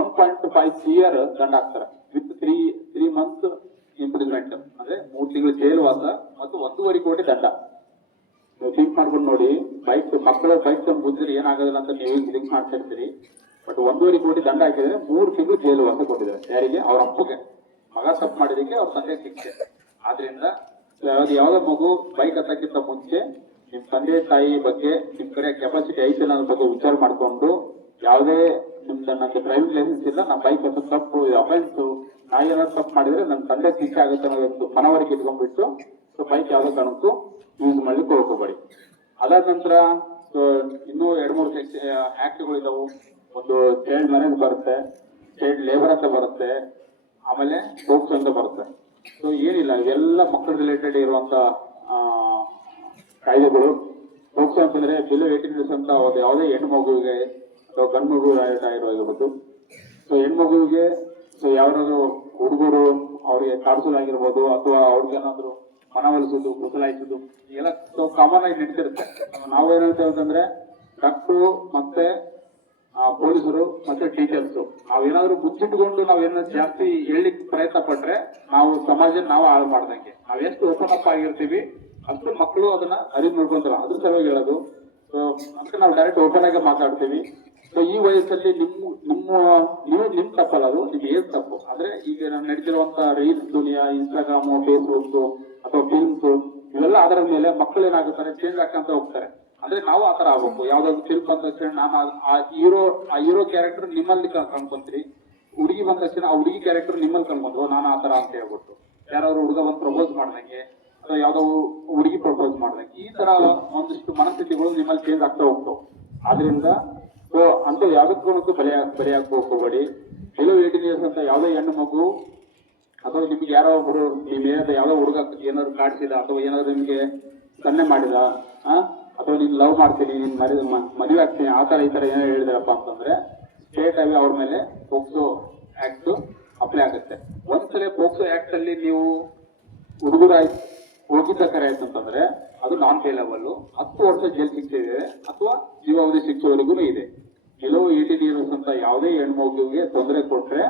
1.5 year ದಂಡ ಹಾಕ್ತಾರೆ ವಿತ್ 3 months ಇಂಪ್ರಿಸ್ಮೆಂಟ್, ಅಂದ್ರೆ 3 ತಿಂಗಳು ಜೈಲು ವಾಸ ಮತ್ತು 1.5 ಕೋಟಿ ದಂಡ. ನೀವು ಥಿಂಕ್ ಮಾಡ್ಕೊಂಡು ನೋಡಿ, ಮಕ್ಕಳ ಬೈಕ್ ತಗೊಂಡು ಬುದ್ಧಿದ್ರೆ ಏನಾಗೋದಿಲ್ಲ ಅಂತ ನೀವು ಥಿಂಕ್ ಮಾಡ್ತಾ ಇರ್ತೀರಿ. ಬಟ್ 1.5 ಕೋಟಿ ದಂಡ ಹಾಕಿದ್ರೆ 3 ತಿಂಗಳು ಜೈಲು ವಾಸ ಕೊಟ್ಟಿದ್ದಾರೆ. ಯಾರಿಗೆ? ಅವ್ರ ಅಪ್ಪಗೆ. ಮಗ ತಪ್ಪು ಮಾಡಿದಕ್ಕೆ ಅವ್ರ ತಂದೆ ಶಿಕ್ಷೆ. ಆದ್ರಿಂದ ಯಾವ್ದೋ ಮಗು ಬೈಕ್ ಹತ್ತಕ್ಕಿಂತ ಮುಂಚೆ ನಿಮ್ ತಂದೆ ತಾಯಿ ಬಗ್ಗೆ ನಿಮ್ ಕಡೆ ಕೆಪಾಸಿಟಿ ಐತೆ ಅನ್ನೋದ್ರ ಬಗ್ಗೆ ವಿಚಾರ ಮಾಡ್ಕೊಂಡು, ಯಾವುದೇ ನಂಗೆ ಡ್ರೈವಿಂಗ್ ಲೈಸೆನ್ಸ್ ಇಲ್ಲ, ನಾ ಬೈಕ್ ಹತ್ತು ತಪ್ಪು, ಅಫೆನ್ಸ್, ನಾ ಏನಾದ್ರು ತಪ್ಪು ಮಾಡಿದ್ರೆ ನನ್ನ ತಂದೆ ಶಿಕ್ಷೆ ಆಗುತ್ತೆ ಅನ್ನೋದೊಂದು ಮನವರಿಕೆ ಇಟ್ಕೊಂಡ್ಬಿಟ್ಟು ಸೊ ಬೈಕ್ ಯಾವುದೇ ಕಾರಣಕ್ಕೂ ಯೂಸ್ ಮಾಡ್ಲಿಕ್ಕೆ ಹೋಗ್ಕೋಬೇಡಿ. ಅದಾದ ನಂತರ ಇನ್ನೂ 2-3 ಆಕ್ಟ್ಗಳು ಇದಾವು. ಒಂದು ಚೈಲ್ಡ್ ಮ್ಯಾರೇಜ್ ಬರುತ್ತೆ, ಚೈಲ್ಡ್ ಲೇಬರ್ ಅಂತ ಬರುತ್ತೆ, ಆಮೇಲೆ ಪೋಕ್ಸೋ ಅಂತ ಬರುತ್ತೆ. ಸೊ ಏನಿಲ್ಲ, ಇವೆಲ್ಲ ಮಕ್ಕಳ ರಿಲೇಟೆಡ್ ಇರುವಂತ ಕಾಯ್ದೆಗಳು. ಪೋಕ್ಸೋ ಅಂತಂದ್ರೆ ಬಿಲೋ 18 years ಅಂತ ಯಾವುದೇ ಹೆಣ್ಣು ಮಗುವಿಗೆ ಅಥವಾ ಗಂಡು ಮಗು ಆಗಿರ್ಬೋದು. ಸೊ ಹೆಣ್ಮಗುವಿಗೆ ಸೊ ಯಾವ್ದಾದ್ರು ಹುಡುಗರು ಅವ್ರಿಗೆ ಕಾಡಿಸೋದಾಗಿರ್ಬೋದು ಅಥವಾ ಅವ್ರಿಗೇನಾದ್ರು ಮನವೊಲಿಸೋದು, ಕುಸಲಾಯಿಸೋದು ಎಲ್ಲ ಸೊ ಕಾಮನ್ ಆಗಿ ನಡೀತಿರುತ್ತೆ. ನಾವೇನ್ ಹೇಳ್ತೇವೆ ಅಂತಂದ್ರೆ ಡಾಕ್ಟ್ರು ಮತ್ತೆ ಪೊಲೀಸರು ಮತ್ತೆ ಟೀಚರ್ಸ್ ನಾವೇನಾದ್ರೂ ಮುಚ್ಚಿಟ್ಕೊಂಡು ನಾವೇನಾದ್ರು ಜಾಸ್ತಿ ಹೇಳಲಿಕ್ಕೆ ಪ್ರಯತ್ನ ಪಟ್ರೆ ನಾವು ಸಮಾಜ ನಾವು ಹಾಳು ಮಾಡ್ದಂಗೆ. ನಾವೆಷ್ಟು ಓಪನ್ ಅಪ್ ಆಗಿರ್ತೀವಿ ಅಷ್ಟು ಮಕ್ಕಳು ಅದನ್ನ ಅರಿವು ನೋಡ್ಕೊಂತಾರ. ಅದ್ರ ಸಲುವಾಗಿ ಹೇಳೋದು. ಸೊ ಅದಕ್ಕೆ ನಾವು ಡೈರೆಕ್ಟ್ ಓಪನ್ ಆಗಿ ಮಾತಾಡ್ತೀವಿ. ಸೊ ಈ ವಯಸ್ಸಲ್ಲಿ ನಿಮ್ ತಪ್ಪಲ್ಲ, ಅದು ನಿಮ್ಗೆ ಏನ್ ತಪ್ಪು ಅಂದ್ರೆ ಈಗ ನಡೀತಿರುವಂತ ರೀಲ್ಸ್ ದುನಿಯಾ, ಇನ್ಸ್ಟಾಗ್ರಾಮ್, ಫೇಸ್ಬುಕ್ ಅಥವಾ ಫಿಲ್ಮ್ಸ್ ಇವೆಲ್ಲ ಅದರ ಮೇಲೆ ಮಕ್ಕಳು ಏನಾಗುತ್ತಾರೆ ಚೇಂಜ್ ಹಾಕಂತ ಹೋಗ್ತಾರೆ. ಅಂದ್ರೆ ನಾವು ಆತರ ಆಗ್ಬೇಕು. ಯಾವ್ದಾದ್ರು ಫಿಲ್ಮ್ ಬಂದ ತಕ್ಷಣ ನಾನು ಆ ಹೀರೋ ಕ್ಯಾರೆಕ್ಟರ್ ನಿಮ್ಮಲ್ಲಿ ಕಣ್ಕೊಂತೀರಿ, ಹುಡುಗಿ ಬಂದ ತಕ್ಷಣ ಆ ಹುಡುಗಿ ಕ್ಯಾರೆಕ್ಟರ್ ನಿಮ್ಮಲ್ಲಿ ಕಣ್ಕೊಂಡ್ರು ನಾನು ಆತರ ಅಂತ ಹೇಳ್ಬಿಟ್ಟು, ಯಾರಾದ್ರು ಹುಡುಗ ಬಂದು ಪ್ರಪೋಸ್ ಮಾಡ್ದಂಗೆ ಅಥವಾ ಯಾವ್ದೋ ಹುಡುಗಿ ಪ್ರಪೋಸ್ ಮಾಡ್ದಂಗೆ ಈ ತರ ಒಂದಿಷ್ಟು ಮನಸ್ಥಿತಿಗಳು ನಿಮ್ಮಲ್ಲಿ ಚೇಂಜ್ ಆಗ್ತಾ ಹೋಗ್ತಾವ. ಆದ್ರಿಂದ ಸೊ ಅಂತ ಯಾವ್ದಕ್ಕೂ ಬಲಿಯಾಗಿ ಹೋಗ್ಕೋಬೇಡಿ. ಬಿಲೋ 18 years ಅಂತ ಯಾವ್ದೋ ಹೆಣ್ಣು ಮಗು ಅಥವಾ ನಿಮ್ಗೆ ಯಾರೋ ಒಬ್ರು ನಿಮ್ ಯಾವ್ದೋ ಹುಡುಗ ಏನಾದ್ರು ಕಾಡಿಸಿದ ಅಥವಾ ಏನಾದ್ರು ನಿಮ್ಗೆ ಸನ್ನೆ ಮಾಡಿದ ಅಥವಾ ನೀನ್ ಲವ್ ಮಾಡ್ತೀನಿ, ನೀನ್ ಮದುವೆ ಆಗ್ತೀನಿ, ಆತರ ಈ ತರ ಏನೋ ಹೇಳಿದಾರಪ್ಪ ಅಂತಂದ್ರೆ ಸ್ಟೇಟ್ ಆಗಿ ಅವ್ರ ಮೇಲೆ ಪೋಕ್ಸೋ ಆಕ್ಟ್ ಅಪ್ಲೈ ಆಗುತ್ತೆ. ಒಂದ್ಸಲ ಪೋಕ್ಸೋ ಆಕ್ಟ್ ಅಲ್ಲಿ ನೀವು ಹುಡುಗರಾಯ್ ಹೋಗಿದ್ದ ಕರೆ ಆಯ್ತು ಅಂತಂದ್ರೆ ಅದು ನಾನ್ ಬೇಲಬಲ್, 10 ವರ್ಷ ಜೈಲ್ ಶಿಕ್ಷೆ ಇದೆ ಅಥವಾ ಜೀವಾವಧಿ ಶಿಕ್ಷೆವರೆಗೂ ಇದೆ. ಬಿಲೋ 18 years ಅಂತ ಯಾವುದೇ ಹೆಣ್ಮಗುವಿಗೆ ತೊಂದರೆ ಕೊಟ್ರೆ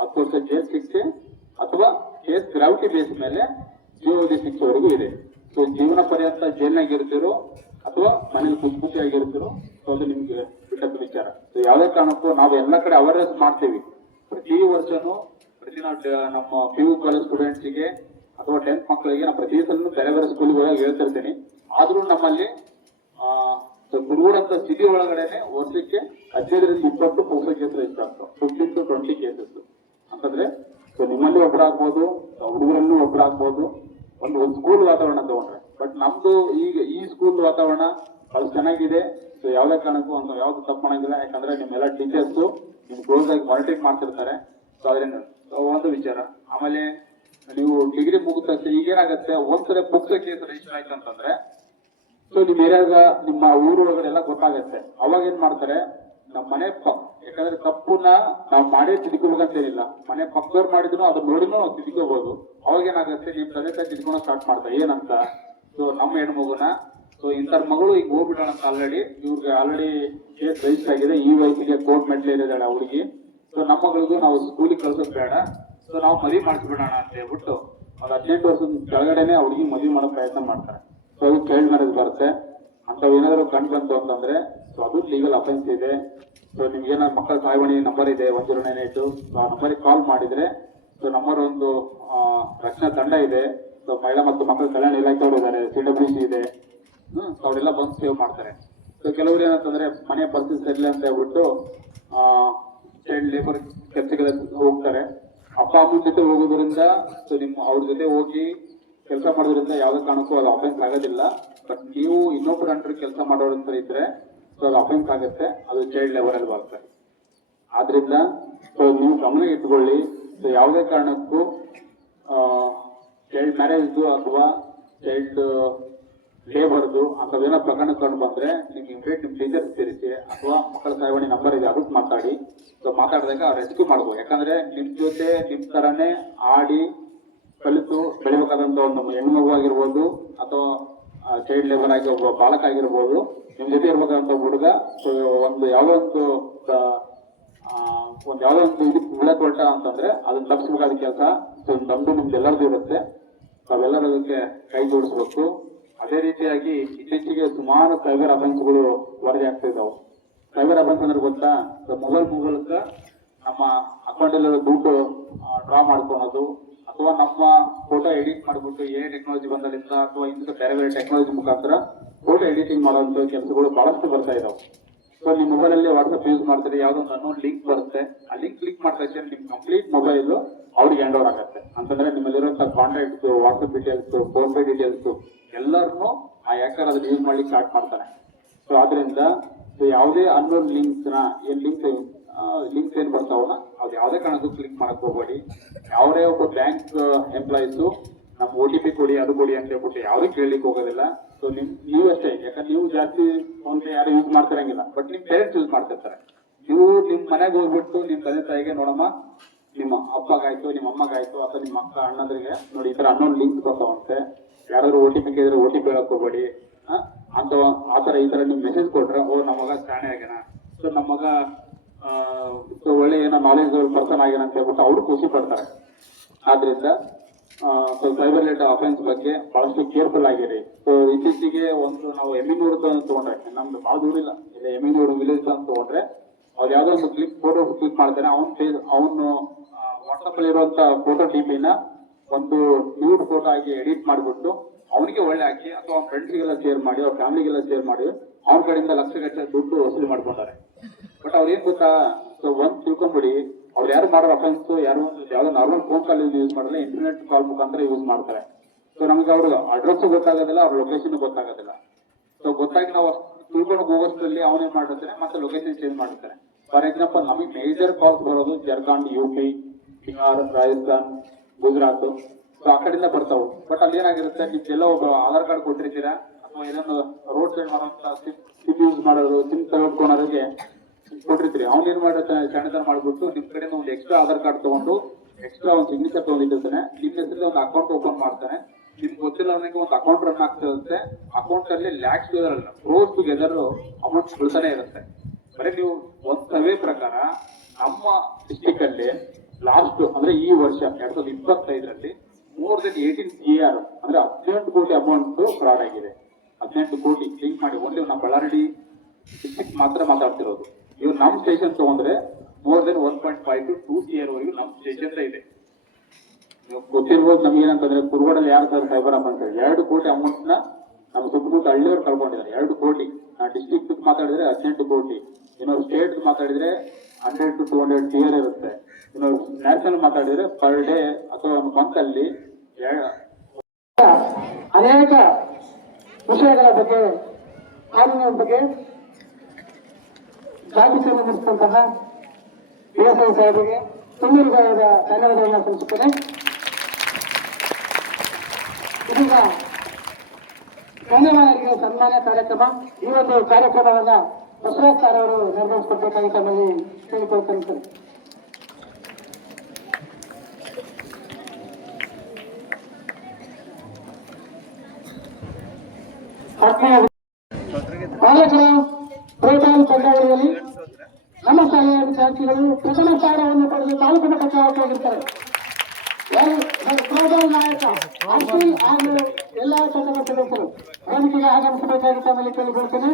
10 ವರ್ಷ ಜೈಲ್ ಶಿಕ್ಷೆ ಅಥವಾ ಕೇಸ್ ಗ್ರಾವಿಟಿ ಬೇಸ್ ಮೇಲೆ ಜೀವಾವಧಿ ಶಿಕ್ಷೆವರೆಗೂ ಇದೆ. ಸೊ ಜೀವನ ಪರ್ಯಂತ ಜೈಲ್ನಾಗಿರ್ತಿರೋ ಅಥವಾ ಮನೇಲಿ ಖುಷಿಯಾಗಿರ್ತಿರೋ ಅದು ನಿಮ್ಗೆ ಬಿಟ್ಟದ ವಿಚಾರ. ಸೊ ಯಾವುದೇ ಕಾರಣಕ್ಕೂ ನಾವು ಎಲ್ಲ ಕಡೆ ಅವೇರ್ನೆಸ್ ಮಾಡ್ತೀವಿ. ಪ್ರತಿ ವರ್ಷನೂ ನಮ್ಮ PU ಕಾಲೇಜ್ ಸ್ಟೂಡೆಂಟ್ಸ್ಗೆ ಅಥವಾ 10th ಮಕ್ಕಳಿಗೆ ನಾವು ಪ್ರತಿ ಸಲ ಬೇರೆ ಬೇರೆ ಸ್ಕೂಲ್ಗೆ ಹೋಗಿ ಹೇಳ್ತಿರ್ತೀನಿ. ಆದ್ರೂ ನಮ್ಮಲ್ಲಿ ಕುರುಗೂಡ ಸಿಟಿ ಒಳಗಡೆನೆ ವರ್ಷಕ್ಕೆ 15-20 ಪೋಕ್ಸೋ ಕೇಸ್ ರಿಜಿಸ್ಟರ್ ಆಗ್ತಾವೆ, 15 to 20 ಕೇಸಸ್ ಅಂತಂದ್ರೆ. ಸೊ ನಿಮ್ಮಲ್ಲಿ ಒಬ್ಬರಾಗ್ಬೋದು, ಹುಡುಗರಲ್ಲೂ ಒಬ್ಬರಾಗ್ಬೋದು. ಒಂದು ಸ್ಕೂಲ್ ವಾತಾವರಣ ತಗೊಂಡ್ರೆ ಬಟ್ ನಮ್ದು ಈಗ ಈ ಸ್ಕೂಲ್ ವಾತಾವರಣ ಅದು ಚೆನ್ನಾಗಿದೆ. ಸೊ ಯಾವ್ದೇ ಕಾರಣಕ್ಕೂ ಒಂದು ಯಾವ್ದು ತಪ್ಪು ಮಾಡಂಗಿಲ್ಲ, ಯಾಕಂದ್ರೆ ನಿಮ್ಮೆಲ್ಲ ಟೀಚರ್ಸ್ ನಿಮ್ ಕ್ಲೋಸ್ ಆಗಿ ಮಾನಿಟರಿಂಗ್ ಮಾಡ್ತಿರ್ತಾರೆ. ಸೊ ಅದರಿಂದ ಒಂದು ವಿಚಾರ. ಆಮೇಲೆ ನೀವು ಡಿಗ್ರಿ ಮುಗಿದ ತಕ್ಷಣ ಈಗೇನಾಗತ್ತೆ, ಒಂದ್ಸಲ ಬುಕ್ಸ್ ಕೇಸ್ ರಿಜಿಸ್ಟರ್ ಆಯ್ತು ಅಂತಂದ್ರೆ ಸೊ ನಿಮ್ ಏರಿಯಾಗ ನಿಮ್ಮ ಊರು ಒಳಗಡೆ ಎಲ್ಲ ಗೊತ್ತಾಗತ್ತೆ. ಅವಾಗ ಏನ್ ಮಾಡ್ತಾರೆ, ನಮ್ಮ ಮನೆ ಯಾಕಂದ್ರೆ ತಪ್ಪುನ ನಾವು ಮಾಡೇ ತಿದ್ಕೋಬೇಕಂತೇನಿಲ್ಲ, ಮನೆ ಪಕ್ಕದವ್ರು ಮಾಡಿದ್ರು ಅದನ್ನ ನೋಡಿನೂ ನಾವು ತಿದ್ಕೋಬಹುದು. ಅವಾಗ ಏನಾಗುತ್ತೆ, ನಿಮ್ ತಂದೆ ತಾಯಿ ತಿದ್ಕೊಳಕ್ ಸ್ಟಾರ್ಟ್ ಮಾಡ್ತಾರೆ ಏನಂತ, ಸೊ ನಮ್ಮ ಹೆಣ್ಮಗುನ ಸೊ ಇಂಥರ ಮಗಳು ಈಗ ಹೋಗ್ಬಿಟ್ಟಾಳ ಅಂತ ಆಲ್ರೆಡಿ ಇವ್ರಿಗೆ ಆಲ್ರೆಡಿ ಕೇಸ್ ರಿಜಿಸ್ಟರ್ ಆಗಿದೆ, ಈ ವಯಸ್ಸಿಗೆ ಕೋರ್ಟ್ ಮೆಟ್ಲ್ ಇರಿದಾಳೆ ಆ ಹುಡುಗಿ. ಸೊ ನಮ್ಮ ಮಗಳಿಗೂ ನಾವು ಸ್ಕೂಲಿಗೆ ಕಳ್ಸೋದ್ ಬೇಡ, ಸೊ ನಾವು ಮದುವೆ ಮಾಡಿಸ್ಬಿಡೋಣ ಅಂತ ಹೇಳ್ಬಿಟ್ಟು ಒಂದು 18 ವರ್ಷದ ಕೆಳಗಡೆನೆ ಆ ಹುಡುಗಿ ಮದುವೆ ಮಾಡೋ ಪ್ರಯತ್ನ ಮಾಡ್ತಾರೆ. ಸೊ ಅದು ಚೈಲ್ಡ್ ಮ್ಯಾರೇಜ್ ಬರುತ್ತೆ. ಅಂಥವು ಏನಾದ್ರು ಕಂಡು ಬಂತು ಅಂತಂದ್ರೆ ಸೊ ಅದು ಲೀಗಲ್ ಅಫೆನ್ಸ್ ಇದೆ. ಸೊ ನಿಮ್ಗೆ ಏನಾದ್ರು ಮಕ್ಕಳ ಸಹಾಯವಾಣಿ ನಂಬರ್ ಇದೆ 1098, ಸೊ ಆ ನಂಬರಿಗೆ ಕಾಲ್ ಮಾಡಿದ್ರೆ ಸೊ ನಂಬರ್ ಒಂದು ರಕ್ಷಣಾ ತಂಡ ಇದೆ. ಸೊ ಮಹಿಳಾ ಮತ್ತು ಮಕ್ಕಳ ಕಲ್ಯಾಣ ಇಲಾಖೆಯವರು ಇದ್ದಾರೆ, CWC ಇದೆ. ಸೊ ಅವರೆಲ್ಲ ಬಂದು ಸೇವ್ ಮಾಡ್ತಾರೆ. ಸೊ ಕೆಲವರು ಏನಂತಂದ್ರೆ ಮನೆ ಪರಿಸ್ಥಿತಿ ಸರಿಯಿಲ್ಲ ಅಂತ ಹೇಳ್ಬಿಟ್ಟು ಚೈಲ್ಡ್ ಲೇಬರ್ ಕೆಲಸಕ್ಕೆ ಹೋಗ್ತಾರೆ. ಅಪ್ಪ ಅಮ್ಮನ ಜೊತೆ ಹೋಗೋದ್ರಿಂದ ಸೊ ಅವ್ರ ಜೊತೆ ಹೋಗಿ ಕೆಲಸ ಮಾಡೋದ್ರಿಂದ ಯಾವ್ದೇ ಕಾರಣಕ್ಕೂ ಅದು ಅಫೆನ್ಸ್ ಆಗೋದಿಲ್ಲ. ಬಟ್ ನೀವು ಇನ್ನೊಬ್ಬರ ಅಂಡರ್ ಕೆಲಸ ಮಾಡೋರಂತ ಇದ್ರೆ ಸೊ ಅದು ಅಫೆನ್ಸ್ ಆಗುತ್ತೆ, ಅದು ಚೈಲ್ಡ್ ಲೇಬರ್ ಅಲ್ಲಿ ಬರುತ್ತೆ. ಆದ್ರಿಂದ ಸೊ ನೀವು ಗಮನ ಇಟ್ಕೊಳ್ಳಿ. ಸೊ ಯಾವುದೇ ಕಾರಣಕ್ಕೂ ಚೈಲ್ಡ್ ಮ್ಯಾರೇಜ್ ಅಥವಾ ಚೈಲ್ಡ್ ಲೇಬರ್ದು ಅಂತವೇನೋ ಪ್ರಕರಣ ಕಂಡು ಬಂದ್ರೆ ನಿಮ್ಗೆ ಇಮಿಡಿಯೇಟ್ ನಿಮ್ ಟೀಚರ್ಸ್ ಸೇರಿಸಿ ಅಥವಾ ಮಕ್ಕಳ ಸಹಾಯವಾಣಿ ನಂಬರ್ ಇದೆ ಅದಕ್ಕೆ ಮಾತಾಡಿ. ಸೊ ಮಾತಾಡಿದಾಗ ರೆಸ್ಕ್ಯೂ ಮಾಡ್ಬೋದು. ಯಾಕಂದ್ರೆ ನಿಮ್ ಜೊತೆ ನಿಮ್ ತರಾನೇ ಆಡಿ ಕಲಿತು ಬೆಳಿಬೇಕಾದಂತ ಒಂದು ಹೆಣ್ಮಗು ಆಗಿರ್ಬೋದು ಅಥವಾ ಚೈಲ್ಡ್ ಲೇಬರ್ ಆಗಿ ಒಬ್ಬ ಬಾಲಕ ಆಗಿರ್ಬೋದು, ನಿಮ್ ಜೊತೆ ಇರ್ಬೇಕಾದಂತ ಹುಡುಗ ಸೊ ಒಂದು ಯಾವ್ದೋ ಒಂದು ಇದಕ್ಕೆ ಉಳಕ್ ಹೊರಟ ಅಂತಂದ್ರೆ ಅದನ್ನ ತಪ್ಪಿಸ್ಬೇಕಾದ ಕೆಲಸ ಸೊ ನಮ್ದು ನಿಮ್ದೆಲ್ಲರದು ಇರುತ್ತೆ. ನಾವೆಲ್ಲರೂ ಅದಕ್ಕೆ ಕೈ ಜೋಡಿಸ್ಬೇಕು. ಅದೇ ರೀತಿಯಾಗಿ ಇತ್ತೀಚೆಗೆ ಸುಮಾರು ಸೈಬರ್ ಅಫೆನ್ಸ್ಗಳು ವರದಿ ಆಗ್ತಾ ಇದಾವೆ. ಸೈಬರ್ ಅಫೆನ್ಸ್ ಅಂದ್ರೆ ಗೊತ್ತಾ, ಮೊಬೈಲ್ ಮೂಲಕ ನಮ್ಮ ಅಕೌಂಟಲ್ಲಿ ದುಡ್ಡು ಡ್ರಾ ಮಾಡ್ಕೊಳೋದು ಅಥವಾ ನಮ್ಮ ಫೋಟೋ ಎಡಿಟ್ ಮಾಡ್ಬಿಟ್ಟು ಟೆಕ್ನಾಲಜಿ ಬಂದರಿಂದ ಅಥವಾ ಇಂಥ ಬೇರೆ ಬೇರೆ ಟೆಕ್ನಾಲಜಿ ಮುಖಾಂತರ ಫೋಟೋ ಎಡಿಟಿಂಗ್ ಮಾಡುವಂತ ಕೆಲಸಗಳು ಬಹಳಷ್ಟು ಬರ್ತಾ ಇದಾವೆ. ಸೊ ನಿಮ್ ಮೊಬೈಲ್ ಅಲ್ಲಿ ವಾಟ್ಸ್ಆಪ್ ಯೂಸ್ ಮಾಡ್ತೀರಿ, ಯಾವ್ದೊಂದು ಅನ್ನೋನ್ ಲಿಂಕ್ ಬರುತ್ತೆ, ಆ ಲಿಂಕ್ ಕ್ಲಿಕ್ ಮಾಡಿದ ತಕ್ಷಣ ನಿಮ್ ಕಂಪ್ಲೀಟ್ ಮೊಬೈಲ್ ಅವ್ರಿಗೆ ಹ್ಯಾಂಡ್ ಓವರ್ ಆಗುತ್ತೆ. ಅಂತಂದ್ರೆ ನಿಮ್ಮಲ್ಲಿರುವಂತಹ contacts, WhatsApp details, PhonePe details ಎಲ್ಲರನ್ನು ಆ ಹ್ಯಾಕರ್ ಅದನ್ನ ಯೂಸ್ ಮಾಡ್ಲಿಕ್ಕೆ ಸ್ಟಾರ್ಟ್ ಮಾಡ್ತಾನೆ. ಸೊ ಆದ್ರಿಂದ ಯಾವುದೇ ಅನ್ನೋನ್ ಲಿಂಕ್ಸ್ ಏನ್ ಬರ್ತಾವಲ್ಲ ಅದು ಯಾವುದೇ ಕಾರಣಕ್ಕೂ ಕ್ಲಿಕ್ ಮಾಡಕ್ ಹೋಗ್ಬೇಡಿ. ಯಾವುದೇ ಒಬ್ಬ ಬ್ಯಾಂಕ್ ಎಂಪ್ಲಾಯೀಸ್ ನಮ್ OTP ಕೊಡಿ ಅದು ಕೊಡಿ ಅಂತ ಹೇಳ್ಬಿಟ್ಟು ಯಾವ್ದು ಕೇಳಲಿಕ್ಕೆ ಹೋಗೋದಿಲ್ಲ. ಸೊ ನೀವಷ್ಟೇ, ಯಾಕಂದ್ರೆ ನೀವು ಜಾಸ್ತಿ ಫೋನ್ ಪೇ ಯಾರು ಯೂಸ್ ಮಾಡ್ತಿರಂಗಿಲ್ಲ, ಬಟ್ ನಿಮ್ ಪೇರೆಂಟ್ಸ್ ಯೂಸ್ ಮಾಡ್ತಿರ್ತಾರೆ. ನೀವು ನಿಮ್ ಮನೆಗೆ ಹೋಗ್ಬಿಟ್ಟು ನಿಮ್ ತಂದೆ ತಾಯಿಗೆ ನೋಡಮ್ಮ, ನಿಮ್ಮ ಅಪ್ಪಗಾಯ್ತು ನಿಮ್ಮ ಅಮ್ಮಗಾಯ್ತು ಅಥವಾ ನಿಮ್ಮ ಅಕ್ಕ ಅಣ್ಣದ್ರಿಗೆ ನೋಡಿ ಈ ತರ ಅನ್ನೋನ್ ಲಿಂಕ್ಸ್ ಬರ್ತಾವಂತೆ, ಯಾರಾದ್ರೂ OTP ಕೇಳಿದ್ರೆ OTP ಹೇಳಕ್ ಹೋಗ್ಬೇಡಿ ಅಥವಾ ಆತರ ಈ ತರ ನಿಮ್ ಮೆಸೇಜ್ ಕೊಟ್ರೆ ಓ ನಮ್ಮ ಮಗ ಶಾಣೆ ಆಗ್ಯಾನ, ಸೊ ನಮ್ಮ ಮಗ ಒಳ್ಳೆ ಏನೋ ನಾಲೆಜ್ ಪರ್ಸನ್ ಆಗ್ಯಾನ ಅಂತ ಹೇಳ್ಬಿಟ್ಟು ಅವ್ರು ಖುಷಿ ಪಡ್ತಾರೆ. ಆದ್ರಿಂದ ಸೈಬರ್ ರಿಲೇಟೆಡ್ ಅಫೆನ್ಸ್ ಬಗ್ಗೆ ಬಹಳಷ್ಟು ಕೇರ್ಫುಲ್ ಆಗಿರಿ. ಸೊ ಇತ್ತೀಚೆಗೆ ಒಂದು ನಾವು ಎಮ್ಮಿನೂರು ತಗೊಂಡ್ರೆ, ನಮ್ದು ಬಹಳ ದೂರ ಇಲ್ಲ, ಇಲ್ಲ ಎಮ್ಮಿನೂರು ವಿಲೇಜ್ ಅಂತ ತಗೊಂಡ್ರೆ ಅವ್ರು ಯಾವ್ದೋ ಒಂದು ಫೋಟೋ ಕ್ಲಿಕ್ ಮಾಡ್ತಾನೆ, ಅವನು ವಾಟ್ಸಪ್ ಅಲ್ಲಿ ಇರುವಂತ ಫೋಟೋ DP-ನ ಒಂದು ನ್ಯೂಡ್ ಫೋಟೋ ಆಗಿ ಎಡಿಟ್ ಮಾಡಿಬಿಟ್ಟು ಅವನಿಗೆ ಒಳ್ಳೆ ಹಾಕಿ ಅಥವಾ ಅವ್ನ ಫ್ರೆಂಡ್ಸ್ಗೆಲ್ಲ ಶೇರ್ ಮಾಡಿ ಅವ್ರ ಫ್ಯಾಮಿಲಿಗೆಲ್ಲ ಶೇರ್ ಮಾಡಿ ಅವ್ನ ಕಡೆಯಿಂದ ಲಕ್ಷಗಟ್ಟಲೆ ದುಡ್ಡು ವಸೂಲಿ ಮಾಡ್ಕೊಂತಾರೆ. ಬಟ್ ಅವ್ರು ಏನ್ ಗೊತ್ತಾ, ಸೊ ಒಂದ್ ತಿಳ್ಕೊಂಡ್ಬಿಡಿ, ಅವ್ರು ಯಾರು ಮಾಡೋ ಅಫೆನ್ಸ್ ಯಾವ್ದೋ ನಾರ್ಮಲ್ ಫೋನ್ ಕಾಲ್ ಯೂಸ್ ಮಾಡಲ್ಲ, ಇಂಟರ್ನೆಟ್ ಕಾಲ್ ಮುಖಾಂತರ ಯೂಸ್ ಮಾಡ್ತಾರೆ. ಸೊ ನಮ್ಗೆ ಅವ್ರ ಅಡ್ರೆಸ್ ಗೊತ್ತಾಗೋದಿಲ್ಲ, ಅವ್ರ ಲೊಕೇಶನ್ ಗೊತ್ತಾಗೋದಿಲ್ಲ. ಸೊ ಗೊತ್ತಾಗಿ ನಾವು ತಿಳ್ಕೊಂಡು ಹೋಗೋಷ್ಟರಲ್ಲಿ ಅವನೇನ್ ಮಾಡಿರ್ತಾನೆ ಮತ್ತೆ ಲೊಕೇಶನ್ ಚೇಂಜ್ ಮಾಡಿರ್ತಾರೆ. ಫಾರ್ ಎಕ್ಸಾಂಪಲ್ ನಮಗೆ ಮೇಜರ್ ಕಾಲ್ಸ್ ಬರೋದು ಜಾರ್ಖಂಡ್, UP, ಬಿಹಾರ್, ರಾಜಸ್ಥಾನ್, ಗುಜರಾತ್, ಸೊ ಆ ಕಡೆಯಿಂದ ಬರ್ತಾವೆ. ಬಟ್ ಅಲ್ಲಿ ಏನಾಗಿರುತ್ತೆ, ನಿಮ್ಗೆಲ್ಲ ಒಬ್ಬ ಆಧಾರ್ ಕಾರ್ಡ್ ಕೊಟ್ಟಿರ್ತೀರಾ ಅಥವಾ ಏನೊಂದು ರೋಡ್ ಸೈಡ್ ಮಾಡುವಂತ ಸಿಮ್ ಯೂಸ್ ಮಾಡೋರು, ಸಿಮ್ ತೆಗೆದುಕೊಳ್ಳೋರಿಗೆ ಕೊಟ್ಟಿರ್ತೀರಿ. ಅವ್ನು ಏನ್ ಮಾಡಿರ್ತಾನೆ, ಶಾಣೆತನ ಮಾಡ್ಬಿಟ್ಟು ನಿಮ್ ಕಡೆಯಿಂದ ಒಂದು ಎಕ್ಸ್ಟ್ರಾ ಆಧಾರ್ ಕಾರ್ಡ್ ತಗೊಂಡು ಎಕ್ಸ್ಟ್ರಾ ಒಂದು ಸಿಗ್ನೇಚರ್ ತಗೊಂಡಿರ್ತಾನೆ, ನಿಮ್ಮ ಹೆಸರಲ್ಲಿ ಒಂದು ಅಕೌಂಟ್ ಓಪನ್ ಮಾಡ್ತಾನೆ. ನಿಮ್ಗೆ ಗೊತ್ತಿಲ್ಲ ನನಗೆ ಒಂದು ಅಕೌಂಟ್ ರನ್ ಆಗ್ತಿರುತ್ತೆ, ಅಕೌಂಟ್ ಅಲ್ಲಿ ಲ್ಯಾಕ್ಸ್ ಕ್ರೋಸ್ ಟುಗೆದರ್ ಅಮೌಂಟ್ ಬೀಳ್ತಾನೆ ಇರುತ್ತೆ. ಬರೀ ನೀವು ಒಂದು ಸರ್ವೆ ಪ್ರಕಾರ ನಮ್ಮ ಡಿಸ್ಟಿಕ್ ಅಲ್ಲಿ ಲಾಸ್ಟ್ ಅಂದ್ರೆ ಈ ವರ್ಷ 2025ರಲ್ಲಿ ಮೋರ್ ದೆನ್ 18 CR ಅಂದ್ರೆ 18 ಕೋಟಿ ಅಮೌಂಟ್ ಫ್ರಾಡ್ ಆಗಿದೆ. 18 ಕೋಟಿ ಲಿಂಕ್ ಮಾಡಿ ಓನ್ಲಿ ನಮ್ಮ ಬಳ್ಳಾರಿ ಡಿಸ್ಟಿಕ್ ಮಾತ್ರ ಮಾತಾಡ್ತಿರೋದು. ಇವ್ರು ನಮ್ಮ ಸ್ಟೇಷನ್ ತಗೊಂಡ್ರೆ ಮೋರ್ ದೆನ್ 1.5 to 2 CR ವರೆಗೂ ನಮ್ಮ ಸ್ಟೇಷನ್ ಇದೆ. ಗೊತ್ತಿರ್ಬೋದು ನಮ್ಗೆ ಏನಂತಂದ್ರೆ ಕುರುಗೋಡಲ್ಲಿ ಯಾರು ಸರ್ ಸೈಬರ್ ಅಫೆನ್ಸ್ 2 ಕೋಟಿ ಅಮೌಂಟ್ ನ ನಮ್ಮ ಸುತ್ತಮುತ್ತ ಹಳ್ಳಿಯವರು ಕಳ್ಕೊಂಡಿದ್ದಾರೆ. 2 ಕೋಟಿ. ಡಿಸ್ಟಿಕ್ ಮಾತಾಡಿದ್ರೆ 18 ಕೋಟಿ, ಇನ್ನೊಂದು ಸ್ಟೇಟ್ ಮಾತಾಡಿದ್ರೆ 100 to 200 CR ಇರುತ್ತೆ. ಇನ್ನೊಂದು ನ್ಯಾಷನಲ್ ಮಾತಾಡಿದ್ರೆ ಪರ್ ಡೇ ಅಥವಾ ಒಂದು ಮಂತ್ ಅಲ್ಲಿ ಅನೇಕ ವಿಷಯಗಳ ಬಗ್ಗೆ ಕಾನೂನಿನ ಬಗ್ಗೆ ಜಾಗೃತಿಯನ್ನು ಮೂಡಿಸಿದಂತಹ PSI ಸಾಹೇಬರಿಗೆ ತುಂಬುವುದಾದ ಧನ್ಯವಾದಗಳನ್ನು ಸಲ್ಲಿಸುತ್ತೇನೆ. ಇದೀಗ ಗಣ್ಯಮಾನ್ಯರಿಗೆ ಸನ್ಮಾನ ಕಾರ್ಯಕ್ರಮ. ಈ ಒಂದು ಕಾರ್ಯಕ್ರಮವನ್ನ ಬಸವರಾಜ್ ಸರ್ ಅವರು ನಿರ್ವಹಿಸಬೇಕಾಗಿ ತಮ್ಮಲ್ಲಿ ಕೇಳಿಕೊಳ್ತೇನೆ. ಪಾಲಕರ ಪ್ರೋಟೋಕಾಲ್ ಪಂದ್ಯಾವಳಿಯಲ್ಲಿ ನಮ್ಮ ಶಾಲೆಯ ವಿದ್ಯಾರ್ಥಿಗಳು ಪ್ರಥಮ ಸ್ಥಾನವನ್ನು ಪಡೆದು ತಾಲೂಕು ಮಟ್ಟಕ್ಕೆ ಆಯ್ಕೆಯಾಗಿರ್ತಾರೆ. ಪ್ರೋಟೋಕಾಲ್ ನಾಯಕ ಅರ್ಜುನ್ ಹಾಗೂ ಎಲ್ಲಾ ತಂಡದ ಸದಸ್ಯರು ವೇದಿಕೆಗೆ ಆಗಮಿಸಬೇಕಾಗಿ ತಮ್ಮಲ್ಲಿ ಕೇಳಿಕೊಳ್ತೇನೆ.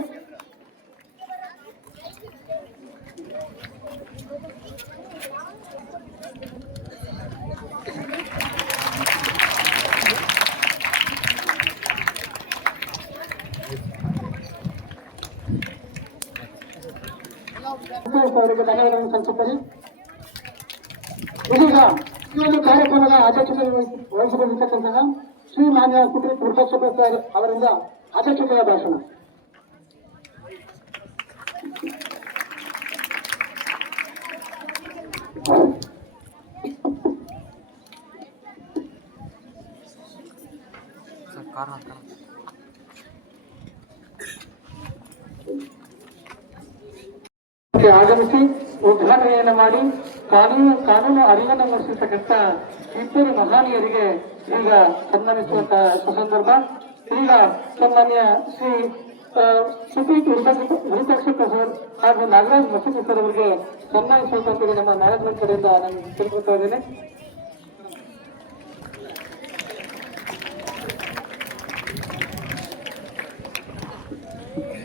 ಅವರಿಗೆ ಧನ್ಯವಾದಗಳನ್ನು ಸಲ್ಲಿಸುತ್ತೇನೆ. ಇದೀಗ ಈ ಒಂದು ಕಾರ್ಯಕ್ರಮದ ಅಧ್ಯಕ್ಷತೆ ವಹಿಸಿಕೊಂಡಿರ್ತಕ್ಕಂತಹ ಶ್ರೀ ಮಾನ್ಯ ಸುಪ್ರೀಂ ವಿಪಕ್ಷ ಅವರಿಂದ ಅಧ್ಯಕ್ಷತೆಯ ಭಾಷಣ. ಆಗಮಿಸಿ ಉದ್ಘಾಟನೆಯನ್ನು ಮಾಡಿ ಕಾನೂನು ಅರಿವನ್ನು ಮೂಡಿಸಿರ್ತಕ್ಕಂಥ ಇಬ್ಬರು ಮಹಾನೀಯರಿಗೆ ಈಗ ಸನ್ಮಾನಿಸುವಂತಹ ಸುಸಂದರ್ಭ. ಈಗ ಸನ್ಮಾನ್ಯ ಶ್ರೀ ಸುಪ್ರೀಂ ವಿರೂಪಾಕ್ಷಪ್ಪ ಸರ್ ಹಾಗೂ ನಾಗರಾಜ್ ಮಸೂದಿ ಸರ್ ಅವರಿಗೆ ಸನ್ಮಾನಿಸುವಂತ ನಮ್ಮ ಮ್ಯಾನೇಜ್ಮೆಂಟ್ ಕಡೆಯಿಂದ ನಾನು ತಿಳ್ಕೊಳ್ತಾ ಇದ್ದೇನೆ.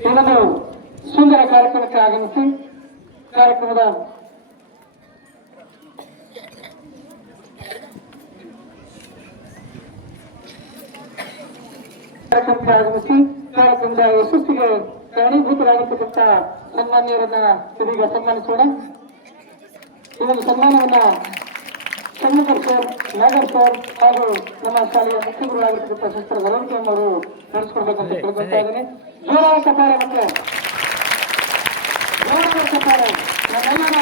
ಇದನ್ನು ಸುಂದರ ಕಾರ್ಯಕ್ರಮಕ್ಕೆ ಆಗಮಿಸಿ ಕಾರ್ಯಕ್ರಮಕ್ಕೆ ಆಗಮಿಸಿ ಕಾರ್ಯಕ್ರಮದ ಯಶಸ್ಸಿಗೆ ಕಾರಣೀಭೂತರಾಗಿರ್ತಕ್ಕಂಥ ಸನ್ಮಾನ್ಯರನ್ನ ಇದೀಗ ಸನ್ಮಾನಿಸೋಣ. ಈ ಒಂದು ಸನ್ಮಾನವನ್ನ ಚಂದ್ರಕರ್ ಸರ್, ನಾಗರ್ ಸರ್ ಹಾಗೂ ನಮ್ಮ ಶಾಲೆಯ ಮುಖ್ಯಗುರುಗಳಾಗಿರ್ತಕ್ಕಂಥ ಸಿಸ್ಟರ್ ಗೌರವ ಅವರು ನಡೆಸಿಕೊಡ್ಬೇಕಂತ ಕೇಳ್ಕೊಳ್ತಾ ಇದ್ದೇನೆ. ಜೋರಾದ ಕಪಾರೆ ಮಕ್ಕಳು, ಜೋರಾದ ಕಪಾರೆ. ನಮ್ಮೆಲ್ಲರ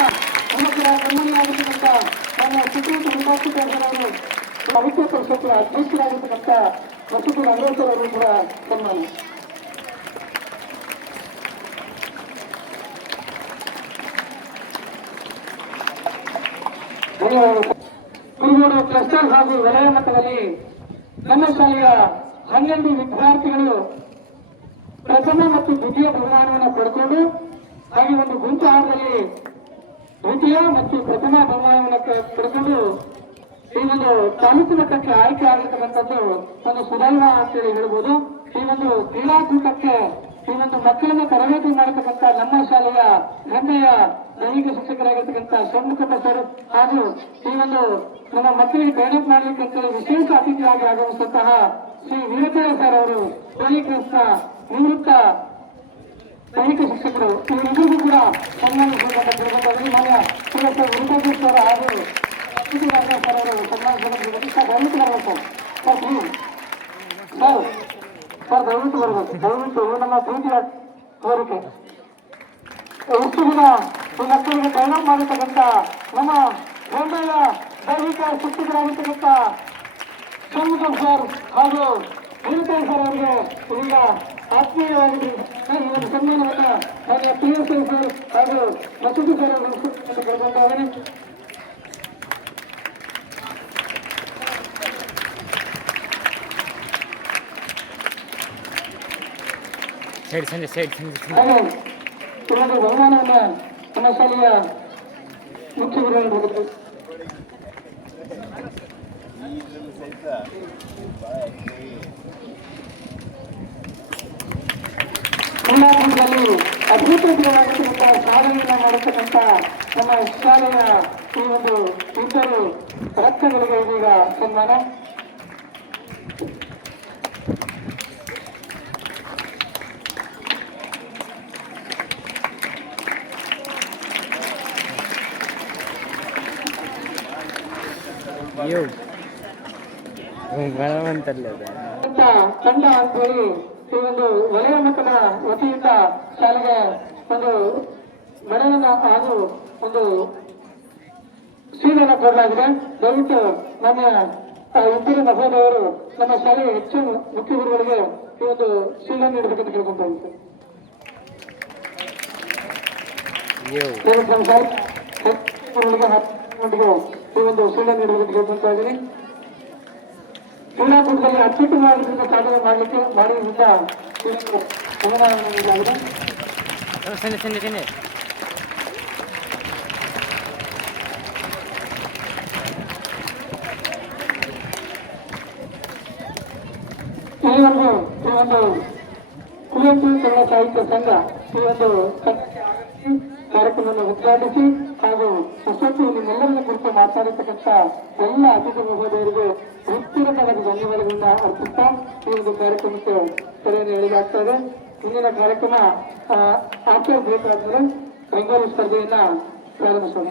ಪ್ರಮುಖರ ಸನ್ಮಾನಿಯಾಗಿರ್ತಕ್ಕಂಥ ನಮ್ಮ ಸುಪ್ರೀಂ ವಿಪಕ್ಷರು ಸಾಹಿತ್ಯ ಪರಿಷತ್ತಿನ ಅಧ್ಯಕ್ಷರಾಗಿರ್ತಕ್ಕಂಥ ವಸತಿ ಅಂಬೇಡ್ಕರ್ ಅವರು ಕೂಡ ಸನ್ಮಾನ. ಕುರುಗೋಡು ಕ್ಲಸ್ಟರ್ ಹಾಗೂ ವಲಯ ಮಟ್ಟದಲ್ಲಿ ನಮ್ಮ ಶಾಲೆಯ 12 ವಿದ್ಯಾರ್ಥಿಗಳು ಪ್ರಥಮ ಮತ್ತು ದ್ವಿತೀಯ ಬಹುಮಾನವನ್ನು ಪಡೆದುಕೊಂಡು ಹಾಗೆ ಒಂದು ಗುಂಪು ಆಟದಲ್ಲಿ ದ್ವಿತೀಯ ಮತ್ತು ಪ್ರಥಮ ಬಹುಮಾನವನ್ನು ಪಡೆದುಕೊಂಡು ಈ ಒಂದು ತಾಲೂಕು ಮಟ್ಟಕ್ಕೆ ಆಯ್ಕೆ ಆಗಿರ್ತಕ್ಕಂಥದ್ದು ಒಂದು ಸುಧಾರಣ ಅಂತೇಳಿ ಹೇಳ್ಬೋದು. ಈ ಒಂದು ಕ್ರೀಡಾಕೂಟಕ್ಕೆ ಈ ಒಂದು ಮಕ್ಕಳನ್ನ ತರಬೇತಿ ಮಾಡತಕ್ಕಂಥ ನಮ್ಮ ಶಾಲೆಯ ಹೆಮ್ಮೆಯ ದೈಹಿಕ ಶಿಕ್ಷಕರಾಗಿರ್ತಕ್ಕಂಥ ಷಣ್ಮುಖಪ್ಪ ಸರ್ ಹಾಗೂ ಈ ಒಂದು ನಮ್ಮ ಮಕ್ಕಳಿಗೆ ಟ್ರೈನಪ್ ಮಾಡಲಿಕ್ಕೆ ವಿಶೇಷ ಅತಿಥಿಯಾಗಿ ಆಗಮಿಸಿದಂತಹ ಶ್ರೀ ವೀರಕೇಶ ಸರ್ ಅವರು ಪೊಲೀಸ್ನ ನಿವೃತ್ತ ದೈಹಿಕ ಶಿಕ್ಷಕರು ಇವರಿಗೂ ಕೂಡ ಸನ್ಮಾನಿಸಬೇಕಂತ ಕೇಳ್ಕೊಂಡ್ರೆ ಮಾನ್ಯ ಶ್ರೀ ವೀರಕೇಶ ಸರ್ ಹಾಗೂ ಸರ್ ಅವರು ಸನ್ಮಾನಿಸಬೇಕು. ಸರ್ ದಯವಿಟ್ಟು ಬರಬೇಕು ಸರ್, ಪ್ಲೀಸ್ ಸರ್, ಸರ್ ದಯವಿಟ್ಟು ಬರಬೇಕು, ದಯವಿಟ್ಟು ನಮ್ಮ ಪ್ರೀತಿಯ ಕೋರಿಕೆ. ಇಷ್ಟು ದಿನ ಈ ಮಕ್ಕಳಿಗೆ ಟ್ರೈನಪ್ ಮಾಡಿರ್ತಕ್ಕಂಥ ನಮ್ಮ ಹೆಮ್ಮೆಯ ದೈಹಿಕ ಶಿಕ್ಷಕರಾಗಿರ್ತಕ್ಕಂಥ ಷಣ್ಮುಖಂ ಸರ್ ಹಾಗೂ ವೀರಕೇಶ ಸರ್ ಅವರಿಗೆ ಇದೀಗ ಆತ್ಮೀಯವಾಗಿ ಈ ಒಂದು ಸನ್ಮಾನವನ್ನು ನನ್ನ PSI ಸರ್ ಹಾಗೂ ಮಸೂದಿ ಸರ್ ಅವರು ಕೇಳ್ಕೊಳ್ತಾ ಇದ್ದೇನೆ. ಹಾಗೆ ಇದೊಂದು ಬಹುಮಾನವನ್ನು ನಮ್ಮ ಶಾಲೆಯ ಮುಖ್ಯ ಗುರುಗಳು ಕೊಡುತ್ತಾರೆ. ಕ್ರೀಡಾಕೂಟದಲ್ಲಿ ಅದ್ಭುತವಾಗಿರ್ತಕ್ಕಂಥ ಸಾಧನೆಯನ್ನು ಮಾಡತಕ್ಕಂಥ ನಮ್ಮ ಶಾಲೆಯ ಈ ಒಂದು ಇಬ್ಬರು ರತ್ನಗಳಿಗೆ ಇದೀಗ ಸನ್ಮಾನ. ತಂಡ ಅಂತ ಹೇಳಿ ಈ ಒಂದು ವಲಯ ಮಟ್ಟದ ವತಿಯಿಂದ ಶಾಲೆಗೆ ಒಂದು ಮೆಡಲನ್ನ ಹಾಗೂ ಒಂದು ಶೀಲನ ಕೊಡಲಾಗಿದೆ. ದಯವಿಟ್ಟು ನಮ್ಮ ಇಬ್ಬರು ಮಹೋದಯರು ನಮ್ಮ ಶಾಲೆಯ ಹೆಚ್ಚು ಮುಖ್ಯ ಗುರುಗಳಿಗೆ ಈ ಒಂದು ಶೀಲ ನೀಡಬೇಕಂತ ಕೇಳ್ಕೊಂತ ಇದ್ದೀನಿ. ಈ ಒಂದು ಶೀಲ ನೀಡಬೇಕಂತ ಕೇಳ್ಕೊಂತ ಇದ್ದೀನಿ. ಕ್ರೀಡಾಕೂಟದಲ್ಲಿ ಅತ್ಯುತ್ತಮವಾಗಿರುವ ಸಾಧನೆ ಮಾಡಲಿಕ್ಕೆ ಮಾಡುವುದರಿಂದ ಅನುದಾನವನ್ನು ನೀಡಲಾಗಿದೆ. ಇಲ್ಲಿವರೆಗೂ ಈ ಒಂದು ಕುವೆಂಪು ಕನ್ನಡ ಸಾಹಿತ್ಯ ಸಂಘ ಈ ಒಂದು ಕಾರ್ಯಕ್ರಮವನ್ನು ಉದ್ಘಾಟಿಸಿ ಹಾಗೂ ಅಷ್ಟೊತ್ತು ನಿಮ್ಮೆಲ್ಲರನ್ನ ಕುರಿತು ಮಾತನಾಡತಕ್ಕಂಥ ಎಲ್ಲ ಅತಿಥಿ ಮಹೋದಯರಿಗೆ ಹೃತ್ಪೂರ್ವಕವಾಗಿ ಧನ್ಯವಾದಗಳನ್ನ ಅರ್ಪಿಸ್ತಾ ಈ ಒಂದು ಕಾರ್ಯಕ್ರಮಕ್ಕೆ ಕರೆಯನ್ನು ಎಳೆಯಲಾಗ್ತಾ ಇದೆ. ಮುಂದಿನ ಕಾರ್ಯಕ್ರಮ ಆಫ್ಟರ್ ಬ್ರೇಕ್ ಆದ್ಮೇಲೆ ರಂಗೋಲಿ ಸ್ಪರ್ಧೆಯನ್ನ ಪ್ರಾರಂಭಿಸೋಣ.